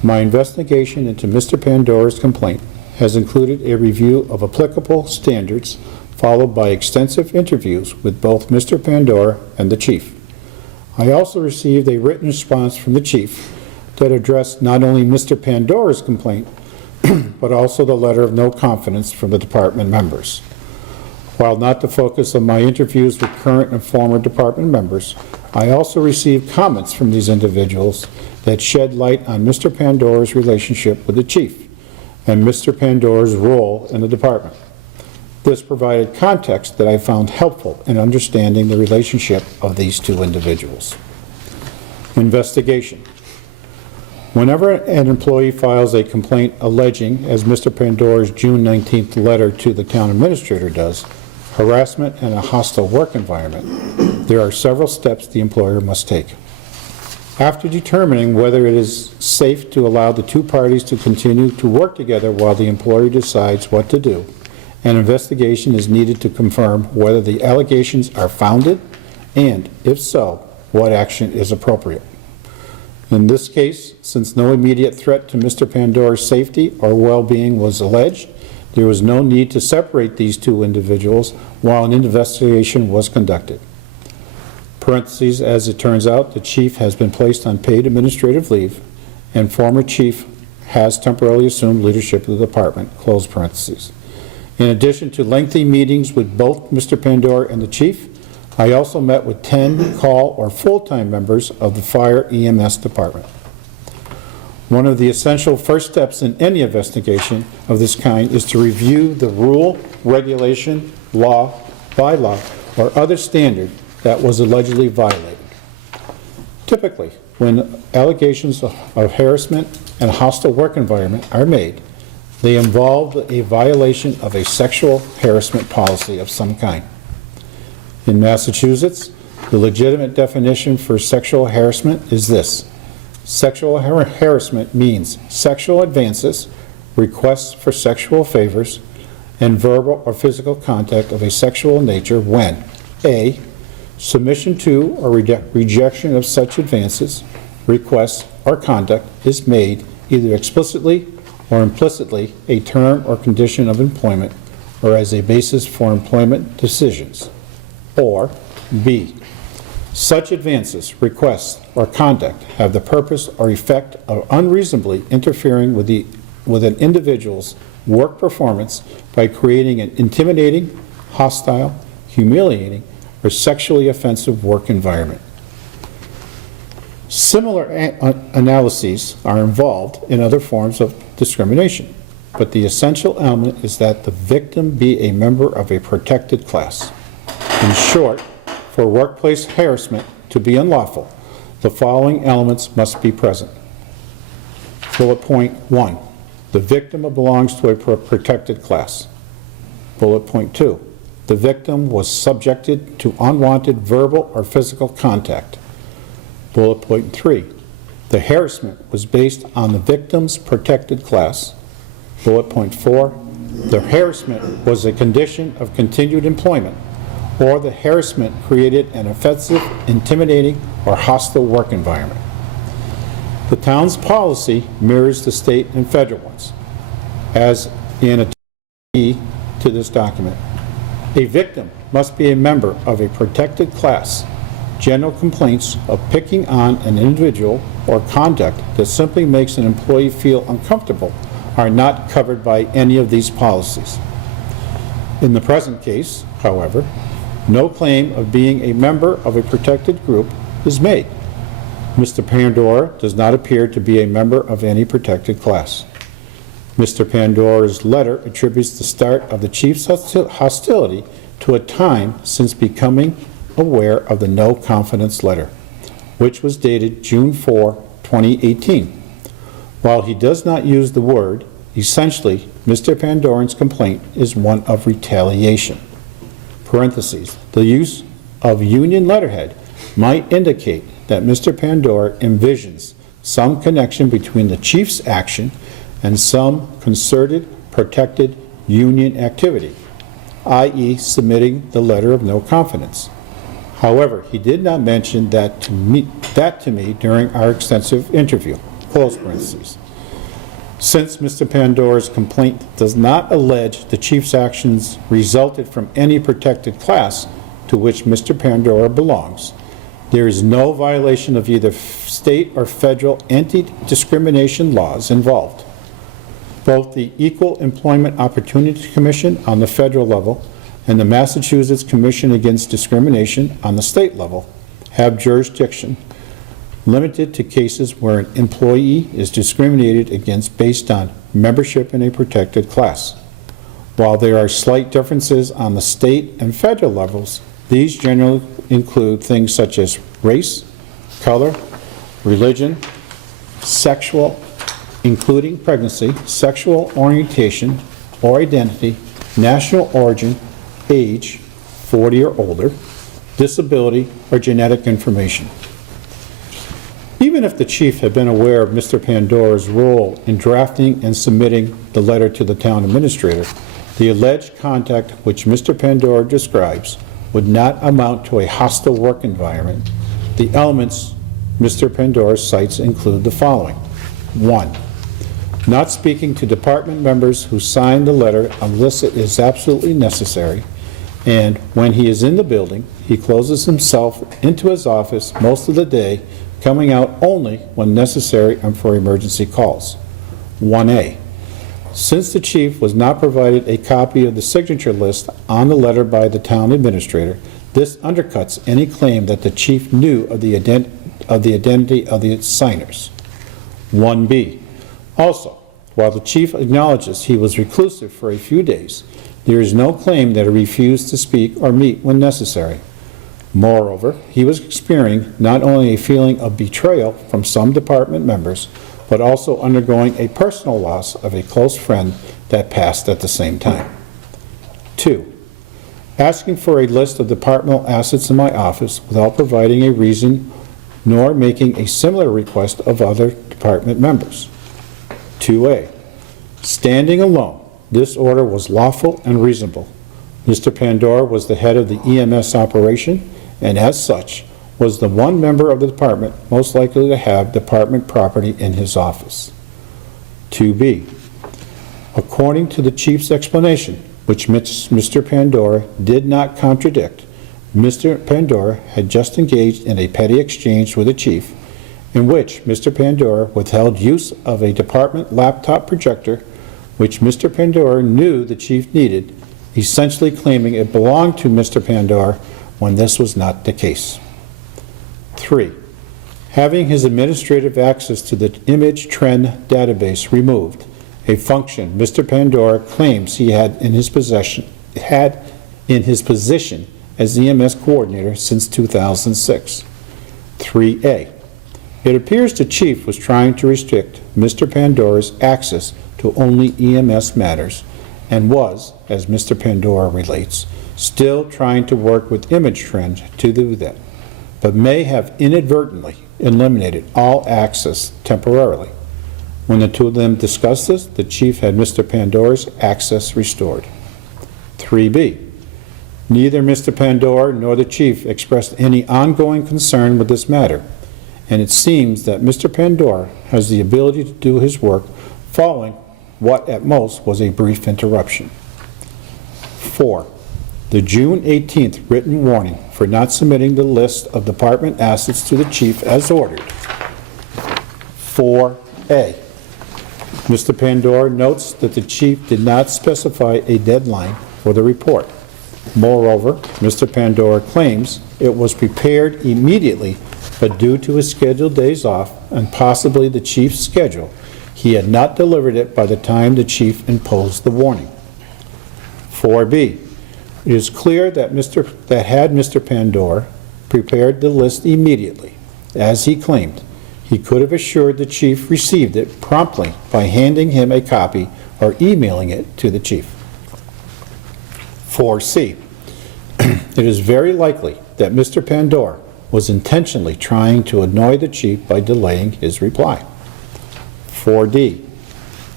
My investigation into Mr. Pandora's complaint has included a review of applicable standards, followed by extensive interviews with both Mr. Pandora and the Chief. I also received a written response from the Chief that addressed not only Mr. Pandora's complaint, but also the letter of no confidence from the department members. While not the focus of my interviews with current and former department members, I also received comments from these individuals that shed light on Mr. Pandora's relationship with the Chief and Mr. Pandora's role in the department. This provided context that I found helpful in understanding the relationship of these 2 individuals. Investigation. Whenever an employee files a complaint alleging, as Mr. Pandora's June 19th letter to the town administrator does, harassment and a hostile work environment, there are several steps the employer must take. After determining whether it is safe to allow the 2 parties to continue to work together while the employer decides what to do, an investigation is needed to confirm whether the allegations are founded and, if so, what action is appropriate. In this case, since no immediate threat to Mr. Pandora's safety or well-being was alleged, there was no need to separate these 2 individuals while an investigation was conducted. Parentheses, as it turns out, the Chief has been placed on paid administrative leave, and former Chief has temporarily assumed leadership of the department, close parentheses. In addition to lengthy meetings with both Mr. Pandora and the Chief, I also met with 10 call or full-time members of the Fire EMS department. One of the essential first steps in any investigation of this kind is to review the rule, regulation, law, bylaw, or other standard that was allegedly violated. Typically, when allegations of harassment and hostile work environment are made, they involve a violation of a sexual harassment policy of some kind. In Massachusetts, the legitimate definition for sexual harassment is this: sexual harassment means sexual advances, requests for sexual favors, and verbal or physical contact of a sexual nature when A, submission to or rejection of such advances, requests, or conduct is made either explicitly or implicitly a term or condition of employment or as a basis for employment decisions, or B, such advances, requests, or conduct have the purpose or effect of unreasonably interfering with an individual's work performance by creating an intimidating, hostile, humiliating, or sexually offensive work environment. Similar analyses are involved in other forms of discrimination, but the essential element is that the victim be a member of a protected class. In short, for workplace harassment to be unlawful, the following elements must be present. Bullet point 1, the victim belongs to a protected class. Bullet point 2, the victim was subjected to unwanted verbal or physical contact. Bullet point 3, the harassment was based on the victim's protected class. Bullet point 4, the harassment was a condition of continued employment, or the harassment created an offensive, intimidating, or hostile work environment. The town's policy mirrors the state and federal ones, as in a key to this document. A victim must be a member of a protected class. General complaints of picking on an individual or conduct that simply makes an employee feel uncomfortable are not covered by any of these policies. In the present case, however, no claim of being a member of a protected group is made. Mr. Pandora does not appear to be a member of any protected class. Mr. Pandora's letter attributes the start of the chief's hostility to a time since becoming aware of the no confidence letter, which was dated June 4, 2018. While he does not use the word, essentially, Mr. Pandoran's complaint is one of retaliation. Parentheses, the use of union letterhead might indicate that Mr. Pandora envisions some connection between the chief's action and some concerted, protected union activity, i.e. submitting the letter of no confidence. However, he did not mention that to me during our extensive interview, close parentheses. Since Mr. Pandora's complaint does not allege the chief's actions resulted from any protected class to which Mr. Pandora belongs, there is no violation of either state or federal anti-discrimination laws involved. Both the Equal Employment Opportunity Commission on the federal level and the Massachusetts Commission Against Discrimination on the state level have jurisdiction limited to cases where an employee is discriminated against based on membership in a protected class. While there are slight differences on the state and federal levels, these generally include things such as race, color, religion, sexual, including pregnancy, sexual orientation or identity, national origin, age, 40 or older, disability, or genetic information. Even if the chief had been aware of Mr. Pandora's role in drafting and submitting the letter to the town administrator, the alleged conduct which Mr. Pandora describes would not amount to a hostile work environment. The elements Mr. Pandora cites include the following. 1. Not speaking to department members who sign the letter unless it is absolutely necessary, and when he is in the building, he closes himself into his office most of the day, coming out only when necessary and for emergency calls. 1A. Since the chief was not provided a copy of the signature list on the letter by the town administrator, this undercuts any claim that the chief knew of the identity of the signers. 1B. Also, while the chief acknowledges he was reclusive for a few days, there is no claim that he refused to speak or meet when necessary. Moreover, he was experiencing not only a feeling of betrayal from some department members, but also undergoing a personal loss of a close friend that passed at the same time. 2. Asking for a list of departmental assets in my office without providing a reason nor making a similar request of other department members. 2A. Standing alone, this order was lawful and reasonable. Mr. Pandora was the head of the EMS operation, and as such, was the one member of the department most likely to have department property in his office. 2B. According to the chief's explanation, which Mr. Pandora did not contradict, Mr. Pandora had just engaged in a petty exchange with the chief, in which Mr. Pandora withheld use of a department laptop projector, which Mr. Pandora knew the chief needed, essentially claiming it belonged to Mr. Pandora when this was not the case. 3. Having his administrative access to the image trend database removed, a function Mr. Pandora claims he had in his position as EMS coordinator since 2006. 3A. It appears the chief was trying to restrict Mr. Pandora's access to only EMS matters and was, as Mr. Pandora relates, still trying to work with Image Trend to do that, but may have inadvertently eliminated all access temporarily. When the two of them discussed this, the chief had Mr. Pandora's access restored. 3B. Neither Mr. Pandora nor the chief expressed any ongoing concern with this matter, and it seems that Mr. Pandora has the ability to do his work following what at most was a brief interruption. 4. The June 18th written warning for not submitting the list of department assets to the chief as ordered. 4A. Mr. Pandora notes that the chief did not specify a deadline for the report. Moreover, Mr. Pandora claims it was prepared immediately but due to his scheduled days off and possibly the chief's schedule, he had not delivered it by the time the chief imposed the warning. 4B, it is clear that had Mr. Pandora prepared the list immediately, as he claimed, he could have assured the chief received it promptly by handing him a copy or emailing it to the chief. 4C, it is very likely that Mr. Pandora was intentionally trying to annoy the chief by delaying his reply. 4D,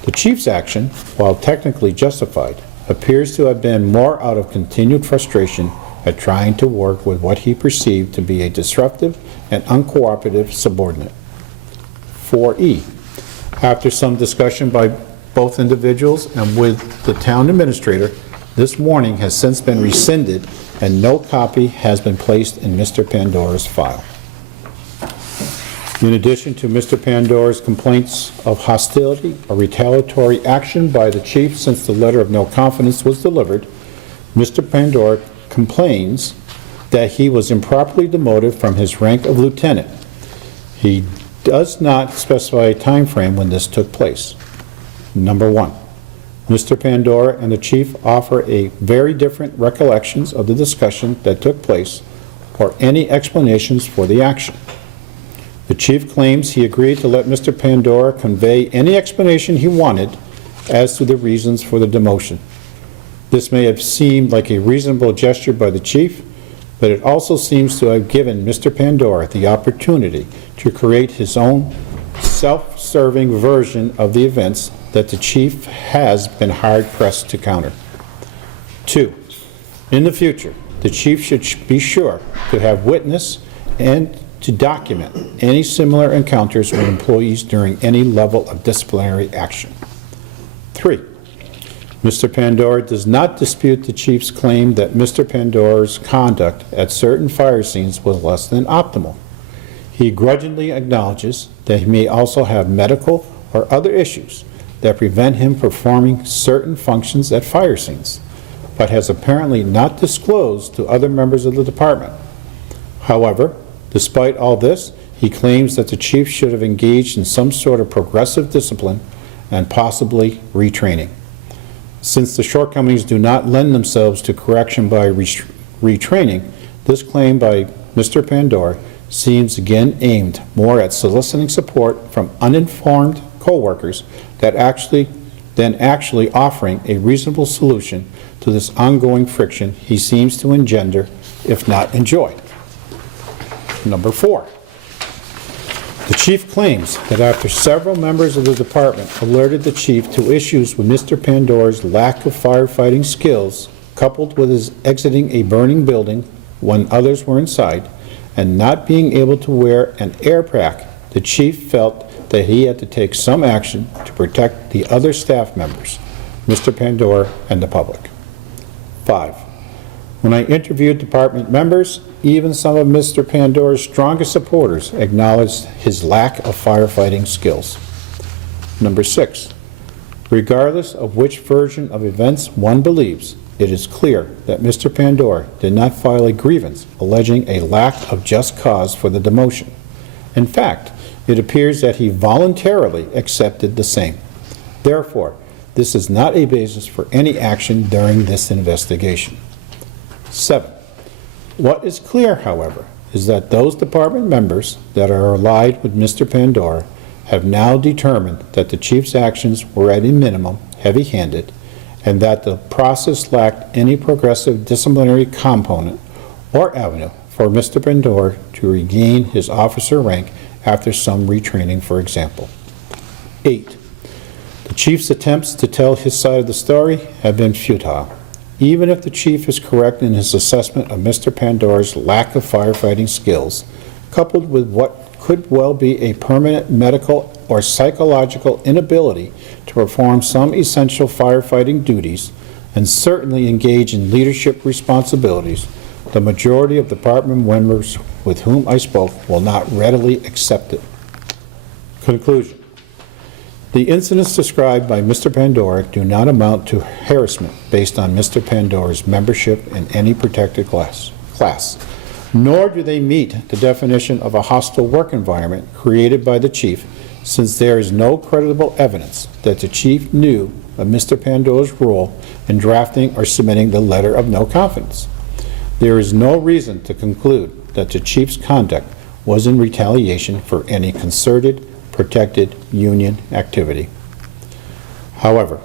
the chief's action, while technically justified, appears to have been more out of continued frustration at trying to work with what he perceived to be a disruptive and uncooperative subordinate. 4E, after some discussion by both individuals and with the town administrator, this warning has since been rescinded and no copy has been placed in Mr. Pandora's file. In addition to Mr. Pandora's complaints of hostility or retaliatory action by the chief since the letter of no confidence was delivered, Mr. Pandora complains that he was improperly demoted from his rank of lieutenant. He does not specify a time frame when this took place. Number 1, Mr. Pandora and the chief offer a very different recollections of the discussion that took place or any explanations for the action. The chief claims he agreed to let Mr. Pandora convey any explanation he wanted as to the reasons for the demotion. This may have seemed like a reasonable gesture by the chief, but it also seems to have given Mr. Pandora the opportunity to create his own self-serving version of the events that the chief has been hard-pressed to counter. 2, in the future, the chief should be sure to have witness and to document any similar encounters with employees during any level of disciplinary action. 3, Mr. Pandora does not dispute the chief's claim that Mr. Pandora's conduct at certain fire scenes was less than optimal. He grudgingly acknowledges that he may also have medical or other issues that prevent him performing certain functions at fire scenes, but has apparently not disclosed to other members of the department. However, despite all this, he claims that the chief should have engaged in some sort of progressive discipline and possibly retraining. Since the shortcomings do not lend themselves to correction by retraining, this claim by Mr. Pandora seems again aimed more at soliciting support from uninformed co-workers than actually offering a reasonable solution to this ongoing friction he seems to engender, if not enjoy. Number 4, the chief claims that after several members of the department alerted the chief to issues with Mr. Pandora's lack of firefighting skills, coupled with his exiting a burning building when others were inside, and not being able to wear an air pack, the chief felt that he had to take some action to protect the other staff members, Mr. Pandora and the public. 5, when I interviewed department members, even some of Mr. Pandora's strongest supporters acknowledged his lack of firefighting skills. Number 6, regardless of which version of events one believes, it is clear that Mr. Pandora did not file a grievance alleging a lack of just cause for the demotion. In fact, it appears that he voluntarily accepted the same. Therefore, this is not a basis for any action during this investigation. 7, what is clear, however, is that those department members that are allied with Mr. Pandora have now determined that the chief's actions were at a minimum heavy-handed and that the process lacked any progressive disciplinary component or avenue for Mr. Pandora to regain his officer rank after some retraining, for example. 8, the chief's attempts to tell his side of the story have been futile. Even if the chief is correct in his assessment of Mr. Pandora's lack of firefighting skills, coupled with what could well be a permanent medical or psychological inability to perform some essential firefighting duties, and certainly engage in leadership responsibilities, the majority of department members with whom I spoke will not readily accept it. Conclusion. The incidents described by Mr. Pandora do not amount to harassment based on Mr. Pandora's membership in any protected class, nor do they meet the definition of a hostile work environment created by the chief, since there is no credible evidence that the chief knew of Mr. Pandora's role in drafting or submitting the letter of no confidence. There is no reason to conclude that the chief's conduct was in retaliation for any concerted, protected union activity. However,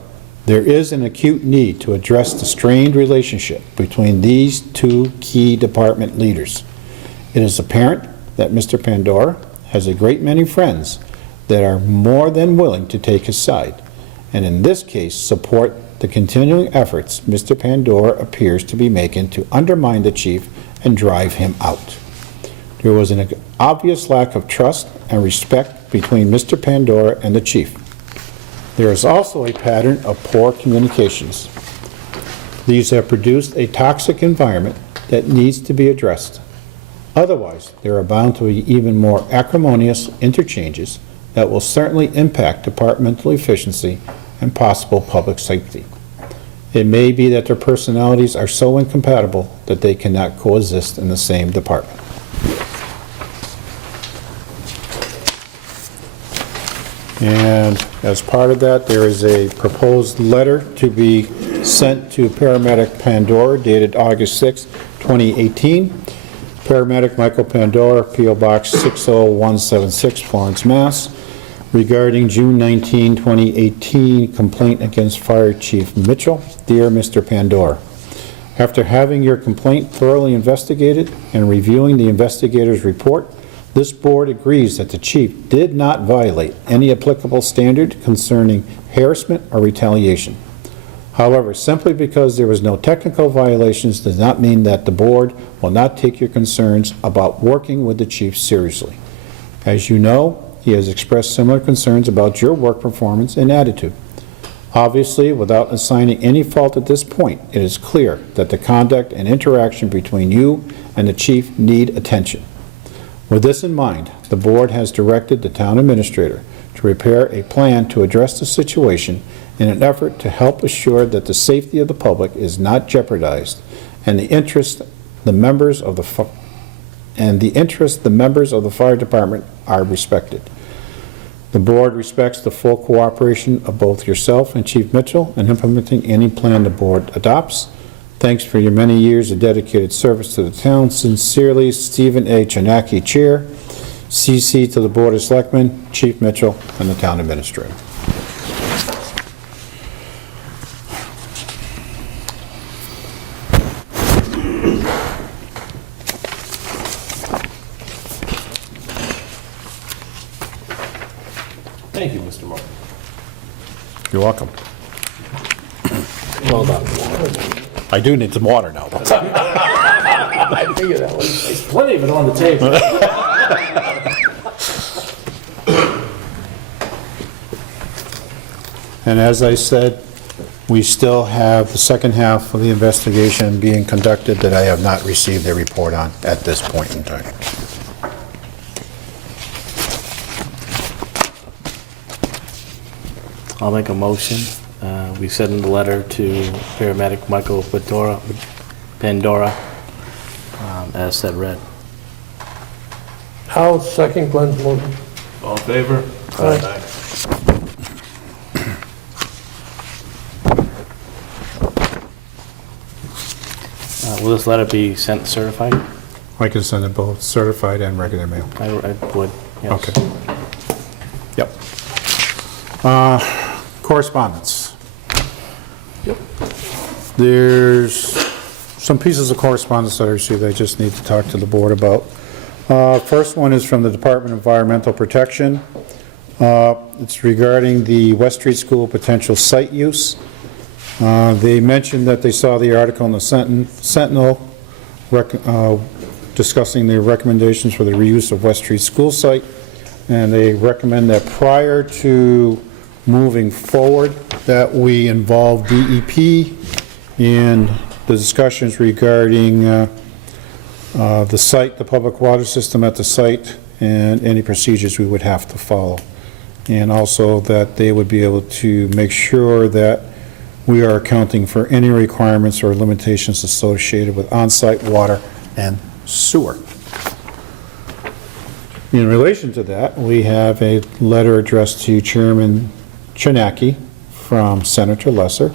there is an acute need to address the strained relationship between these two key department leaders. It is apparent that Mr. Pandora has a great many friends that are more than willing to take his side, and in this case support the continuing efforts Mr. Pandora appears to be making to undermine the chief and drive him out. There was an obvious lack of trust and respect between Mr. Pandora and the chief. There is also a pattern of poor communications. These have produced a toxic environment that needs to be addressed. Otherwise, there are bound to be even more acrimonious interchanges that will certainly impact departmental efficiency and possible public safety. It may be that their personalities are so incompatible that they cannot coexist in the same department. And as part of that, there is a proposed letter to be sent to Paramedic Pandora dated August 6, 2018. Paramedic Michael Pandora, P.O. Box 60176, Florence, Mass. Regarding June 19, 2018 complaint against Fire Chief Mitchell. Dear Mr. Pandora, after having your complaint thoroughly investigated and reviewing the investigator's report, this board agrees that the chief did not violate any applicable standard concerning harassment or retaliation. However, simply because there was no technical violations does not mean that the board will not take your concerns about working with the chief seriously. As you know, he has expressed similar concerns about your work performance and attitude. Obviously, without assigning any fault at this point, it is clear that the conduct and interaction between you and the chief need attention. With this in mind, the board has directed the town administrator to prepare a plan to address the situation in an effort to help assure that the safety of the public is not jeopardized and the interest the members of the fire department are respected. The board respects the full cooperation of both yourself and Chief Mitchell in implementing any plan the board adopts. Thanks for your many years of dedicated service to the town. Sincerely, Stephen A. Chanaki, Chair. CC to the Board of Selectmen, Chief Mitchell, and the Town Administrator. Thank you, Mr. Martin. You're welcome. Well done. I do need some water now. I figured that was... There's plenty of it on the table. And as I said, we still have the second half of the investigation being conducted that I have not received a report on at this point in time. I'll make a motion. We send a letter to Paramedic Michael Pandora, as said read. I'll second Glenn's motion. All in favor? Aye. Will this letter be sent certified? I can send it both certified and regular mail. I would, yes. Okay. Yep. Correspondence. Yep. There's some pieces of correspondence that I received I just need to talk to the board about. First one is from the Department of Environmental Protection. It's regarding the West Street School potential site use. They mentioned that they saw the article in the Sentinel discussing the recommendations for the reuse of West Street School site, and they recommend that prior to moving forward that we involve DEP in the discussions regarding the site, the public water system at the site, and any procedures we would have to follow. And also that they would be able to make sure that we are accounting for any requirements or limitations associated with on-site water and sewer. In relation to that, we have a letter addressed to Chairman Chinaki from Senator Lesser,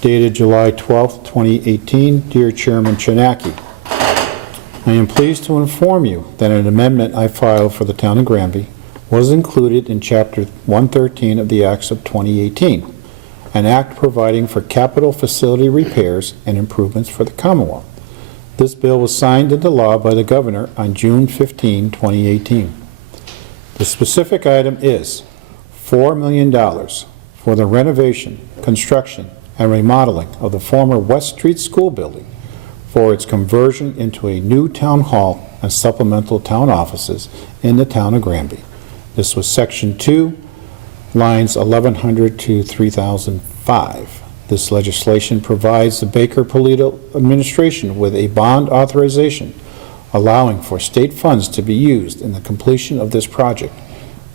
dated July 12, 2018. Dear Chairman Chinaki, I am pleased to inform you that an amendment I filed for the town of Granby was included in Chapter 113 of the Acts of 2018, an act providing for capital facility repairs and improvements for the Commonwealth. This bill was signed into law by the governor on June 15, 2018. The specific item is $4 million for the renovation, construction, and remodeling of the former West Street School building for its conversion into a new town hall and supplemental town offices in the town of Granby. This was Section 2, lines 1100 to 3005. This legislation provides the Baker-Polito administration with a bond authorization allowing for state funds to be used in the completion of this project.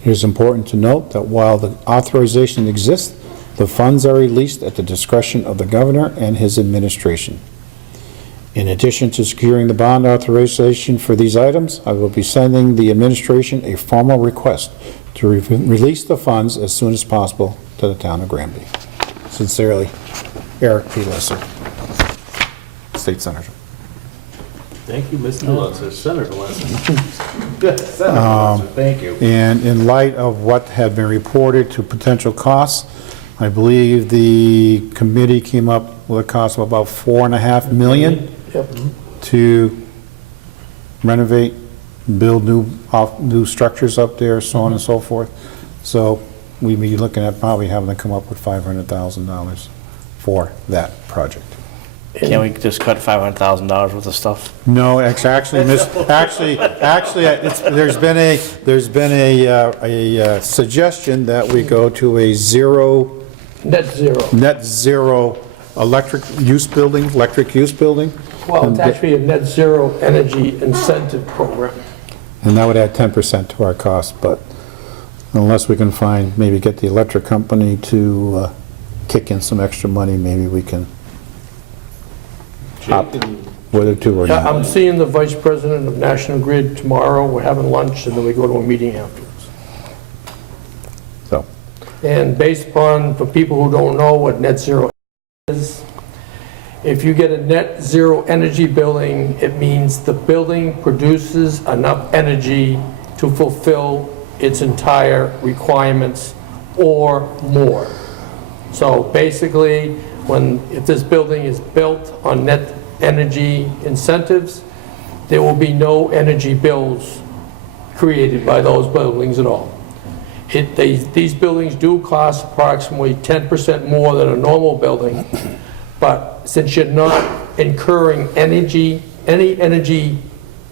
It is important to note that while the authorization exists, the funds are released at the discretion of the governor and his administration. In addition to securing the bond authorization for these items, I will be sending the administration a formal request to release the funds as soon as possible to the town of Granby. Sincerely, Eric P. Lesser, State Senator. Thank you, Mr. Lesser, Senator Lesser. Senator Lesser, thank you. And in light of what had been reported to potential costs, I believe the committee came up with a cost of about $4.5 million to renovate, build new structures up there, so on and so forth. So we'd be looking at probably having to come up with $500,000 for that project. Can't we just cut $500,000 worth of stuff? No, actually, there's been a suggestion that we go to a net zero electric use building. Well, it's actually a net zero energy incentive program. And that would add 10% to our cost, but unless we can find, maybe get the electric company to kick in some extra money, maybe we can opt whether to or Yeah, not. I'm seeing the Vice President of National Grid tomorrow. We're having lunch, and then we go to a meeting afterwards. So, And based upon, for people who don't know what net zero is, if you get a net zero energy building, it means the building produces enough energy to fulfill its entire requirements or more. So basically, if this building is built on net energy incentives, there will be no energy bills created by those buildings at all. These buildings do cost approximately 10% more than a normal building, but since you're not incurring any energy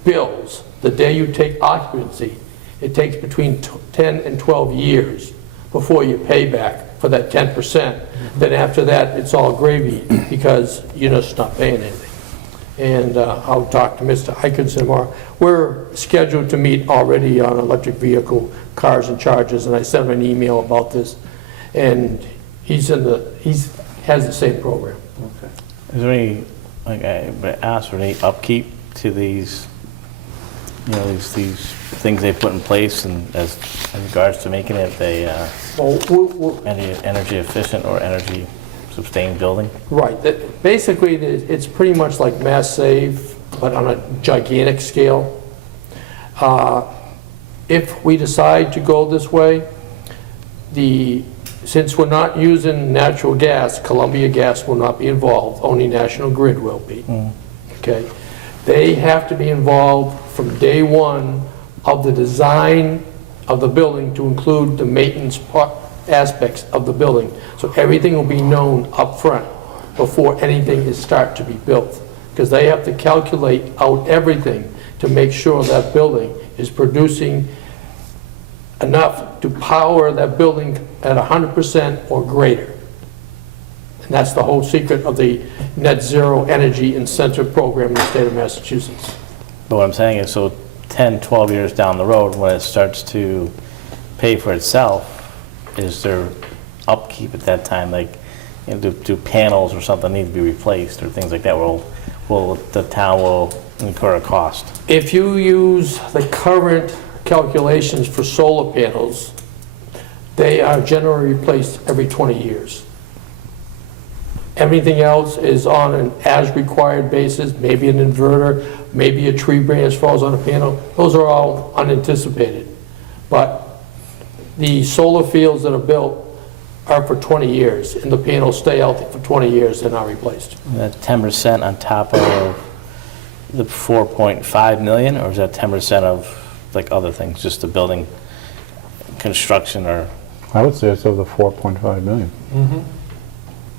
bills the day you take occupancy, it takes between 10 and 12 years before you pay back for that 10%. Then after that, it's all gravy because you're just not paying anything. And I'll talk to Mr. Hikins tomorrow. We're scheduled to meet already on electric vehicle cars and chargers, and I sent him an email about this. And he has the same program. Okay. Is there any, like I asked, for any upkeep to these, these things they put in place, and as in regards to making it a energy efficient or energy sustained building? Right. Basically, it's pretty much like Mass Save, but on a gigantic scale. If we decide to go this way, since we're not using natural gas, Columbia Gas will not be involved, only National Grid will be. Okay? They have to be involved from day one of the design of the building to include the maintenance aspects of the building. So everything will be known up front before anything is start to be built, because they have to calculate out everything to make sure that building is producing enough to power that building at 100% or greater. And that's the whole secret of the net zero energy incentive program in the state of Massachusetts. But what I'm saying is, so 10, 12 years down the road, when it starts to pay for itself, is there upkeep at that time? Like, do panels or something need to be replaced or things like that? Will the town will incur a cost. If you use the current calculations for solar panels, they are generally replaced every 20 years. Everything else is on an as-required basis, maybe an inverter, maybe a tree branch falls on a panel. Those are all unanticipated. But the solar fields that are built are for 20 years, and the panels stay out there for 20 years and are replaced. Is that 10% on top of the 4.5 million, or is that 10% of like other things, just the building construction, or? I would say it's over 4.5 million.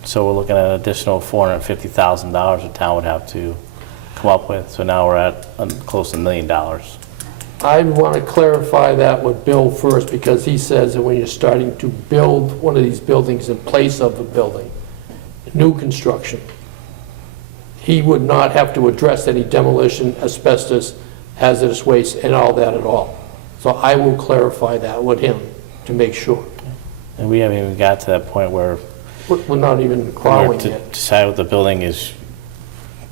So we're looking at an additional $450,000 the town would have to come up with. So now we're at close to $1 million. I want to clarify that with Bill first, because he says that when you're starting to build one of these buildings in place of the building, new construction, he would not have to address any demolition, asbestos, hazardous waste, and all that at all. So I will clarify that with him to make sure. And we haven't even got to that point where We're not even crawling to yet. decide what the building is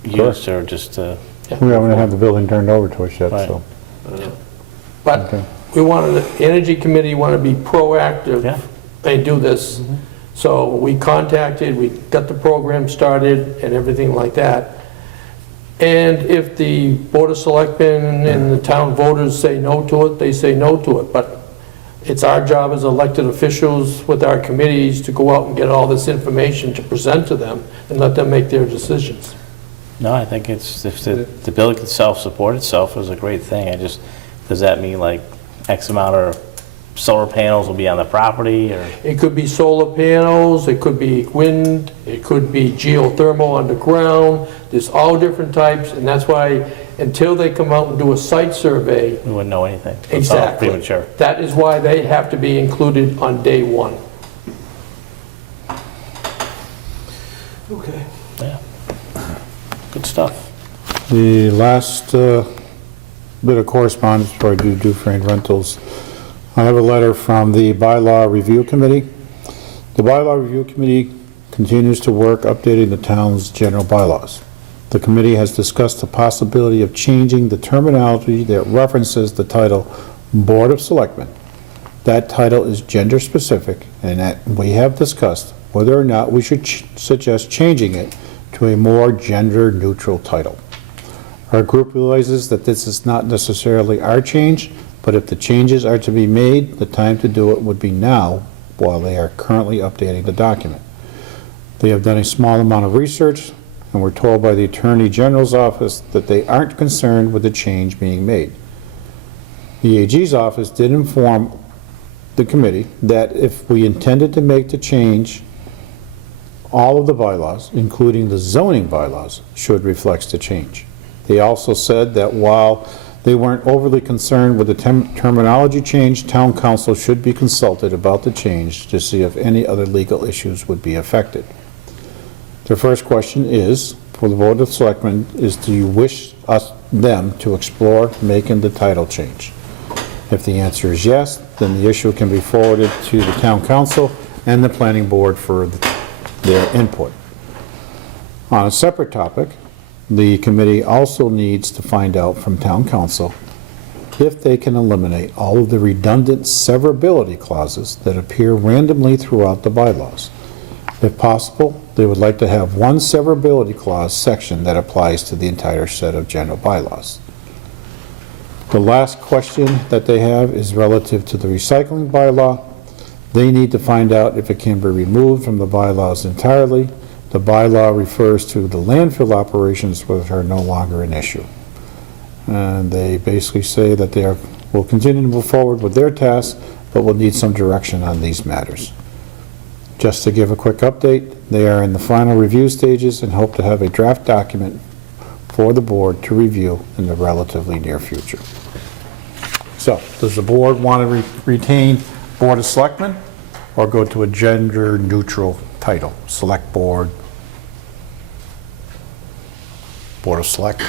used or just We haven't had the building turned over to us yet, Right. so. But Okay. we wanted, the Energy Committee wanted to be proactive Yeah. and do this. So we contacted, we got the program started and everything like that. And if the Board of Selectmen and the town voters say no to it, they say no to it. But it's our job as elected officials with our committees to go out and get all this information to present to them and let them make their decisions. No, I think it's, if the building can self-support itself is a great thing. I just, does that mean like X amount of solar panels will be on the property, or? It could be solar panels, it could be wind, it could be geothermal underground. There's all different types, and that's why until they come out and do a site survey. We wouldn't know anything. It's all Exactly. premature. That is why they have to be included on day one. Okay. Yeah. Good stuff. The last bit of correspondence before I do Dufresne Rentals, I have a letter from the Bylaw Review Committee. The Bylaw Review Committee continues to work updating the town's general bylaws. The committee has discussed the possibility of changing the terminology that references the title Board of Selectmen. That title is gender-specific, and that we have discussed whether or not we should suggest changing it to a more gender-neutral title. Our group realizes that this is not necessarily our change, but if the changes are to be made, the time to do it would be now, while they are currently updating the document. They have done a small amount of research, and were told by the Attorney General's office that they aren't concerned with the change being made. The AG's office did inform the committee that if we intended to make the change, all of the bylaws, including the zoning bylaws, should reflect the change. They also said that while they weren't overly concerned with the terminology change, town council should be consulted about the change to see if any other legal issues would be affected. Their first question is, for the Board of Selectmen, is do you wish them to explore making the title change? If the answer is yes, then the issue can be forwarded to the town council and the planning board for their input. On a separate topic, the committee also needs to find out from town council if they can eliminate all of the redundant severability clauses that appear randomly throughout the bylaws. If possible, they would like to have one severability clause section that applies to the entire set of general bylaws. The last question that they have is relative to the recycling bylaw. They need to find out if it can be removed from the bylaws entirely. The bylaw refers to the landfill operations, which are no longer an issue. And they basically say that they will continue to move forward with their tasks, but will need some direction on these matters. Just to give a quick update, they are in the final review stages and hope to have a draft document for the board to review in the relatively near future. So, does the board want to retain Board of Selectmen or go to a gender-neutral title? Select Board, Board of Select?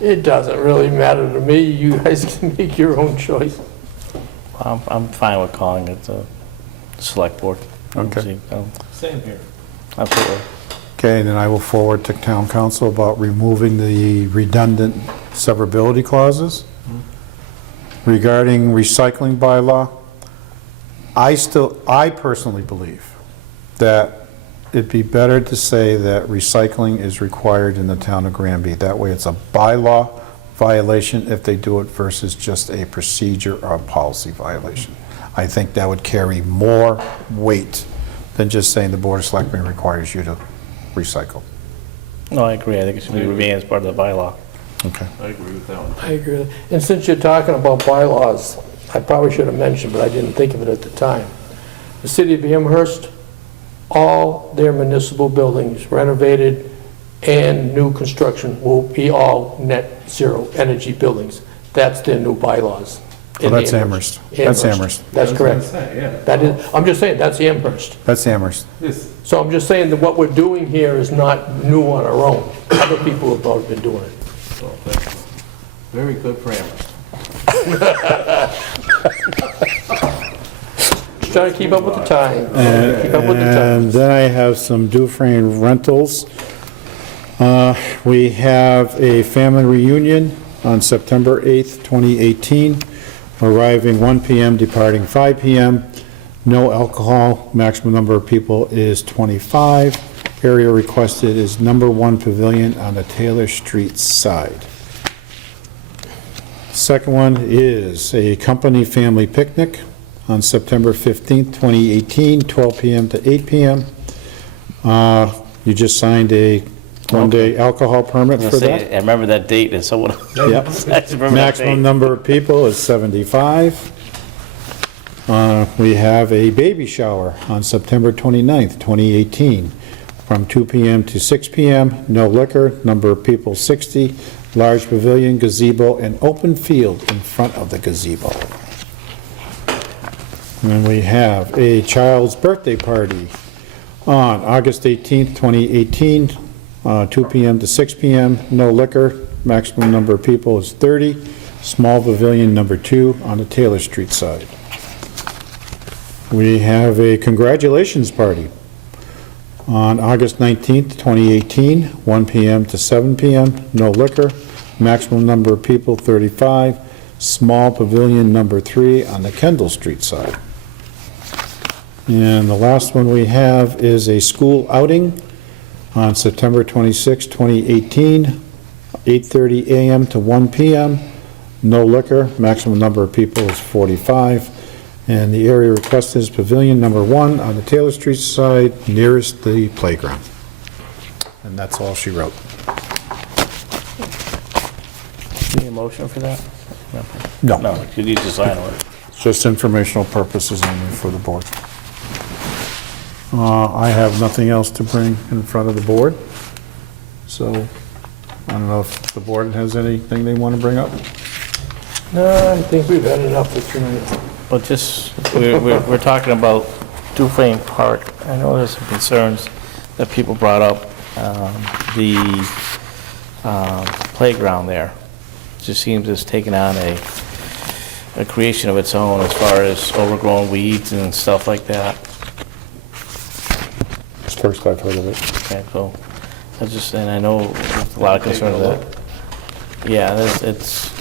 It doesn't really matter to me. You guys can make your own choice. I'm fine with calling it the Select Board. Okay. Same here. Absolutely. Okay, and then I will forward to town council about removing the redundant severability clauses. Regarding recycling bylaw, I personally believe that it'd be better to say that recycling is required in the town of Granby. That way it's a bylaw violation if they do it versus just a procedure or a policy violation. I think that would carry more weight than just saying the Board of Selectmen requires you to recycle. No, I agree. I think it should be remain as part of the bylaw. Okay. I agree with that one. I agree. And since you're talking about bylaws, I probably should have mentioned, but I didn't think of it at the time. The city of Amherst, all their municipal buildings renovated and new construction will be all net zero energy buildings. That's their new bylaws. Well, that's Amherst. That's Amherst. That's correct. Yeah. That is, I'm just saying, that's Amherst. That's Amherst. Yes. So I'm just saying that what we're doing here is not new on our own. Other people have already been doing it. Well, that's very good for Amherst. Just trying to keep up with the time. Keep up with the time. And then I have some Dufresne rentals. We have a family reunion on September 8th, 2018, arriving 1 p.m., departing 5 p.m. No alcohol, maximum number of people is 25. Area requested is number 1 pavilion on the Taylor Street side. Second one is a company family picnic on September 15th, 2018, 12 p.m. to 8 p.m. You just signed a one-day alcohol permit for that? I remember that date and someone. Yep. Maximum number of people is 75. We have a baby shower on September 29th, 2018, from 2 p.m. to 6 p.m. No liquor, number of people 60, large pavilion, gazebo, and open field in front of the gazebo. And then we have a child's birthday party on August 18th, 2018, 2 p.m. to 6 p.m. No liquor, maximum number of people is 30, small pavilion number 2 on the Taylor Street side. We have a congratulations party on August 19th, 2018, 1 p.m. to 7 p.m. No liquor, maximum number of people 35, small pavilion number 3 on the Kendall Street side. And the last one we have is a school outing on September 26, 2018, 8:30 a.m. to 1 p.m. No liquor, maximum number of people is 45. And the area requested is pavilion number 1 on the Taylor Street side, nearest the playground. And that's all she wrote. Need a motion for that? No. No, you need to sign it. It's just informational purposes only for the board. I have nothing else to bring in front of the board. So I don't know if the board has anything they want to bring up. No, I think we've had enough for tonight. But just, we're talking about Dufresne Park. I know there's some concerns that people brought up. The playground there just seems it's taken on a creation of its own as far as overgrown weeds and stuff like that. It's the first I've heard of it. Okay, so, and I know there's a lot of concern with that. Yeah, it's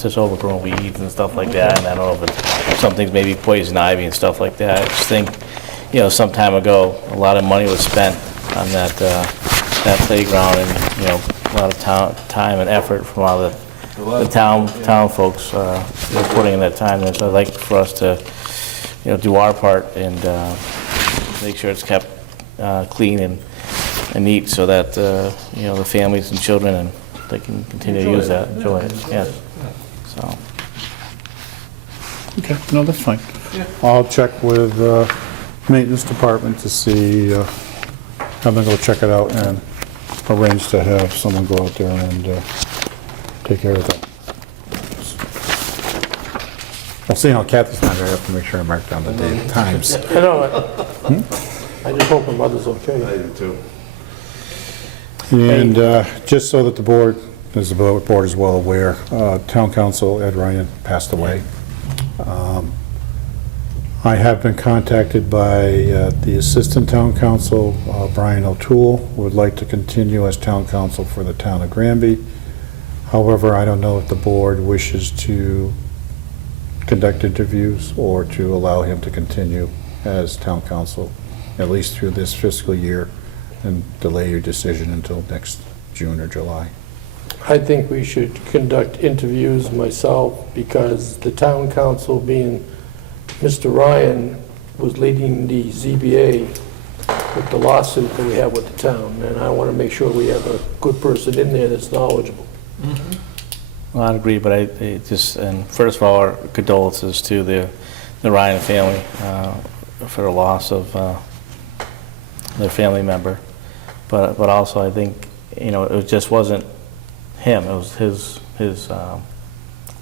just overgrown weeds and stuff like that, and I don't know if it's, some things maybe poison ivy and stuff like that. I just think, some time ago, a lot of money was spent on that playground, and, a lot of time and effort from all the town folks, putting in that time there. So I'd like for us to, do our part and make sure it's kept clean and neat, so that, the families and children, and they can continue to use that, enjoy it, yeah. So. Okay, no, that's fine. I'll check with maintenance department to see, have them go check it out and arrange to have someone go out there and take care of that. I'll see how Kathy's not there. I have to make sure I mark down the date and times. I know. I just hope my mother's okay. I do too. And just so that the board, as the board is well aware, town council Ed Ryan passed away. I have been contacted by the Assistant Town Council, Brian O'Toole, who would like to continue as Town Council for the town of Granby. However, I don't know if the board wishes to conduct interviews or to allow him to continue as Town Council, at least through this fiscal year, and delay your decision until next June or July. I think we should conduct interviews myself, because the town council, being Mr. Ryan, was leading the ZBA with the lawsuit that we have with the town, and I want to make sure we have a good person in there that's knowledgeable. Well, I'd agree, but I just, and first of all, our condolences to the Ryan family for the loss of their family member. But also, I think, you know, it just wasn't him, it was his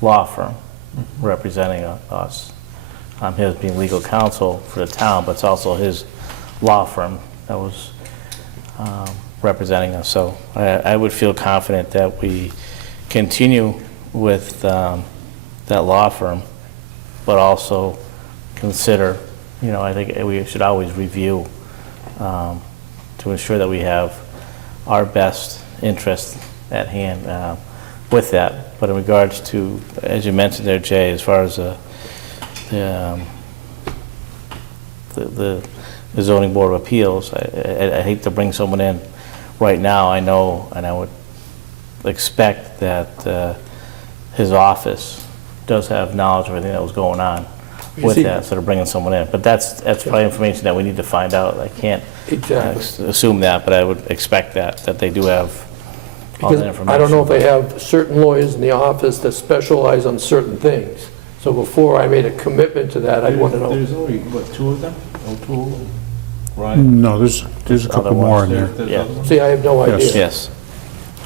law firm representing us. His being legal counsel for the town, but it's also his law firm that was representing us. So I would feel confident that we continue with that law firm, but also consider, you know, I think we should always review to ensure that we have our best interest at hand with that. But in regards to, as you mentioned there, Jay, as far as the zoning board of appeals, I hate to bring someone in right now. I know, and I would expect that his office does have knowledge of everything that was going on with that, sort of bringing someone in. But that's probably information that we need to find out. I can't assume that, but I would expect that they do have all that information. I don't know if they have certain lawyers in the office that specialize on certain things. So before I made a commitment to that, I'd want to know. There's only, what, two of them? O'Toole and Ryan? No, there's a couple more in there. There's See, I have no idea. Yes.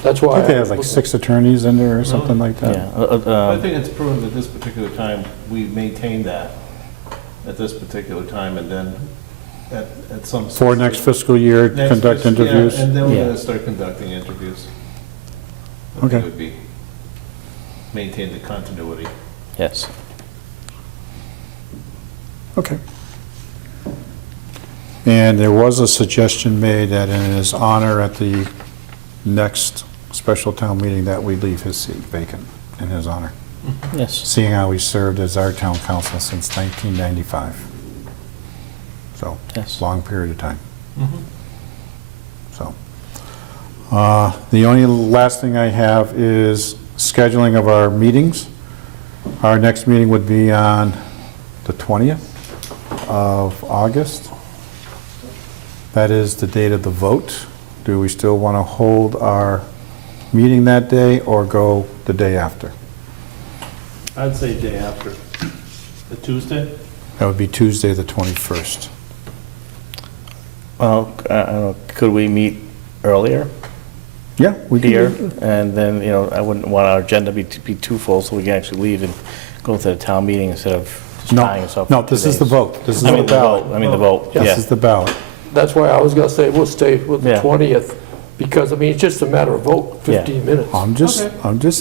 That's I why. think they have like 6 attorneys in there or something like that. Yeah. I think it's proven at this particular time, we maintained that at this particular time, and then at some. For next fiscal year, conduct interviews? Yeah, and then we're Yeah. gonna start conducting interviews. I think Okay. it would be, maintain the continuity. Yes. Okay. And there was a suggestion made that in his honor at the next special town meeting that we leave his seat vacant in his honor, Yes. seeing how he served as our town council since 1995. So, Yes. long period of time. So, the only last thing I have is scheduling of our meetings. Our next meeting would be on the 20th of August. That is the date of the vote. Do we still want to hold our meeting that day or go the day after? I'd say day after. The Tuesday? That would be Tuesday, the 21st. Well, could we meet earlier Yeah, we can. here? And then, you know, I wouldn't want our agenda to be too full, so we can actually leave and go to the town meeting instead of just tying us up. No, for this 2 is the days. vote. This is I the mean, the ballot. vote, yeah. This is the ballot. That's why I was going to say, we'll stay with the Yeah. 20th, because, I mean, it's just a matter of vote, 15 minutes. I'm just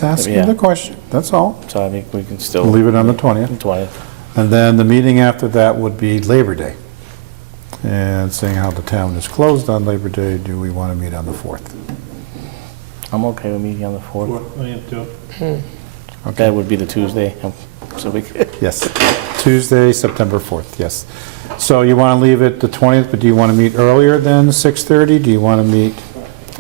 asking Yeah. the question, that's all. So I think we can still. We'll leave it on the 20th. 20th. And then the meeting after that would be Labor Day. And seeing how the town is closed on Labor Day, do we want to meet on the 4th? I'm okay with meeting on the 4th. I am too. That would be the Tuesday, so we could. Yes, Tuesday, September 4th, yes. So you want to leave it the 20th, but do you want to meet earlier than 6:30? Do you want to meet,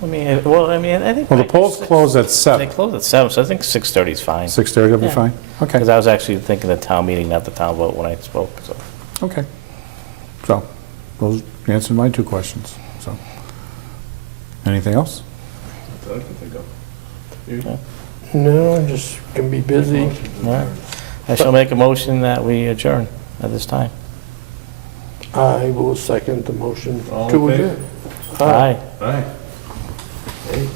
I mean, I think. well, the polls close at They 7. close at 7, so I think 6:30 is fine. 6:30 will be Yeah. fine? Okay, Because I was actually thinking the town meeting, not the town vote when I spoke, so. okay. So, those answered my 2 questions, so. Anything else? That's all I can think of. You? No, I'm just going to be busy. All right. I shall make a motion that we adjourn at this time. I will second the motion All in to favor? adjourn. Aye. Aye. Hey.